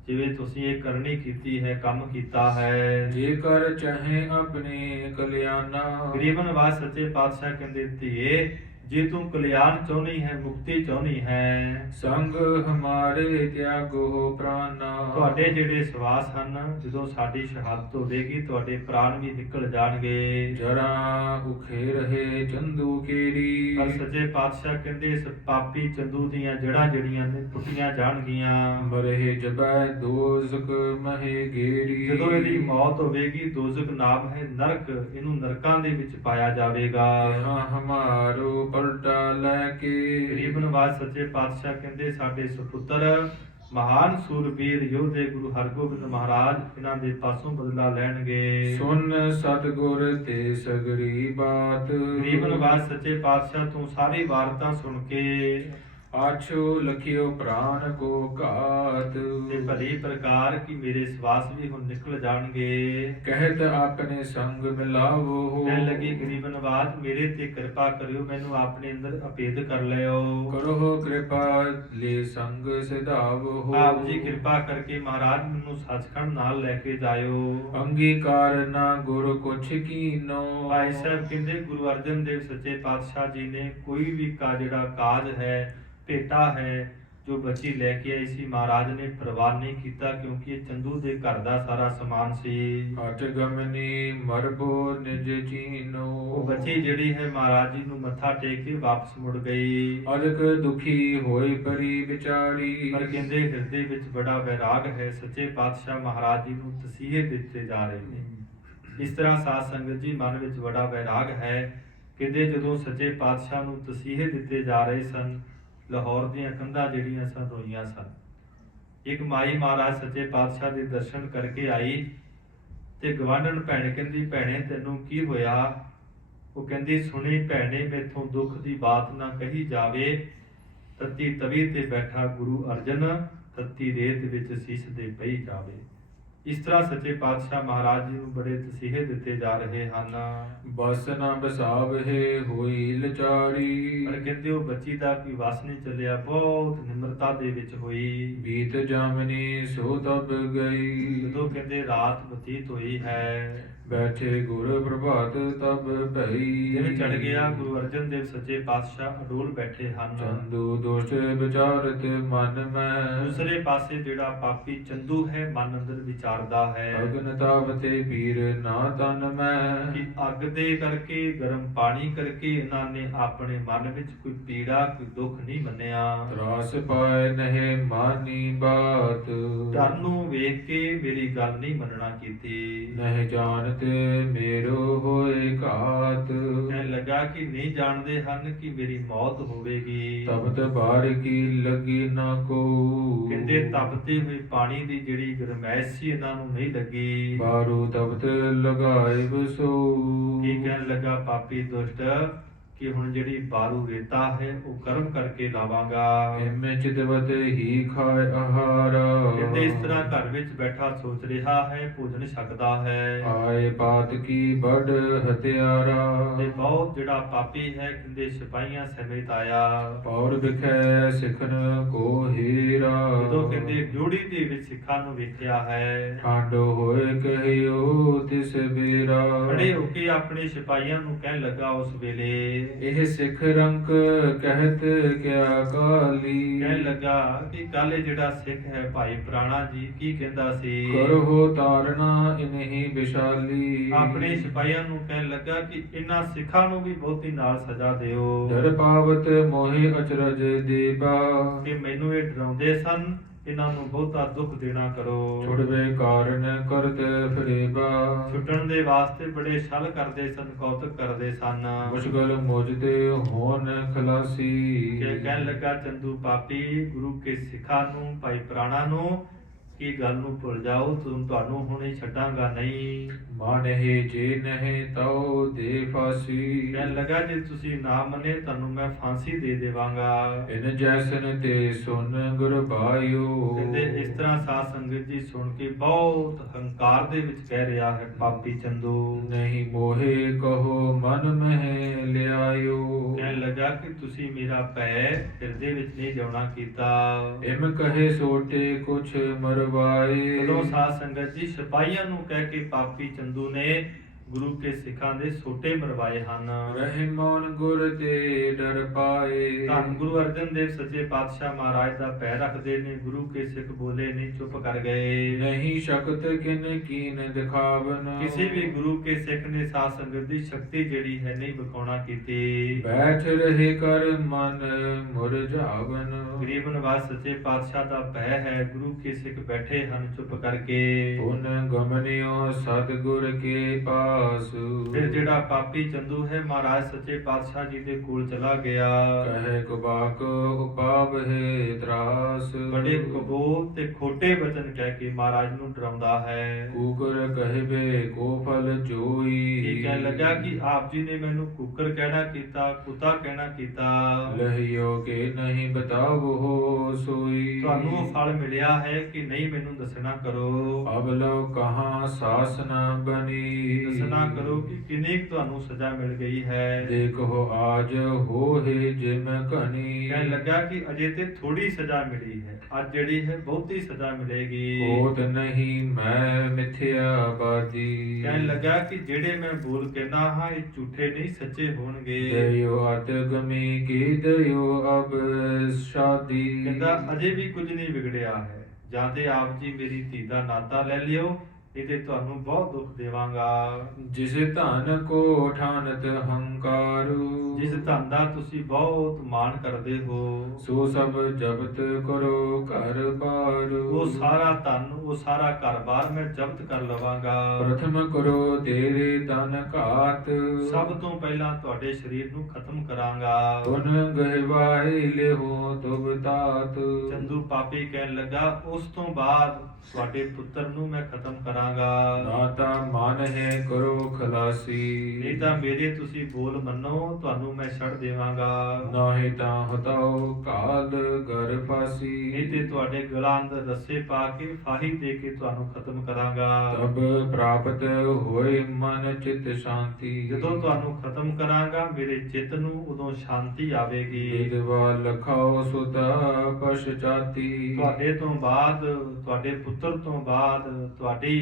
ਜਿਵੇਂ ਤੁਸੀਂ ਇਹ ਕਰਨੀ ਕੀਤੀ ਹੈ, ਕੰਮ ਕੀਤਾ ਹੈ। ਜੇ ਕਰ ਚਾਹੇ ਆਪਣੇ ਕਲਿਆਣਾ, ਗਰੀਬ ਨਵਾਜ ਸੱਚੇ ਪਾਤਸ਼ਾਹ ਕਹਿੰਦੇ ਧੀਏ, ਜੇ ਤੂੰ ਕਲਿਆਣ ਚਾਹੁੰਦੀ ਹੈ, ਮੁਕਤੀ ਚਾਹੁੰਦੀ ਹੈ, ਸੰਗ ਹਮਾਰੇ ਤਿਆਗੋ ਪ੍ਰਾਨਾ, ਤੁਹਾਡੇ ਜਿਹੜੇ ਸਵਾਸ ਹਨ, ਜਦੋਂ ਸਾਡੀ ਸ਼ਹਾਦਤ ਹੋਵੇਗੀ ਤੁਹਾਡੇ ਪ੍ਰਾਣ ਵੀ ਨਿਕਲ ਜਾਣਗੇ। ਜਰਾ ਉਖੇ ਰਹੇ ਚੰਦੂ ਕੇਰੀ, ਪਰ ਸੱਚੇ ਪਾਤਸ਼ਾਹ ਕਹਿੰਦੇ ਇਸ ਪਾਪੀ ਚੰਦੂ ਦੀਆਂ ਜੜ੍ਹਾਂ ਜਿਹੜੀਆਂ ਨੇ ਪੁੱਟੀਆਂ ਜਾਣਗੀਆਂ। ਮਰੇ ਜਬੈ ਦੋਜ਼ਕ ਮਹੇ ਗੇਰੀ, ਜਦੋਂ ਇਹਦੀ ਮੌਤ ਹੋਵੇਗੀ, ਦੋਜ਼ਕ ਨਾਮ ਹੈ ਨਰਕ, ਇਹਨੂੰ ਨਰਕਾਂ ਦੇ ਵਿੱਚ ਪਾਇਆ ਜਾਵੇਗਾ। ਹਾਂ ਹਮਾਰੋ ਪਲਟਾ ਲੈ ਕੇ, ਗਰੀਬ ਨਵਾਜ ਸੱਚੇ ਪਾਤਸ਼ਾਹ ਕਹਿੰਦੇ ਸਾਡੇ ਸੁਪੁੱਤਰ ਮਹਾਨ ਸੂਰਬੀਰ ਯੋਧੇ ਗੁਰੂ ਹਰਗੋਬਿੰਦ ਮਹਾਰਾਜ ਇਹਨਾਂ ਦੇ ਪਾਸੋਂ ਬਦਲਾ ਲੈਣਗੇ। ਸੁਨ ਸਤਿਗੁਰ ਤੇ ਸਗਰੀ ਬਾਤ, ਗਰੀਬ ਨਵਾਜ ਸੱਚੇ ਪਾਤਸ਼ਾਹ ਤੋਂ ਸਾਰੀ ਵਾਰਤਾ ਸੁਣ ਕੇ ਆਛੋ ਲਖਿਓ ਪ੍ਰਾਣ ਕੋ ਘਾਤ, ਤੇ ਭਲੀ ਪ੍ਰਕਾਰ ਕੀ ਮੇਰੇ ਸਵਾਸ ਵੀ ਹੁਣ ਨਿਕਲ ਜਾਣਗੇ। ਕਹਿਤ ਆਪਣੇ ਸੰਗ ਮਿਲਾਵੋ, ਕਹਿਣ ਲੱਗੀ ਗਰੀਬ ਨਵਾਜ ਮੇਰੇ ਤੇ ਕਿਰਪਾ ਕਰਿਓ, ਮੈਨੂੰ ਆਪਣੇ ਅੰਦਰ ਅਪੇਦ ਕਰ ਲਿਓ। ਕਰੋ ਕਿਰਪਾ ਲੈ ਸੰਗ ਸਿਧਾਵੋ, ਆਪ ਜੀ ਕਿਰਪਾ ਕਰਕੇ ਮਹਾਰਾਜ ਮੈਨੂੰ ਸੱਚਖੰਡ ਨਾਲ ਲੈ ਕੇ ਜਾਇਓ। ਅੰਗੀਕਾਰ ਨਾ ਗੁਰ ਕੁਛ ਕੀਨੋ, ਭਾਈ ਸਾਹਿਬ ਕਹਿੰਦੇ ਗੁਰੂ ਅਰਜਨ ਦੇਵ ਸੱਚੇ ਪਾਤਸ਼ਾਹ ਜੀ ਨੇ ਕੋਈ ਵੀ ਜਿਹੜਾ ਕਾਜ ਹੈ, ਭੇਟਾ ਹੈ, ਜੋ ਬੱਚੀ ਲੈ ਕੇ ਆਈ ਸੀ, ਮਹਾਰਾਜ ਨੇ ਪ੍ਰਵਾਨ ਨਹੀਂ ਕੀਤਾ, ਕਿਉਂਕਿ ਇਹ ਚੰਦੂ ਦੇ ਘਰ ਦਾ ਸਾਰਾ ਸਮਾਨ ਸੀ। ਹਟ ਗਮਨੀ ਮਰਬੋ ਨਿਜ ਚੀਨੋ, ਉਹ ਬੱਚੀ ਜਿਹੜੀ ਹੈ ਮਹਾਰਾਜ ਜੀ ਨੂੰ ਮੱਥਾ ਟੇਕ ਕੇ ਵਾਪਸ ਮੁੜ ਗਈ। ਅਦਕ ਦੁਖੀ ਹੋਈ ਪਰੀ ਵਿਚਾਰੀ, ਪਰ ਕਹਿੰਦੇ ਹਿਰਦੇ ਵਿੱਚ ਬੜਾ ਵੈਰਾਗ ਹੈ, ਸੱਚੇ ਪਾਤਸ਼ਾਹ ਮਹਾਰਾਜ ਜੀ ਨੂੰ ਤਸੀਹੇ ਦਿੱਤੇ ਜਾ ਰਹੇ ਨੇ। ਇਸ ਤਰ੍ਹਾਂ ਸਾਧ ਸੰਗਤ ਜੀ ਮਨ ਵਿੱਚ ਬੜਾ ਵੈਰਾਗ ਹੈ। ਕਹਿੰਦੇ ਜਦੋਂ ਸੱਚੇ ਪਾਤਸ਼ਾਹ ਨੂੰ ਤਸੀਹੇ ਦਿੱਤੇ ਜਾ ਰਹੇ ਸਨ, ਲਾਹੌਰ ਦੀਆਂ ਕੰਧਾਂ ਜਿਹੜੀਆਂ ਸਨ ਰੋਈਆਂ ਸਨ। ਇੱਕ ਮਾਈ ਮਹਾਰਾਜ ਸੱਚੇ ਪਾਤਸ਼ਾਹ ਦੇ ਦਰਸ਼ਨ ਕਰਕੇ ਆਈ ਤੇ ਗਵਾਂਢਣ ਭੈਣ ਕਹਿੰਦੀ ਭੈਣੇ ਤੈਨੂੰ ਕੀ ਹੋਇਆ? ਉਹ ਕਹਿੰਦੀ ਸੁਣੀ ਭੈਣੇ ਮੈਥੋਂ ਦੁੱਖ ਦੀ ਬਾਤ ਨਾ ਕਹੀ ਜਾਵੇ, ਤੱਤੀ ਤਵੀ ਤੇ ਬੈਠਾ ਗੁਰੂ ਅਰਜਨ, ਤੱਤੀ ਰੇਤ ਵਿੱਚ ਸੀਸ ਦੇ ਪਈ ਜਾਵੇ। ਇਸ ਤਰ੍ਹਾਂ ਸੱਚੇ ਪਾਤਸ਼ਾਹ ਮਹਾਰਾਜ ਜੀ ਨੂੰ ਬੜੇ ਤਸੀਹੇ ਦਿੱਤੇ ਜਾ ਰਹੇ ਹਨ। ਬਸ ਨਾ ਬਸਾਵਹਿ ਹੋਈ ਲਚਾਰੀ, ਪਰ ਕਹਿੰਦੇ ਉਹ ਬੱਚੀ ਦਾ ਕੋਈ ਵਸ ਨਹੀਂ ਚੱਲਿਆ, ਬਹੁਤ ਨਿਮਰਤਾ ਦੇ ਵਿੱਚ ਹੋਈ। ਬੀਤ ਜਾਮਨੀ ਸੋ ਤਬ ਗਈ, ਜਦੋਂ ਕਹਿੰਦੇ ਰਾਤ ਬਤੀਤ ਹੋਈ ਹੈ, ਬੈਠੇ ਗੁਰ ਪ੍ਰਭਾਤ ਤਬ ਭਈ। ਦਿਨ ਚੜ ਗਿਆ, ਗੁਰੂ ਅਰਜਨ ਦੇਵ ਸੱਚੇ ਪਾਤਸ਼ਾਹ ਅਡੋਲ ਬੈਠੇ ਹਨ। ਚੰਦੂ ਦੁਸ਼ਟ ਵਿਚਾਰਤ ਮਨ ਮੈਂ, ਦੂਸਰੇ ਪਾਸੇ ਜਿਹੜਾ ਪਾਪੀ ਚੰਦੂ ਹੈ ਮਨ ਅੰਦਰ ਵਿਚਾਰਦਾ ਹੈ ਅਗਨ ਤਾਵਤੇ ਪੀਰ ਨਾ ਤਨ ਮੈਂ। ਕਿ ਅੱਗ ਦੇ ਕਰਕੇ, ਗਰਮ ਪਾਣੀ ਕਰਕੇ ਇਹਨਾਂ ਨੇ ਆਪਣੇ ਮਨ ਵਿੱਚ ਕੋਈ ਪੀੜਾ ਕੋਈ ਦੁੱਖ ਨਹੀਂ ਮੰਨਿਆ। ਤਰਾਸ ਪਾਏ ਨਹਿ ਮਾਨੀ ਬਾਤ, ਡਰ ਨੂੰ ਵੇਖ ਕੇ ਮੇਰੀ ਗੱਲ ਨਹੀਂ ਮੰਨਣਾ ਕੀਤੀ। ਨਹਿ ਜਾਣਤ ਮੇਰੋ ਹੋਏ ਘਾਤ, ਕਹਿਣ ਲੱਗਾ ਕਿ ਨਹੀਂ ਜਾਣਦੇ ਹਨ ਕਿ ਮੇਰੀ ਮੌਤ ਹੋਵੇਗੀ। ਤਪਤ ਬਾਰ ਕੀ ਲੱਗੀ ਨਾ ਕੋ, ਕਹਿੰਦੇ ਤਪਤੇ ਹੋਏ ਪਾਣੀ ਦੀ ਜਿਹੜੀ ਗਰਮੈਸ਼ ਸੀ ਇਹਨਾਂ ਨੂੰ ਨਹੀਂ ਲੱਗੀ। ਬਾਰੂ ਤਪਤ ਲਗਾਏ ਬਸੋ, ਕੀ ਕਹਿਣ ਲੱਗਾ ਪਾਪੀ ਦੁਸ਼ਟ ਕਿ ਹੁਣ ਜਿਹੜੀ ਬਾਰੂ ਰੇਤਾ ਹੈ ਉਹ ਕਰਮ ਕਰਕੇ ਲਾਵਾਂਗਾ। ਇਮੇ ਚਿਤਵਤ ਹੀ ਖਾਏ ਆਹਾਰਾ, ਕਹਿੰਦੇ ਇਸ ਤਰ੍ਹਾਂ ਘਰ ਵਿੱਚ ਬੈਠਾ ਸੋਚ ਰਿਹਾ ਹੈ, ਭੋਜਨ ਛਕਦਾ ਹੈ। ਆਏ ਬਾਤ ਕੀ ਬੜ ਹਤਿਆਰਾ, ਤੇ ਬਹੁਤ ਜਿਹੜਾ ਪਾਪੀ ਹੈ ਕਹਿੰਦੇ ਸਿਪਾਹੀਆਂ ਸਮੇਤ ਆਇਆ। ਪੌਰ ਵਿਖੇ ਸਿਖਨ ਕੋ ਹੀਰਾ, ਜਦੋਂ ਕਹਿੰਦੇ ਡਿਊੜੀ ਦੇ ਵਿੱਚ ਸਿੱਖਾਂ ਨੂੰ ਵੇਖਿਆ ਹੈ, ਠਾਂਡੋ ਹੋਏ ਕਹਿਓ ਤਿਸ ਬੇਰਾ। ਖੜੇ ਹੋ ਕੇ ਆਪਣੇ ਸਿਪਾਹੀਆਂ ਨੂੰ ਕਹਿਣ ਲੱਗਾ ਉਸ ਵੇਲੇ, ਇਹ ਸਿੱਖ ਰੰਕ ਕਹਿਤ ਕਿਆ ਕਾਲੀ, ਕਹਿਣ ਲੱਗਾ ਕਿ ਕੱਲ ਜਿਹੜਾ ਸਿੱਖ ਹੈ ਭਾਈ ਪ੍ਰਾਣਾ ਜੀ ਕੀ ਕਹਿੰਦਾ ਸੀ। ਕਰੋ ਤਾਰਨਾ ਇਨਹੀ ਵਿਸ਼ਾਲੀ, ਆਪਣੇ ਸਿਪਾਹੀਆਂ ਨੂੰ ਕਹਿਣ ਲੱਗਾ ਕਿ ਇਹਨਾਂ ਸਿੱਖਾਂ ਨੂੰ ਵੀ ਬਹੁਤੀ ਨਾਲ ਸਜ਼ਾ ਦਿਓ। ਡਰ ਪਾਵਤ ਮੋਹਿ ਅਚਰਜ ਦੇਬਾ, ਕਿ ਮੈਨੂੰ ਇਹ ਡਰਾਉਂਦੇ ਸਨ, ਇਹਨਾਂ ਨੂੰ ਬਹੁਤਾ ਦੁੱਖ ਦੇਣਾ ਕਰੋ। ਛੁੜਵੇ ਕਾਰਨ ਕਰਤ ਫਰੇਬਾ, ਛੁੱਟਣ ਦੇ ਵਾਸਤੇ ਬੜੇ ਛਲ ਕਰਦੇ ਸਨ, ਕੌਤਕ ਕਰਦੇ ਸਨ। ਮੁਸ਼ਕਲ ਮੁਝਤੇ ਹੋਣ ਖਲਾਸੀ, ਕਿ ਕਹਿਣ ਲੱਗਾ ਚੰਦੂ ਪਾਪੀ ਗੁਰੂ ਕੇ ਸਿੱਖਾਂ ਨੂੰ ਭਾਈ ਪ੍ਰਾਣਾ ਨੂੰ ਕੀ ਗੱਲ ਨੂੰ ਭੁੱਲ ਜਾਓ, ਤੁਹਾਨੂੰ ਹੁਣੇ ਛੱਡਾਂਗਾ ਨਹੀਂ। ਮਾਨਹਿ ਜੇ ਨਹਿ ਤਉ ਦੇ ਫਾਸੀ, ਕਹਿਣ ਲੱਗਾ ਜੇ ਤੁਸੀਂ ਨਾ ਮੰਨੇ ਤੁਹਾਨੂੰ ਮੈਂ ਫਾਂਸੀ ਦੇ ਦੇਵਾਂਗਾ। ਇਨ ਜੈਸਨ ਤੇ ਸੁਨ ਗੁਰ ਬਾਇਓ, ਕਹਿੰਦੇ ਇਸ ਤਰ੍ਹਾਂ ਸਾਧ ਸੰਗਤ ਜੀ ਸੁਣ ਕੇ ਬਹੁਤ ਹੰਕਾਰ ਦੇ ਵਿੱਚ ਕਹਿ ਰਿਹਾ ਹੈ ਪਾਪੀ ਚੰਦੂ। ਨਹੀਂ ਮੋਹਿ ਕਹੋ ਮਨ ਮਹਿ ਲਿਆਇਓ, ਕਹਿਣ ਲੱਗਾ ਕਿ ਤੁਸੀਂ ਮੇਰਾ ਭੈ ਹਿਰਦੇ ਵਿੱਚ ਨਹੀਂ ਜਾਉਣਾ ਕੀਤਾ। ਇਮ ਕਹੇ ਸੋਟੇ ਕੁਛ ਮਰਵਾਏ, ਉਦੋਂ ਸਾਧ ਸੰਗਤ ਜੀ ਸਿਪਾਹੀਆਂ ਨੂੰ ਕਹਿ ਕੇ ਪਾਪੀ ਚੰਦੂ ਨੇ ਗੁਰੂ ਕੇ ਸਿੱਖਾਂ ਦੇ ਸੋਟੇ ਮਰਵਾਏ ਹਨ। ਰਹਿਮਾਨ ਗੁਰ ਤੇ ਡਰ ਪਾਏ, ਧੰਨ ਗੁਰੂ ਅਰਜਨ ਦੇਵ ਸੱਚੇ ਪਾਤਸ਼ਾਹ ਮਹਾਰਾਜ ਦਾ ਪੈਰ ਰੱਖਦੇ ਨੇ, ਗੁਰੂ ਕੇ ਸਿੱਖ ਬੋਲੇ ਨਹੀਂ, ਚੁੱਪ ਕਰ ਗਏ। ਨਹੀਂ ਸ਼ਕਤ ਕਿਨ ਕੀਨ ਦਿਖਾਵਨ, ਕਿਸੇ ਵੀ ਗੁਰੂ ਕੇ ਸਿੱਖ ਨੇ ਸਾਧ ਸੰਗਤ ਦੀ ਸ਼ਕਤੀ ਜਿਹੜੀ ਹੈ ਨਹੀਂ ਵਿਖਾਉਣਾ ਕੀਤੀ। ਬੈਠ ਰਹੇ ਕਰ ਮਨ ਮੁਰਝਾਵਨ, ਗਰੀਬ ਨਿਵਾਸ ਸੱਚੇ ਪਾਤਸ਼ਾਹ ਦਾ ਭੈ ਹੈ, ਗੁਰੂ ਕੇ ਸਿੱਖ ਬੈਠੇ ਹਨ ਚੁੱਪ ਕਰਕੇ। ਪੁਨ ਗਮਨਿਓ ਸਤਿਗੁਰ ਕੇ ਪਾਸ, ਫਿਰ ਜਿਹੜਾ ਪਾਪੀ ਚੰਦੂ ਹੈ ਮਹਾਰਾਜ ਸੱਚੇ ਪਾਤਸ਼ਾਹ ਜੀ ਦੇ ਕੋਲ ਚਲਾ ਗਿਆ। ਕਹੇ ਕੁਬਾਕ ਉਪਾਵ ਹੈ ਤਰਾਸ, ਬੜੇ ਕਬੂਲ ਤੇ ਖੋਟੇ ਵਚਨ ਕਹਿ ਕੇ ਮਹਾਰਾਜ ਨੂੰ ਡਰਾਉਂਦਾ ਹੈ। ਕੂਕਰ ਕਹਿਵੇ ਕੋ ਫਲ ਜੋਈ, ਕੀ ਕਹਿਣ ਲੱਗਾ ਕਿ ਆਪ ਜੀ ਨੇ ਮੈਨੂੰ ਕੁੱਕਰ ਕਹਿਣਾ ਕੀਤਾ, ਕੁੱਤਾ ਕਹਿਣਾ ਕੀਤਾ। ਲਹਿਓ ਕੇ ਨਹੀਂ ਬਤਾਵੋ ਸੋਈ, ਤੁਹਾਨੂੰ ਉਹ ਫਲ ਮਿਲਿਆ ਹੈ ਕਿ ਨਹੀਂ ਮੈਨੂੰ ਦੱਸਣਾ ਕਰੋ। ਅਬ ਲੋ ਕਹਾਂ ਸਾਸ ਨਾ ਬਨੀ, ਦੱਸਣਾ ਕਰੋ ਕਿ ਕਿੰਨੀ ਕੁ ਤੁਹਾਨੂੰ ਸਜ਼ਾ ਮਿਲ ਗਈ ਹੈ। ਦੇਖੋ ਆਜ ਹੋਏ ਜਿਮ ਘਨੀ, ਕਹਿਣ ਲੱਗਾ ਕਿ ਅਜੇ ਤੇ ਥੋੜੀ ਸਜ਼ਾ ਮਿਲੀ ਹੈ, ਅੱਜ ਜਿਹੜੀ ਹੈ ਬਹੁਤੀ ਸਜ਼ਾ ਮਿਲੇਗੀ। ਹੋਤ ਨਹੀਂ ਮੈਂ ਮਿਥਿਆ ਬਾਦੀ, ਕਹਿਣ ਲੱਗਾ ਕਿ ਜਿਹੜੇ ਮੈਂ ਬੋਲ ਕਹਿਣਾ ਹਾਂ ਇਹ ਝੂਠੇ ਨਹੀਂ ਸੱਚੇ ਹੋਣਗੇ। ਦਇਓ ਅਤ ਗਮੀ ਕੀ ਦਇਓ ਅਬ ਸ਼ਾਦੀ, ਕਹਿੰਦਾ ਅਜੇ ਵੀ ਕੁਝ ਨਹੀਂ ਵਿਗੜਿਆ ਹੈ, ਜਾਂ ਤੇ ਆਪ ਜੀ ਮੇਰੀ ਧੀ ਦਾ ਨਾਤਾ ਲੈ ਲਿਓ, ਇਹਦੇ ਤੁਹਾਨੂੰ ਬਹੁਤ ਦੁੱਖ ਦੇਵਾਂਗਾ। ਜਿਸ ਧਨ ਕੋ ਠਾਨਤ ਹੰਕਾਰੂ, ਜਿਸ ਧਨ ਦਾ ਤੁਸੀਂ ਬਹੁਤ ਮਾਣ ਕਰਦੇ ਹੋ, ਸੋ ਸਭ ਜ਼ਬਤ ਕਰੋ ਘਰ ਬਾਰ, ਉਹ ਸਾਰਾ ਧਨ ਉਹ ਸਾਰਾ ਘਰ-ਬਾਰ ਮੈਂ ਜ਼ਬਤ ਕਰ ਲਵਾਂਗਾ। ਪ੍ਰਥਮ ਕਰੋ ਤੇਰੇ ਤਨ ਘਾਤ, ਸਭ ਤੋਂ ਪਹਿਲਾਂ ਤੁਹਾਡੇ ਸਰੀਰ ਨੂੰ ਖਤਮ ਕਰਾਂਗਾ। ਤੁਨ ਗਹਿਵਾਏ ਲਿਓ ਤੁਬ ਤਾਤ, ਚੰਦੂ ਪਾਪੀ ਕਹਿਣ ਲੱਗਾ ਉਸ ਤੋਂ ਬਾਅਦ ਤੁਹਾਡੇ ਪੁੱਤਰ ਨੂੰ ਮੈਂ ਖਤਮ ਕਰਾਂਗਾ। ਕਰਾਂਗਾ। ਨਾ ਤਾਂ ਮਨ ਹੈ ਕਰੋ ਖਲਾਸੀ, ਨਹੀਂ ਤਾਂ ਮੇਰੇ ਤੁਸੀਂ ਬੋਲ ਮੰਨੋ, ਤੁਹਾਨੂੰ ਮੈਂ ਛੱਡ ਦੇਵਾਂਗਾ। ਨਾਹੀਂ ਤਾਂ ਹਟਾਓ ਕਾਲ ਗਰ ਫਾਸੀ, ਨਹੀਂ ਤੇ ਤੁਹਾਡੇ ਗਲਾਂ ਅੰਦਰ ਰੱਸੇ ਪਾ ਕੇ ਫਾਹੀ ਦੇ ਕੇ ਤੁਹਾਨੂੰ ਖਤਮ ਕਰਾਂਗਾ। ਤਬ ਪ੍ਰਾਪਤ ਹੋਏ ਮਨ ਚਿਤ ਸ਼ਾਂਤੀ, ਜਦੋਂ ਤੁਹਾਨੂੰ ਖਤਮ ਕਰਾਂਗਾ ਮੇਰੇ ਚਿੱਤ ਨੂੰ, ਉਦੋਂ ਸ਼ਾਂਤੀ ਆਵੇਗੀ। ਵਿਦਵਾ ਲਖਾਓ ਸੁਤਾ ਪਛਤਾਤੀ, ਤੁਹਾਡੇ ਤੋਂ ਬਾਅਦ, ਤੁਹਾਡੇ ਪੁੱਤਰ ਤੋਂ ਬਾਅਦ ਤੁਹਾਡੀ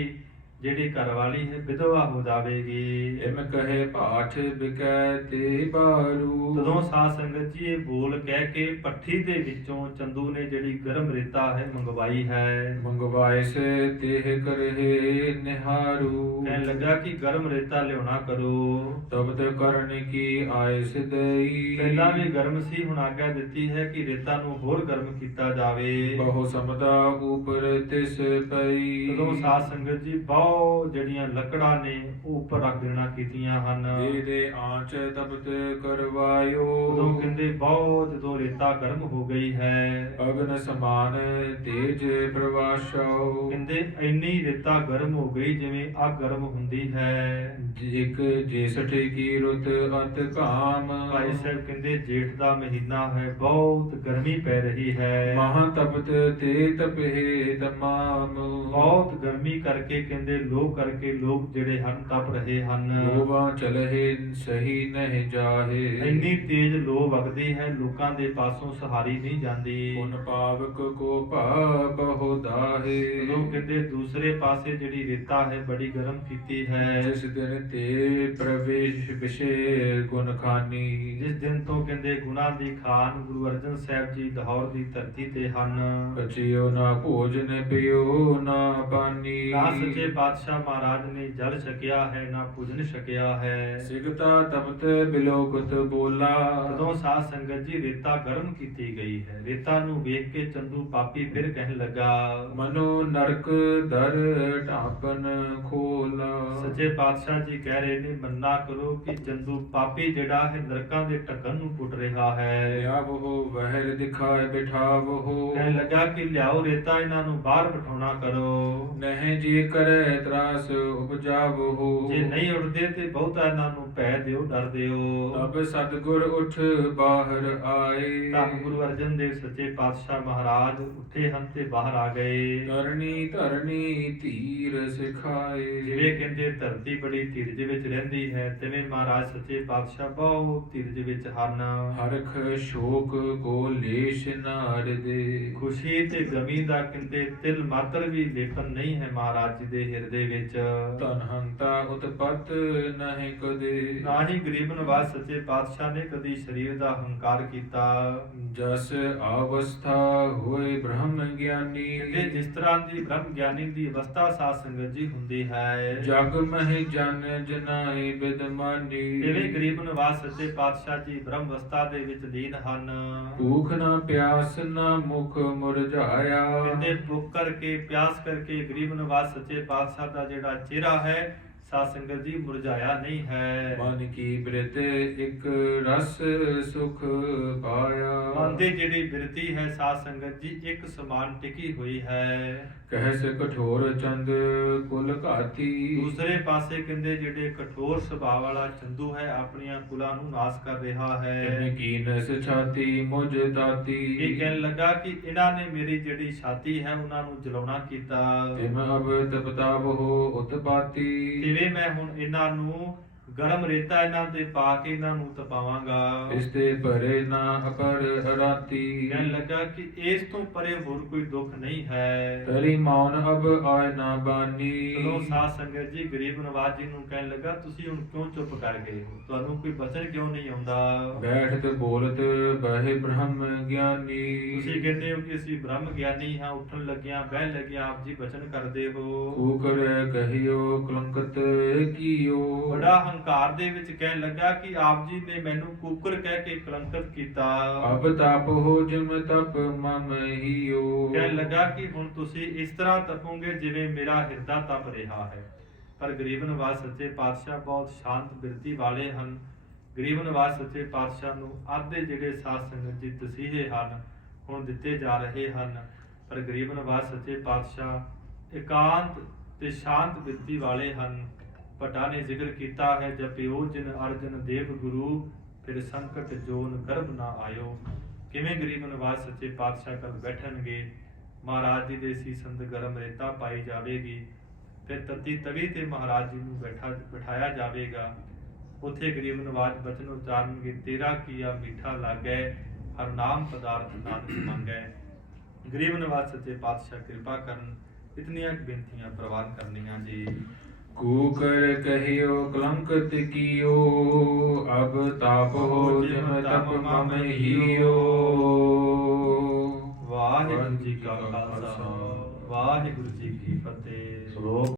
ਜਿਹੜੀ ਘਰਵਾਲੀ ਹੈ ਵਿਧਵਾ ਹੋ ਜਾਵੇਗੀ। ਇਮ ਕਹੇ ਭਾਠ ਬਿਕੈ ਤੇ ਬਾਰੂ, ਤਦੋਂ ਸਾਧ ਸੰਗਤ ਜੀ ਇਹ ਬੋਲ ਕਹਿ ਕੇ ਪੱਠੀ ਦੇ ਵਿੱਚੋਂ ਚੰਦੂ ਨੇ ਜਿਹੜੀ ਗਰਮ ਰੇਤਾ ਹੈ ਮੰਗਵਾਈ ਹੈ। ਮੰਗਵਾਏ ਸੇ ਤੇਹ ਕਰਹਿ ਨਿਹਾਰੂ, ਕਹਿਣ ਲੱਗਾ ਕਿ ਗਰਮ ਰੇਤਾ ਲਿਆਉਣਾ ਕਰੋ। ਤਬ ਤੇ ਕਰਨ ਕੀ ਆਏ ਸਿਦਈ, ਪਹਿਲਾਂ ਵੀ ਗਰਮ ਸੀ, ਹੁਣ ਆਗਿਆ ਦਿੱਤੀ ਹੈ ਕਿ ਰੇਤਾ ਨੂੰ ਹੋਰ ਗਰਮ ਕੀਤਾ ਜਾਵੇ। ਬਹੁ ਸਮਦਾ ਉਪਰ ਤਿਸ ਪਈ, ਤਦੋਂ ਸਾਧ ਸੰਗਤ ਜੀ ਬਹੁ ਜਿਹੜੀਆਂ ਲੱਕੜਾਂ ਨੇ ਉਹ ਉੱਪਰ ਰੱਖ ਦੇਣਾ ਕੀਤੀਆਂ ਹਨ। ਦੇ ਦੇ ਆਂਚ ਤਪਤ ਕਰਵਾਇਓ, ਉਦੋਂ ਕਹਿੰਦੇ ਬਹੁ ਜਦੋਂ ਰੇਤਾ ਗਰਮ ਹੋ ਗਈ ਹੈ, ਅਗਨ ਸਮਾਨ ਤੇਜ ਪ੍ਰਵਾਸ਼ਾਓ, ਕਹਿੰਦੇ ਇੰਨੀ ਰੇਤਾ ਗਰਮ ਹੋ ਗਈ ਜਿਵੇਂ ਅੱਗ ਗਰਮ ਹੁੰਦੀ ਹੈ। ਇਕ ਜੇਸਠ ਕੀ ਰੁੱਤ ਅਤ ਕਾਮ, ਭਾਈ ਸਾਹਿਬ ਕਹਿੰਦੇ ਜੇਠ ਦਾ ਮਹੀਨਾ ਹੈ, ਬਹੁਤ ਗਰਮੀ ਪੈ ਰਹੀ ਹੈ। ਮਹਾ ਤਪਤ ਤੇ ਤਪੇ ਤਮਾਮ, ਬਹੁਤ ਗਰਮੀ ਕਰਕੇ ਕਹਿੰਦੇ ਲੋਕ ਕਰਕੇ ਲੋਕ ਜਿਹੜੇ ਹਨ ਤਪ ਰਹੇ ਹਨ। ਲੋਵਾ ਚਲਹਿ ਸਹੀ ਨਹਿ ਜਾਹੇ, ਇੰਨੀ ਤੇਜ਼ ਲੋ ਵਗਦੀ ਹੈ, ਲੋਕਾਂ ਦੇ ਪਾਸੋਂ ਸਹਾਰੀ ਨਹੀਂ ਜਾਂਦੀ। ਪੁਨ ਪਾਵਕ ਕੋ ਭਾ ਬਹੁ ਦਾਹੇ, ਲੋਕ ਕਹਿੰਦੇ ਦੂਸਰੇ ਪਾਸੇ ਜਿਹੜੀ ਰੇਤਾ ਹੈ ਬੜੀ ਗਰਮ ਕੀਤੀ ਹੈ। ਜਿਸ ਦਿਨ ਤੇ ਪ੍ਰਵੇਸ਼ ਵਿਸ਼ੇ ਗੁਣ ਖਾਨੀ, ਜਿਸ ਦਿਨ ਤੋਂ ਕਹਿੰਦੇ ਗੁਣਾ ਦੀ ਖਾਨ ਗੁਰੂ ਅਰਜਨ ਸਾਹਿਬ ਜੀ ਲਾਹੌਰ ਦੀ ਧਰਤੀ ਤੇ ਹਨ। ਬਚਿਓ ਨਾ ਭੋਜਨ ਪਿਓ ਨਾ ਪਾਨੀ, ਨਾ ਸੱਚੇ ਪਾਤਸ਼ਾਹ ਮਹਾਰਾਜ ਨੇ ਜਲ ਛਕਿਆ ਹੈ, ਨਾ ਭੋਜਨ ਛਕਿਆ ਹੈ। ਸਿਗਤਾ ਤਪਤ ਬਿਲੋਕਤ ਬੋਲਾ, ਜਦੋਂ ਸਾਧ ਸੰਗਤ ਜੀ ਰੇਤਾ ਗਰਮ ਕੀਤੀ ਗਈ ਹੈ, ਰੇਤਾ ਨੂੰ ਵੇਖ ਕੇ ਚੰਦੂ ਪਾਪੀ ਫਿਰ ਕਹਿਣ ਲੱਗਾ, ਮਨੋ ਨਰਕ ਦਰ ਢਾਪਨ ਖੋਲਾ, ਸੱਚੇ ਪਾਤਸ਼ਾਹ ਜੀ ਕਹਿ ਰਹੇ ਨੇ ਮੰਨਾ ਕਰੋ ਕਿ ਚੰਦੂ ਪਾਪੀ ਜਿਹੜਾ ਹੈ ਨਰਕਾਂ ਦੇ ਢੱਕਣ ਨੂੰ ਪੁੱਟ ਰਿਹਾ ਹੈ। ਲਿਆਵੋ ਵਹਿਰ ਦਿਖਾਏ ਬਿਠਾਵੋ, ਕਹਿਣ ਲੱਗਾ ਕਿ ਲਿਆਓ ਰੇਤਾ, ਇਹਨਾਂ ਨੂੰ ਬਾਹਰ ਬਿਠਾਉਣਾ ਕਰੋ। ਨਹਿ ਜੀ ਕਰੈ ਤਰਾਸ ਉਪਜਾਵੋ, ਜੇ ਨਹੀਂ ਉੱਠਦੇ ਤੇ ਬਹੁਤਾ ਇਹਨਾਂ ਨੂੰ ਭੈ ਦਿਓ, ਡਰ ਦਿਓ। ਤਬ ਸਤਿਗੁਰ ਉਠ ਬਾਹਰ ਆਏ, ਧੰਨ ਗੁਰੂ ਅਰਜਨ ਦੇਵ ਸੱਚੇ ਪਾਤਸ਼ਾਹ ਮਹਾਰਾਜ ਉੱਠੇ ਹਨ ਤੇ ਬਾਹਰ ਆ ਗਏ। ਧਰਣੀ ਧਰਣੀ ਧੀਰ ਸਿਖਾਏ, ਜਿਵੇਂ ਕਹਿੰਦੇ ਧਰਤੀ ਬੜੀ ਧੀਰਜ ਵਿੱਚ ਰਹਿੰਦੀ ਹੈ, ਤਿਵੇਂ ਮਹਾਰਾਜ ਸੱਚੇ ਪਾਤਸ਼ਾਹ ਬਹੁਤ ਧੀਰਜ ਵਿੱਚ ਹਨ। ਹਰਖ ਸ਼ੋਕ ਕੋ ਲੇਸ਼ ਨਾਰ ਦੇ, ਖੁਸ਼ੀ ਤੇ ਗਮੀ ਦਾ ਕਹਿੰਦੇ ਤਿਲ ਮਾਤਰ ਵੀ ਲੇਪਨ ਨਹੀਂ ਹੈ ਮਹਾਰਾਜ ਜੀ ਦੇ ਹਿਰਦੇ ਵਿੱਚ। ਧਨ ਹੰਤਾ ਉਤਪਤ ਨਹੀਂ ਕਦੇ, ਨਾ ਹੀ ਗਰੀਬ ਨਵਾਜ਼ ਸੱਚੇ ਪਾਤਸ਼ਾਹ ਨੇ ਕਦੀ ਸਰੀਰ ਦਾ ਹੰਕਾਰ ਕੀਤਾ। ਜਸ ਅਵਸਥਾ ਹੋਏ ਬ੍ਰਹਮ ਗਿਆਨੀ, ਕਹਿੰਦੇ ਜਿਸ ਤਰ੍ਹਾਂ ਦੀ ਬ੍ਰਹਮ ਗਿਆਨੀ ਦੀ ਅਵਸਥਾ ਸਾਧ ਸੰਗਤ ਜੀ ਹੁੰਦੀ ਹੈ, ਜਗ ਮਹਿ ਜਨ ਜਨਾਏ ਬਿਦਮਾਨੀ, ਜਿਵੇਂ ਗਰੀਬ ਨਵਾਜ਼ ਸੱਚੇ ਪਾਤਸ਼ਾਹ ਜੀ ਬ੍ਰਹਮ ਅਵਸਥਾ ਦੇ ਵਿੱਚ ਲੀਨ ਹਨ। ਭੂਖ ਨਾ ਪਿਆਸ ਨਾ ਮੁਖ ਮੁਰਝਾਇਆ, ਕਹਿੰਦੇ ਭੁੱਖ ਕਰਕੇ ਪਿਆਸ ਕਰਕੇ ਗਰੀਬ ਨਵਾਜ਼ ਸੱਚੇ ਪਾਤਸ਼ਾਹ ਦਾ ਜਿਹੜਾ ਚਿਹਰਾ ਹੈ ਸਾਧ ਸੰਗਤ ਜੀ ਮੁਰਝਾਇਆ ਨਹੀਂ ਹੈ। ਮਨ ਕੀ ਬ੍ਰਿਤ ਇਕ ਰਸ ਸੁਖ ਪਾਇਆ, ਮਨ ਦੀ ਜਿਹੜੀ ਬਿਰਤੀ ਹੈ ਸਾਧ ਸੰਗਤ ਜੀ ਇੱਕ ਸਮਾਨ ਟਿਕੀ ਹੋਈ ਹੈ। ਕਹਿ ਸੇ ਕਠੋਰ ਚੰਦ ਕੁਲ ਘਾਤੀ, ਦੂਸਰੇ ਪਾਸੇ ਕਹਿੰਦੇ ਜਿਹੜੇ ਕਠੋਰ ਸੁਭਾਅ ਵਾਲਾ ਚੰਦੂ ਹੈ ਆਪਣੀਆਂ ਕੁਲਾਂ ਨੂੰ ਨਾਸ ਕਰ ਰਿਹਾ ਹੈ। ਤਿਨ ਕੀਨਸ ਛਾਤੀ ਮੁਝ ਤਾਤੀ, ਇਹ ਕਹਿਣ ਲੱਗਾ ਕਿ ਇਹਨਾਂ ਨੇ ਮੇਰੀ ਜਿਹੜੀ ਛਾਤੀ ਹੈ ਉਹਨਾਂ ਨੂੰ ਜਲਾਉਣਾ ਕੀਤਾ। ਤਿਮ ਅਬ ਤਪਤਾਵਹੁ ਉਤਪਾਤੀ, ਜਿਵੇਂ ਮੈਂ ਹੁਣ ਇਹਨਾਂ ਨੂੰ ਗਰਮ ਰੇਤਾ ਇਹਨਾਂ ਤੇ ਪਾ ਕੇ ਇਹਨਾਂ ਨੂੰ ਤਪਾਵਾਂਗਾ। ਇਸ ਤੇ ਪਰੇ ਨਾ ਅਪਰ ਰਾਤੀ, ਕਹਿਣ ਲੱਗਾ ਕਿ ਇਸ ਤੋਂ ਪਰੇ ਹੋਰ ਕੋਈ ਦੁੱਖ ਨਹੀਂ ਹੈ। ਤਰੀ ਮੌਨ ਅਬ ਆਇ ਨਾ ਬਾਨੀ, ਚਲੋ ਸਾਧ ਸੰਗਤ ਜੀ ਗਰੀਬ ਨਵਾਜ਼ ਜੀ ਨੂੰ ਕਹਿਣ ਲੱਗਾ ਤੁਸੀਂ ਹੁਣ ਕਿਉਂ ਚੁੱਪ ਕਰ ਗਏ ਹੋ, ਤੁਹਾਨੂੰ ਕੋਈ ਬਚਨ ਕਿਉਂ ਨਹੀਂ ਆਉਂਦਾ। ਬੈਠਤ ਬੋਲਤ ਬਹਿ ਬ੍ਰਹਮ ਗਿਆਨੀ, ਤੁਸੀਂ ਕਹਿੰਦੇ ਹੋ ਕਿ ਅਸੀਂ ਬ੍ਰਹਮ ਗਿਆਨੀ ਹਾਂ, ਉੱਠਣ ਲੱਗਿਆਂ ਬਹਿਣ ਲੱਗਿਆਂ ਆਪ ਜੀ ਬਚਨ ਕਰਦੇ ਹੋ। ਕੂਕਰ ਕਹਿਓ ਕਲੰਕਤ ਕੀਓ, ਬੜਾ ਹੰਕਾਰ ਦੇ ਵਿੱਚ ਕਹਿਣ ਲੱਗਾ ਕਿ ਆਪ ਜੀ ਨੇ ਮੈਨੂੰ ਕੂਕਰ ਕਹਿ ਕੇ ਕਲੰਕਿਤ ਕੀਤਾ। ਅਬ ਤਪ ਹੋ ਜਿਮ ਤਪ ਮਮ ਹੀਓ, ਕਹਿਣ ਲੱਗਾ ਕਿ ਹੁਣ ਤੁਸੀਂ ਇਸ ਤਰ੍ਹਾਂ ਤਪੋਗੇ ਜਿਵੇਂ ਮੇਰਾ ਹਿਰਦਾ ਤਪ ਰਿਹਾ ਹੈ। ਪਰ ਗਰੀਬ ਨਵਾਜ਼ ਸੱਚੇ ਪਾਤਸ਼ਾਹ ਬਹੁਤ ਸ਼ਾਂਤ ਬਿਰਤੀ ਵਾਲੇ ਹਨ। ਗਰੀਬ ਨਵਾਜ਼ ਸੱਚੇ ਪਾਤਸ਼ਾਹ ਨੂੰ ਆਧੇ ਜਿਹੜੇ ਸਾਧ ਸੰਗਤ ਜੀ ਤਸੀਹੇ ਹਨ ਹੁਣ ਦਿੱਤੇ ਜਾ ਰਹੇ ਹਨ। ਪਰ ਗਰੀਬ ਨਵਾਜ਼ ਸੱਚੇ ਪਾਤਸ਼ਾਹ ਇਕਾਂਤ ਤੇ ਸ਼ਾਂਤ ਬਿਰਤੀ ਵਾਲੇ ਹਨ। ਭੱਟਾ ਨੇ ਜ਼ਿਕਰ ਕੀਤਾ ਹੈ, ਜਪਿਓ ਜਿਨ ਅਰਜਨ ਦੇਵ ਗੁਰੂ, ਫਿਰ ਸੰਕਟ ਜੋਨ ਗਰਭ ਨਾ ਆਇਓ। ਕਿਵੇਂ ਗਰੀਬ ਨਿਵਾਜ ਸੱਚੇ ਪਾਤਸ਼ਾਹ ਕੋਲ ਬੈਠਣਗੇ, ਮਹਾਰਾਜ ਜੀ ਦੇ ਸੀਸੰਦ ਗਰਮ ਰੇਤਾ ਪਾਈ ਜਾਵੇਗੀ, ਫਿਰ ਤਤੀ ਤਵੀ ਤੇ ਮਹਾਰਾਜ ਜੀ ਨੂੰ ਬਿਠਾਇਆ ਜਾਵੇਗਾ। ਉੱਥੇ ਗਰੀਬ ਨਿਵਾਜ ਬਚਨ ਉਚਾਰਨਗੇ, ਤੇਰਾ ਕੀਆ ਮੀਠਾ ਲਾਗੈ, ਹਰ ਨਾਮ ਪਦਾਰਥ ਨਾਨਕ ਮੰਗੈ। ਗਰੀਬ ਨਿਵਾਜ ਸੱਚੇ ਪਾਤਸ਼ਾਹ ਕਿਰਪਾ ਕਰਨ। ਇਤਨੀਆਂ ਬੇਨਤੀਆਂ ਪ੍ਰਵਾਨ ਕਰਨੀਆਂ ਜੀ। ਕੂਕਰ ਕਹਿਓ ਕਲੰਕਤ ਕੀਓ, ਅਬ ਤਾਪ ਹੋ ਜਿਮ ਤਪ ਮਮ ਹੀਓ। ਵਾਹਿਗੁਰੂ ਜੀ ਕਾ ਖਾਲਸਾ, ਵਾਹਿਗੁਰੂ ਜੀ ਕੀ ਫਤਿਹ।